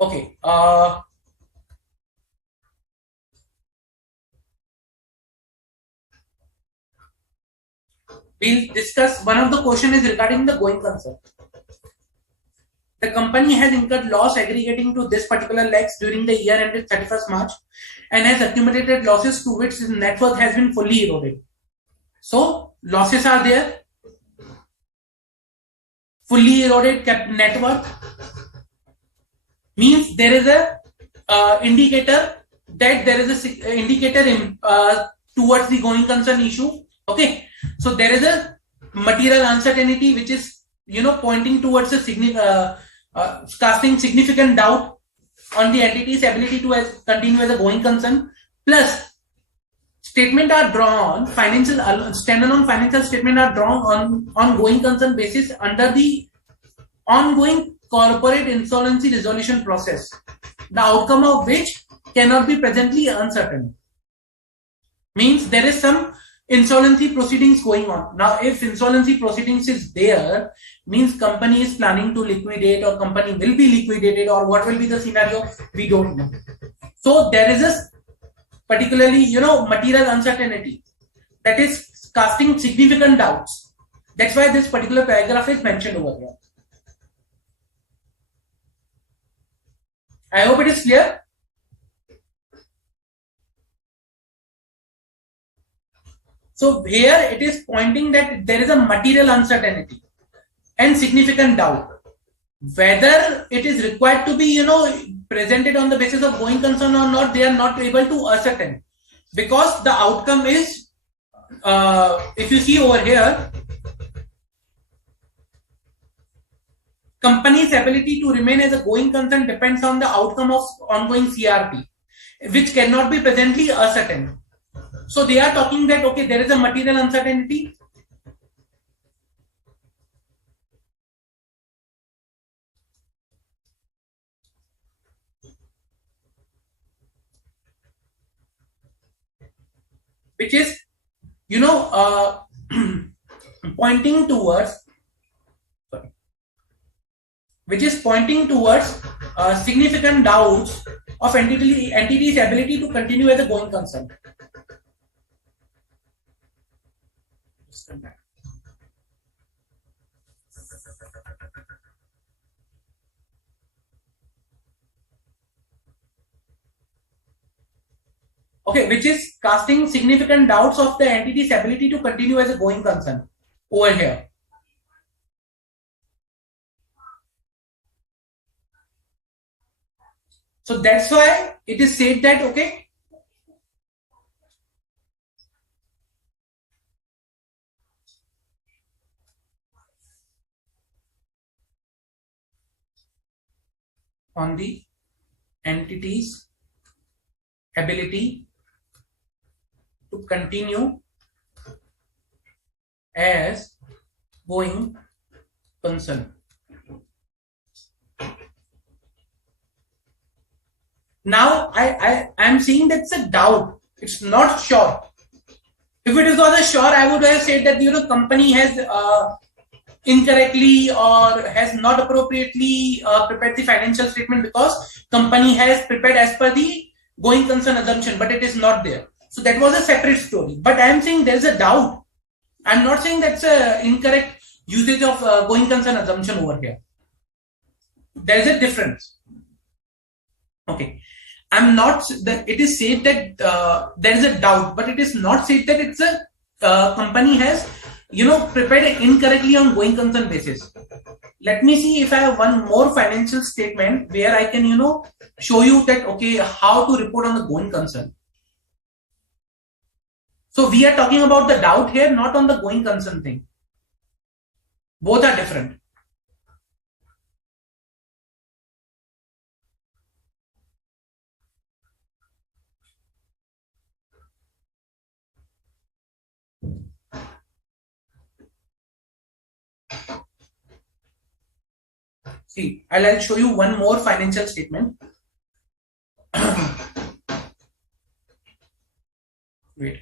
Okay. We'll discuss. One of the question is regarding the going concern. The company has incurred loss aggregating to this particular lakhs during the year ended 31st March and has accumulated losses to which his net worth has been fully eroded. So losses are there, fully eroded net worth means there is a indicator that there is a indicator in towards the going concern issue. Okay, so there is a material uncertainty which is pointing towards a casting significant doubt on the entity's ability to continue as a going concern. Plus, statement are drawn financial standalone financial statement are drawn on going concern basis under the ongoing corporate insolvency resolution process, the outcome of which cannot be presently uncertain. Means there is some insolvency proceedings going on. Now, if insolvency proceedings is there, means company is planning to liquidate or company will be liquidated or what will be the scenario, we don't know. So there is a particularly, material uncertainty that is casting significant doubts. That's why this particular paragraph is mentioned over here. I hope it is clear. So here it is pointing that there is a material uncertainty and significant doubt. Whether it is required to be, presented on the basis of going concern or not, they are not able to ascertain. Because the outcome is, if you see over here, company's ability to remain as a going concern depends on the outcome of ongoing CRP, which cannot be presently ascertained. So they are talking that, okay, there is a material uncertainty. Which is, pointing towards, significant doubts of entity's ability to continue as a going concern. Okay, which is casting significant doubts of the entity's ability to continue as a going concern over here. So that's why it is said that, okay, on the entity's ability to continue as going concern. Now I am seeing that's a doubt. It's not sure. If it was a sure, I would have said that company has incorrectly or has not appropriately prepared the financial statement because company has prepared as per the going concern assumption, but it is not there. So that was a separate story. But I am saying there is a doubt. I am not saying that's a incorrect usage of going concern assumption over here. There is a difference. Okay. I'm not that it is said that there is a doubt, but it is not said that it's a company has prepared incorrectly on going concern basis. Let me see if I have one more financial statement where I can show you that okay how to report on the going concern. So we are talking about the doubt here, not on the going concern thing. Both are different. See, I'll show you one more financial statement. Wait.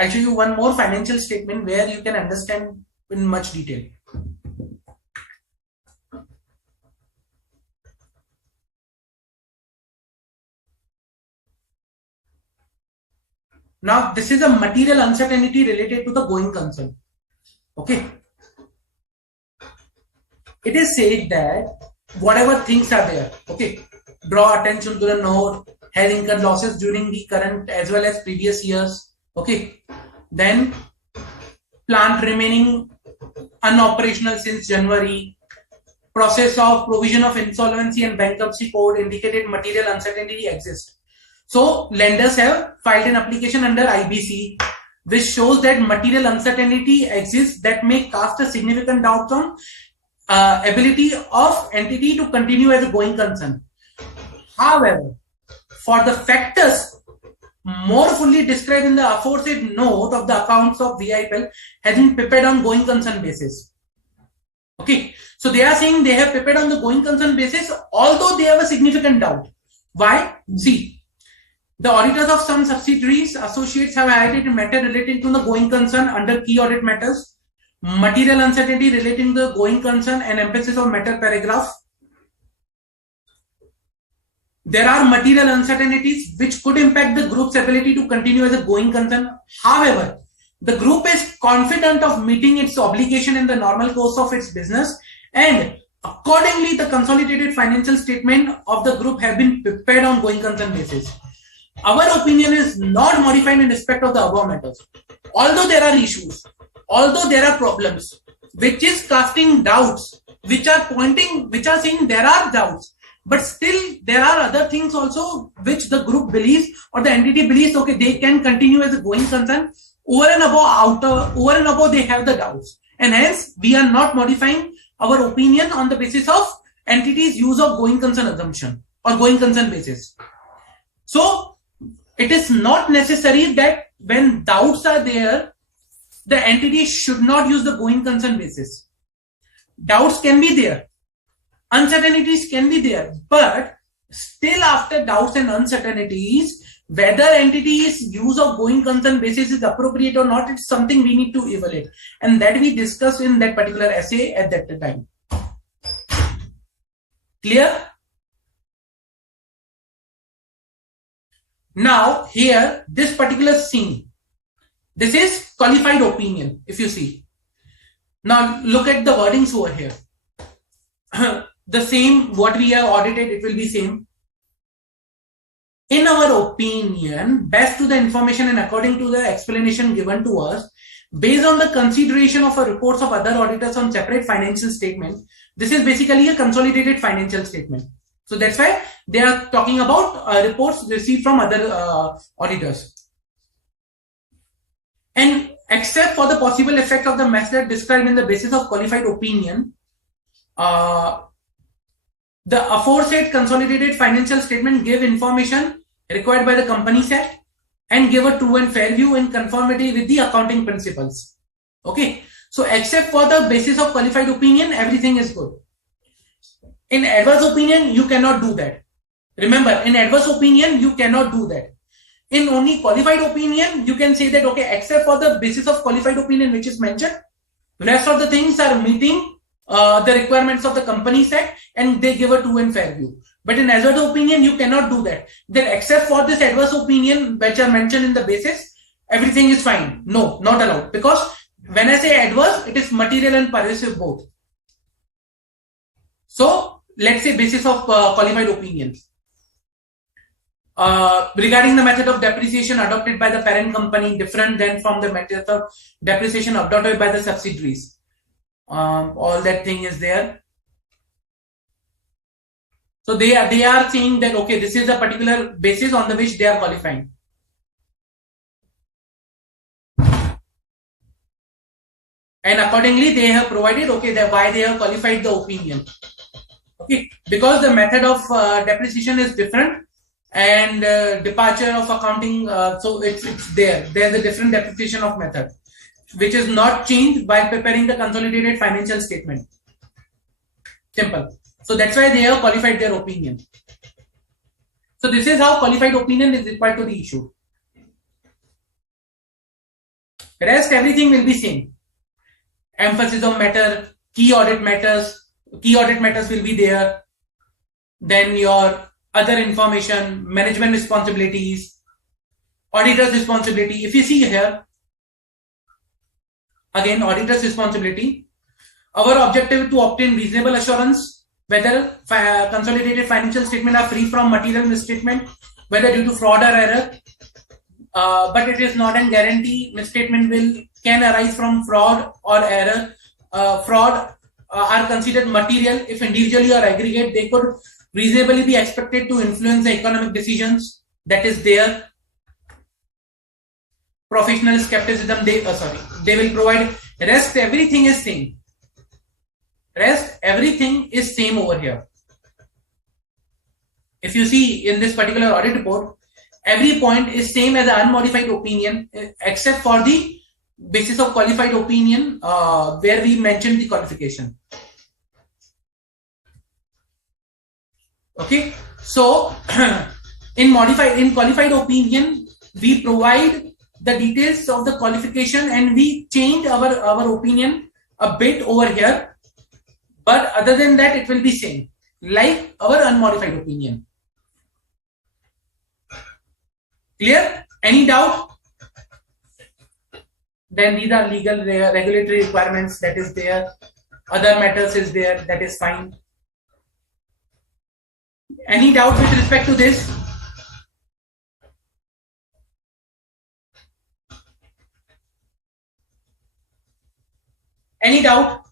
I'll show you one more financial statement where you can understand in much detail. Now, this is a material uncertainty related to the going concern. Okay. It is said that whatever things are there, okay, draw attention to the note, has incurred losses during the current as well as previous years. Okay. Then plant remaining unoperational since January. Process of provision of insolvency and bankruptcy code indicated material uncertainty exists. So lenders have filed an application under IBC, which shows that material uncertainty exists that may cast a significant doubt on ability of entity to continue as a going concern. However, for the factors more fully described in the aforesaid note of the accounts of VIPL has been prepared on going concern basis. Okay, so they are saying they have prepared on the going concern basis, although they have a significant doubt. Why? See, the auditors of some subsidiaries, associates have highlighted a matter relating to the going concern under key audit matters, material uncertainty relating to the going concern and emphasis on matter paragraph. There are material uncertainties which could impact the group's ability to continue as a going concern. However, the group is confident of meeting its obligation in the normal course of its business, and accordingly, the consolidated financial statement of the group have been prepared on going concern basis. Our opinion is not modified in respect of the above matters. Although there are issues, although there are problems, which is casting doubts, which are saying there are doubts, but still there are other things also which the group believes or the entity believes, okay, they can continue as a going concern. Over and above, they have the doubts, and hence we are not modifying our opinion on the basis of entity's use of going concern assumption or going concern basis. So it is not necessary that when doubts are there, the entity should not use the going concern basis. Doubts can be there, uncertainties can be there, but still after doubts and uncertainties, whether entity's use of going concern basis is appropriate or not, it's something we need to evaluate, and that we discussed in that particular essay at that time. Clear? Now here, this particular scene, this is qualified opinion, if you see. Now look at the wordings over here. The same, what we have audited, it will be same. In our opinion, based to the information and according to the explanation given to us, based on the consideration of reports of other auditors on separate financial statements, this is basically a consolidated financial statement. So that's why they are talking about reports received from other auditors. And except for the possible effect of the method described in the basis of qualified opinion, the aforesaid consolidated financial statement gave information required by the Companies Act and give a true and fair view in conformity with the accounting principles. Okay, so except for the basis of qualified opinion, everything is good. In adverse opinion, you cannot do that. Remember, in adverse opinion, you cannot do that. In only qualified opinion, you can say that, okay, except for the basis of qualified opinion which is mentioned, rest of the things are meeting the requirements of the Companies Act and they give a true and fair view. But in adverse opinion, you cannot do that. Then except for this adverse opinion which are mentioned in the basis, everything is fine. No, not allowed. Because when I say adverse, it is material and pervasive both. So let's say basis of qualified opinion. Regarding the method of depreciation adopted by the parent company, different than from the method of depreciation adopted by the subsidiaries. all that thing is there. So they are saying that okay, this is a particular basis on the which they are qualifying. And accordingly, they have provided okay that why they have qualified the opinion. Okay, because the method of depreciation is different and departure of accounting, so it's there. There's a different depreciation of method, which is not changed while preparing the consolidated financial statement. Simple. So that's why they have qualified their opinion. So this is how qualified opinion is required to be issued. Rest everything will be same. Emphasis on matter, key audit matters will be there. Then your other information, management responsibilities, auditor's responsibility. If you see here, again, auditor's responsibility. Our objective is to obtain reasonable assurance whether consolidated financial statements are free from material misstatement, whether due to fraud or error. But it is not a guarantee. Misstatement can arise from fraud or error. Fraud are considered material if individually or aggregate. They could reasonably be expected to influence the economic decisions. That is there. Professional skepticism. They will provide. Rest everything is same. Rest everything is same over here. If you see in this particular audit report, every point is same as an unmodified opinion except for the basis of qualified opinion where we mentioned the qualification. Okay, so in qualified opinion we provide the details of the qualification and we change our opinion a bit over here, but other than that it will be same like our unmodified opinion. Clear? Any doubt? Then these are legal regulatory requirements, that is there. Other matters is there, that is fine. Any doubt with respect to this? Any doubt?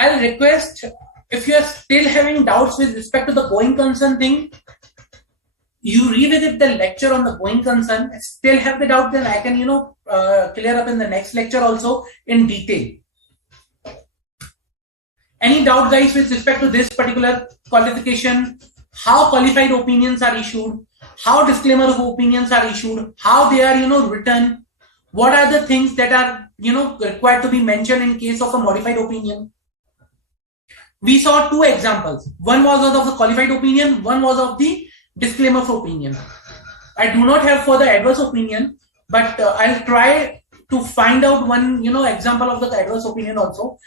I'll request, if you are still having doubts with respect to the going concern thing, you revisit the lecture on the going concern. Still have the doubt, then I can clear up in the next lecture also in detail. Any doubt guys with respect to this particular qualification, how qualified opinions are issued, how disclaimer of opinions are issued, how they are written, what are the things that are required to be mentioned in case of a modified opinion. We saw two examples. One was of the qualified opinion, one was of the disclaimer of opinion. I do not have for the adverse opinion, but I'll try to find out one example of the adverse opinion also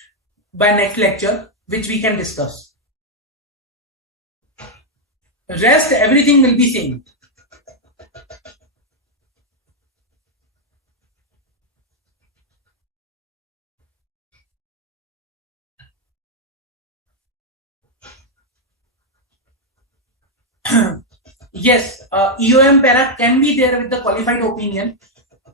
by next lecture, which we can discuss. Rest everything will be same. Yes, EOM para can be there with the qualified opinion.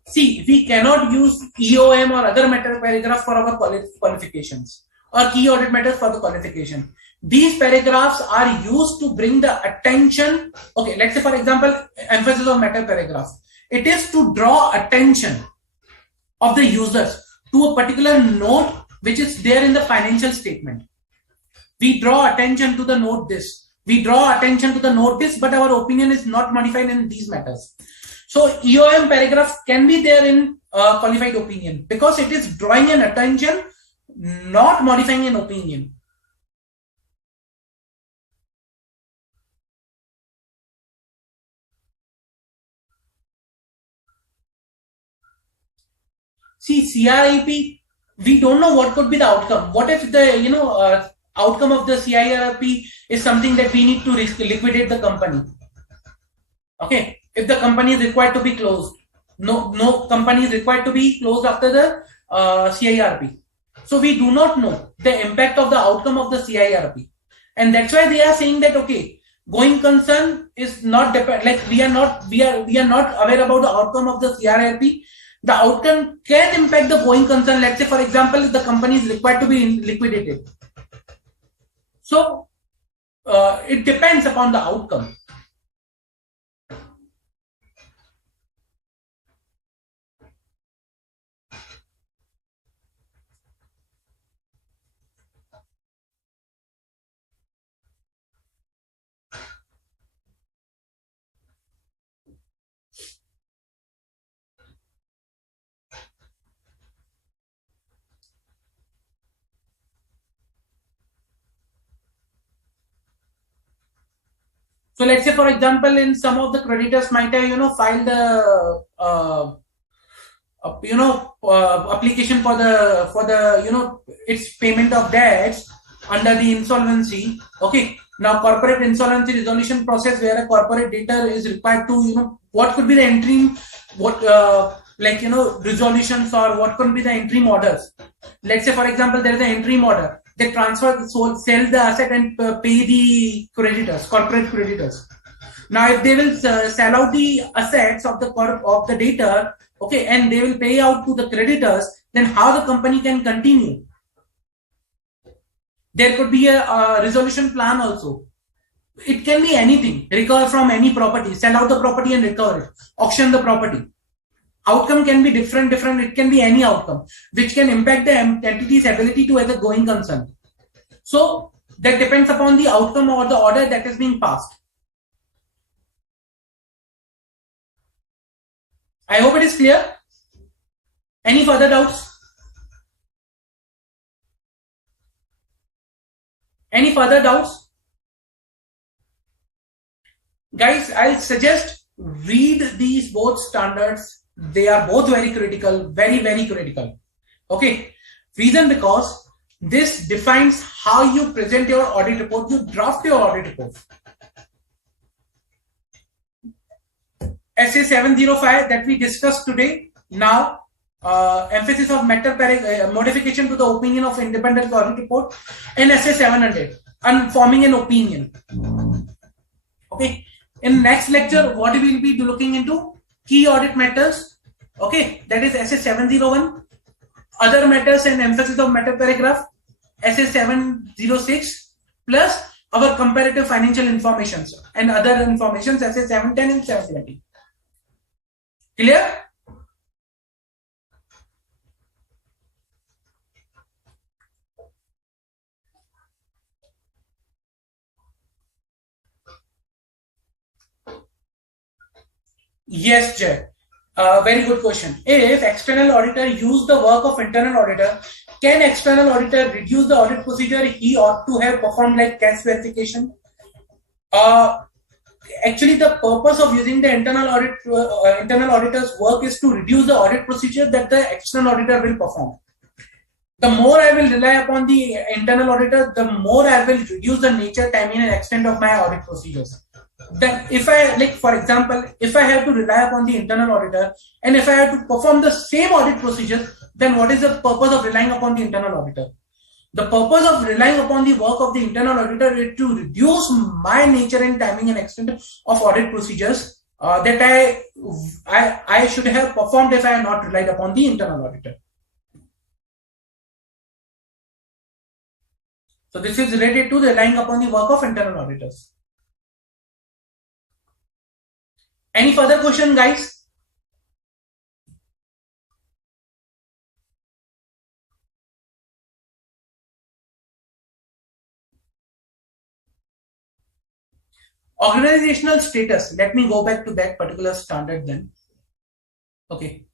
See, we cannot use EOM or other matter paragraph for our qualifications or key audit matters for the qualification. These paragraphs are used to bring the attention. Okay, let's say for example, emphasis on matter paragraph. It is to draw attention of the users to a particular note which is there in the financial statement. We draw attention to the note this. We draw attention to the note this, but our opinion is not modified in these matters. So EOM paragraph can be there in qualified opinion because it is drawing an attention, not modifying an opinion. See, CRIP, we don't know what could be the outcome. What if the outcome of the CIRP is something that we need to liquidate the company? Okay, if the company is required to be closed, no company is required to be closed after the CIRP. So we do not know the impact of the outcome of the CIRP, and that's why they are saying that okay, going concern is not not depend, like we are not aware about the outcome of the CRLP. The outcome can impact the going concern. Let's say, for example, if the company is required to be liquidated. So it depends upon the outcome. So let's say, for example, in some of the creditors might have, filed the, application for the, its payment of debts under the insolvency. Okay. Now, corporate insolvency resolution process where a corporate debtor is required to, what could be the interim, resolutions, or what could be the interim orders. Let's say, for example, there is an interim order. They sell the asset and pay the creditors, corporate creditors. Now, if they will sell out the assets of the debtor, okay, and they will pay out to the creditors, then how the company can continue? There could be a resolution plan also. It can be anything. Recover from any property, sell out the property and recover it, auction the property. Outcome can be different. It can be any outcome, which can impact the entity's ability to have a going concern. So that depends upon the outcome or the order that is being passed. I hope it is clear. Any further doubts? Any further doubts? Guys, I'll suggest read these both standards. They are both very critical, very, very critical. Okay. Reason because this defines how you present your audit report, you draft your audit report. SA 705 that we discussed today. Now, emphasis of matter modification to the opinion of independent audit report, and SA 700 and forming an opinion. Okay. In next lecture, what we will be looking into? Key audit matters. Okay. That is SA 701. Other matters and emphasis of matter paragraph. SA 706 plus our comparative financial information and other information, SA 710 and 720. Clear? Yes, Jay. Very good question. If external auditor use the work of internal auditor, can external auditor reduce the audit procedure he ought to have performed, like cash verification? Actually, the purpose of using the internal auditor's work is to reduce the audit procedure that the external auditor will perform. The more I will rely upon the internal auditor, the more I will reduce the nature, timing, and extent of my audit procedures. Then if I, like for example, if I have to rely upon the internal auditor and if I have to perform the same audit procedures, then what is the purpose of relying upon the internal auditor? The purpose of relying upon the work of the internal auditor is to reduce my nature and timing and extent of audit procedures that I should have performed if I had not relied upon the internal auditor. So this is related to relying upon the work of internal auditors. Any further question, guys? Organizational status. Let me go back to that particular standard then. Okay.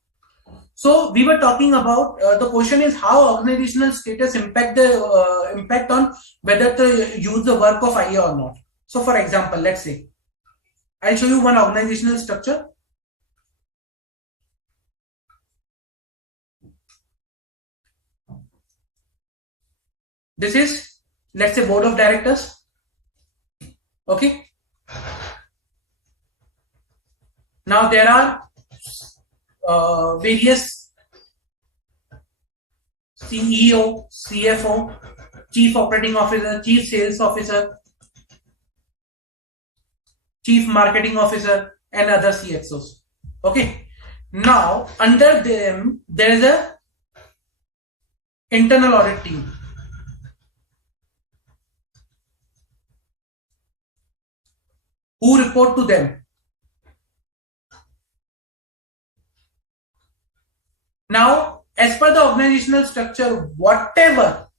So we were talking about the question is how organizational status impact on whether to use the work of IA or not. So for example, let's say I'll show you one organizational structure. This is, let's say, board of directors. Okay. Now there are various CEO, CFO, Chief Operating Officer, Chief Sales Officer. Chief Marketing Officer, and other CXOs. Okay. Now, under them, there is a internal audit team. Who report to them. Now, as per the organizational structure, whatever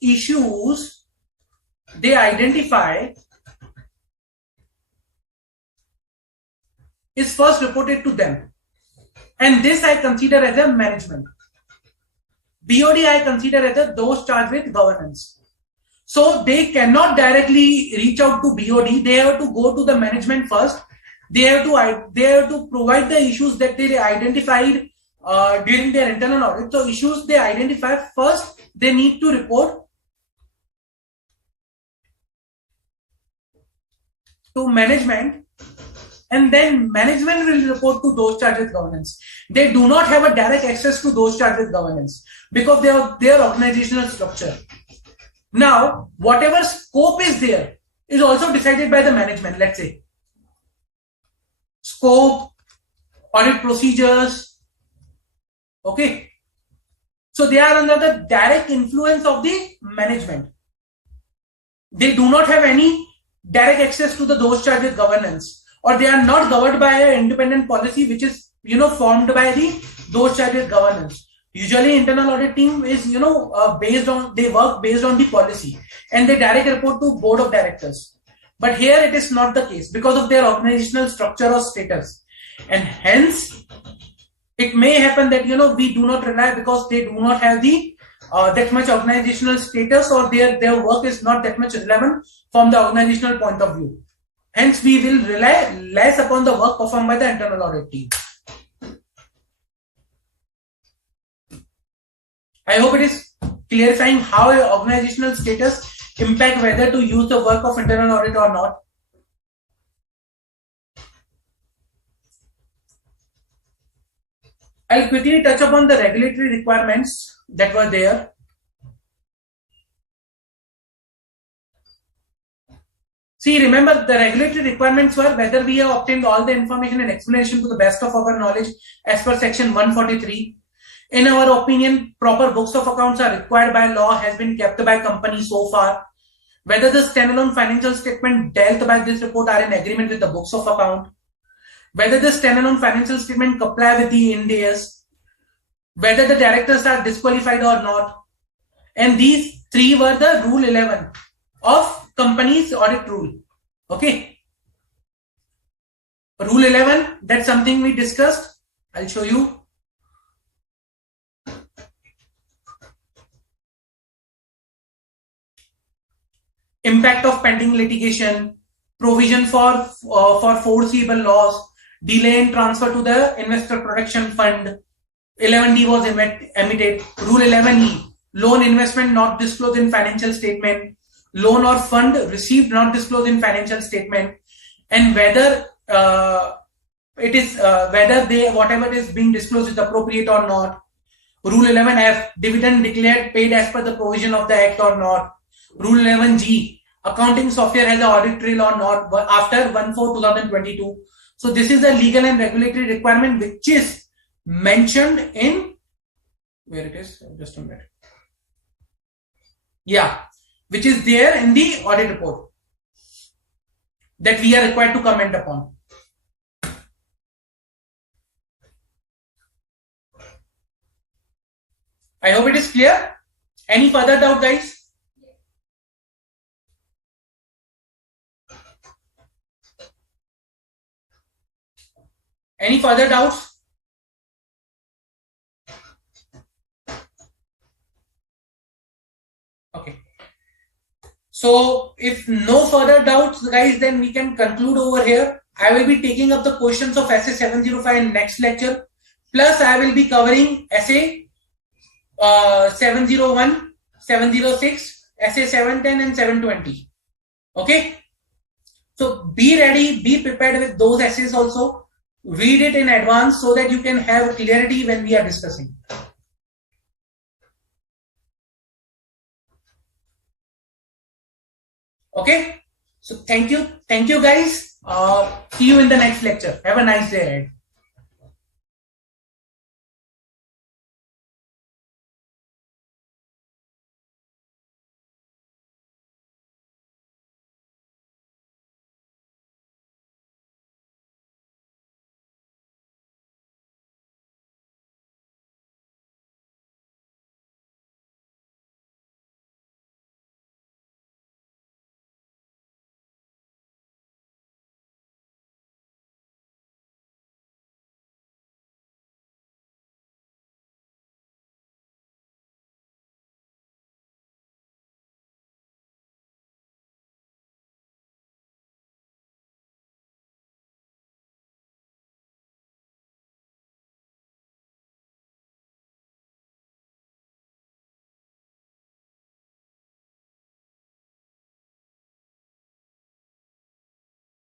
issues they identify is first reported to them. And this I consider as a management. BOD I consider as those charged with governance. So they cannot directly reach out to BOD. They have to go to the management first. They have to provide the issues that they identified during their internal audit. So issues they identify first, they need to report to management, and then management will report to those charged with governance. They do not have a direct access to those charged with governance because they are their organizational structure. Now, whatever scope is there is also decided by the management, let's say. Scope, audit procedures, okay. So they are under the direct influence of the management. They do not have any direct access to those charged with governance, or they are not governed by an independent policy which is formed by those charged with governance. Usually internal audit team is they work based on the policy and they direct report to board of directors. But here it is not the case because of their organizational structure or status, and hence it may happen that we do not rely because they do not have the that much organizational status, or their work is not that much relevant from the organizational point of view. Hence we will rely less upon the work performed by the internal audit team. I hope it is clarifying how your organizational status impact whether to use the work of internal audit or not. I'll quickly touch upon the regulatory requirements that were there. See, remember the regulatory requirements were whether we have obtained all the information and explanation to the best of our knowledge as per section 143. In our opinion, proper books of accounts are required by law, has been kept by company so far. Whether the standalone financial statement dealt by this report are in agreement with the books of account. Whether the standalone financial statement comply with the Ind AS. Whether the directors are disqualified or not. And these three were the Rule 11 of company's audit rule. Okay. Rule 11, that's something we discussed. I'll show you. Impact of pending litigation, provision for foreseeable loss, delay in transfer to the investor protection fund. 11D was emitted. Rule 11E, loan investment not disclosed in financial statement, loan or fund received not disclosed in financial statement, and whether whatever is being disclosed is appropriate or not. Rule 11F, dividend declared paid as per the provision of the act or not. Rule 11G, accounting software has an audit trail or not after 1/4/2022. So this is the legal and regulatory requirement which is mentioned in where it is. Just a minute. Yeah, which is there in the audit report that we are required to comment upon. I hope it is clear. Any further doubt, guys? Any further doubts? Okay. So if no further doubts, guys, then we can conclude over here. I will be taking up the questions of essay 705 in next lecture. Plus, I will be covering essay 701, 706, essay 710 and 720. Okay. So be ready, be prepared with those essays also. Read it in advance so that you can have clarity when we are discussing. Okay. So thank you guys. See you in the next lecture. Have a nice day ahead.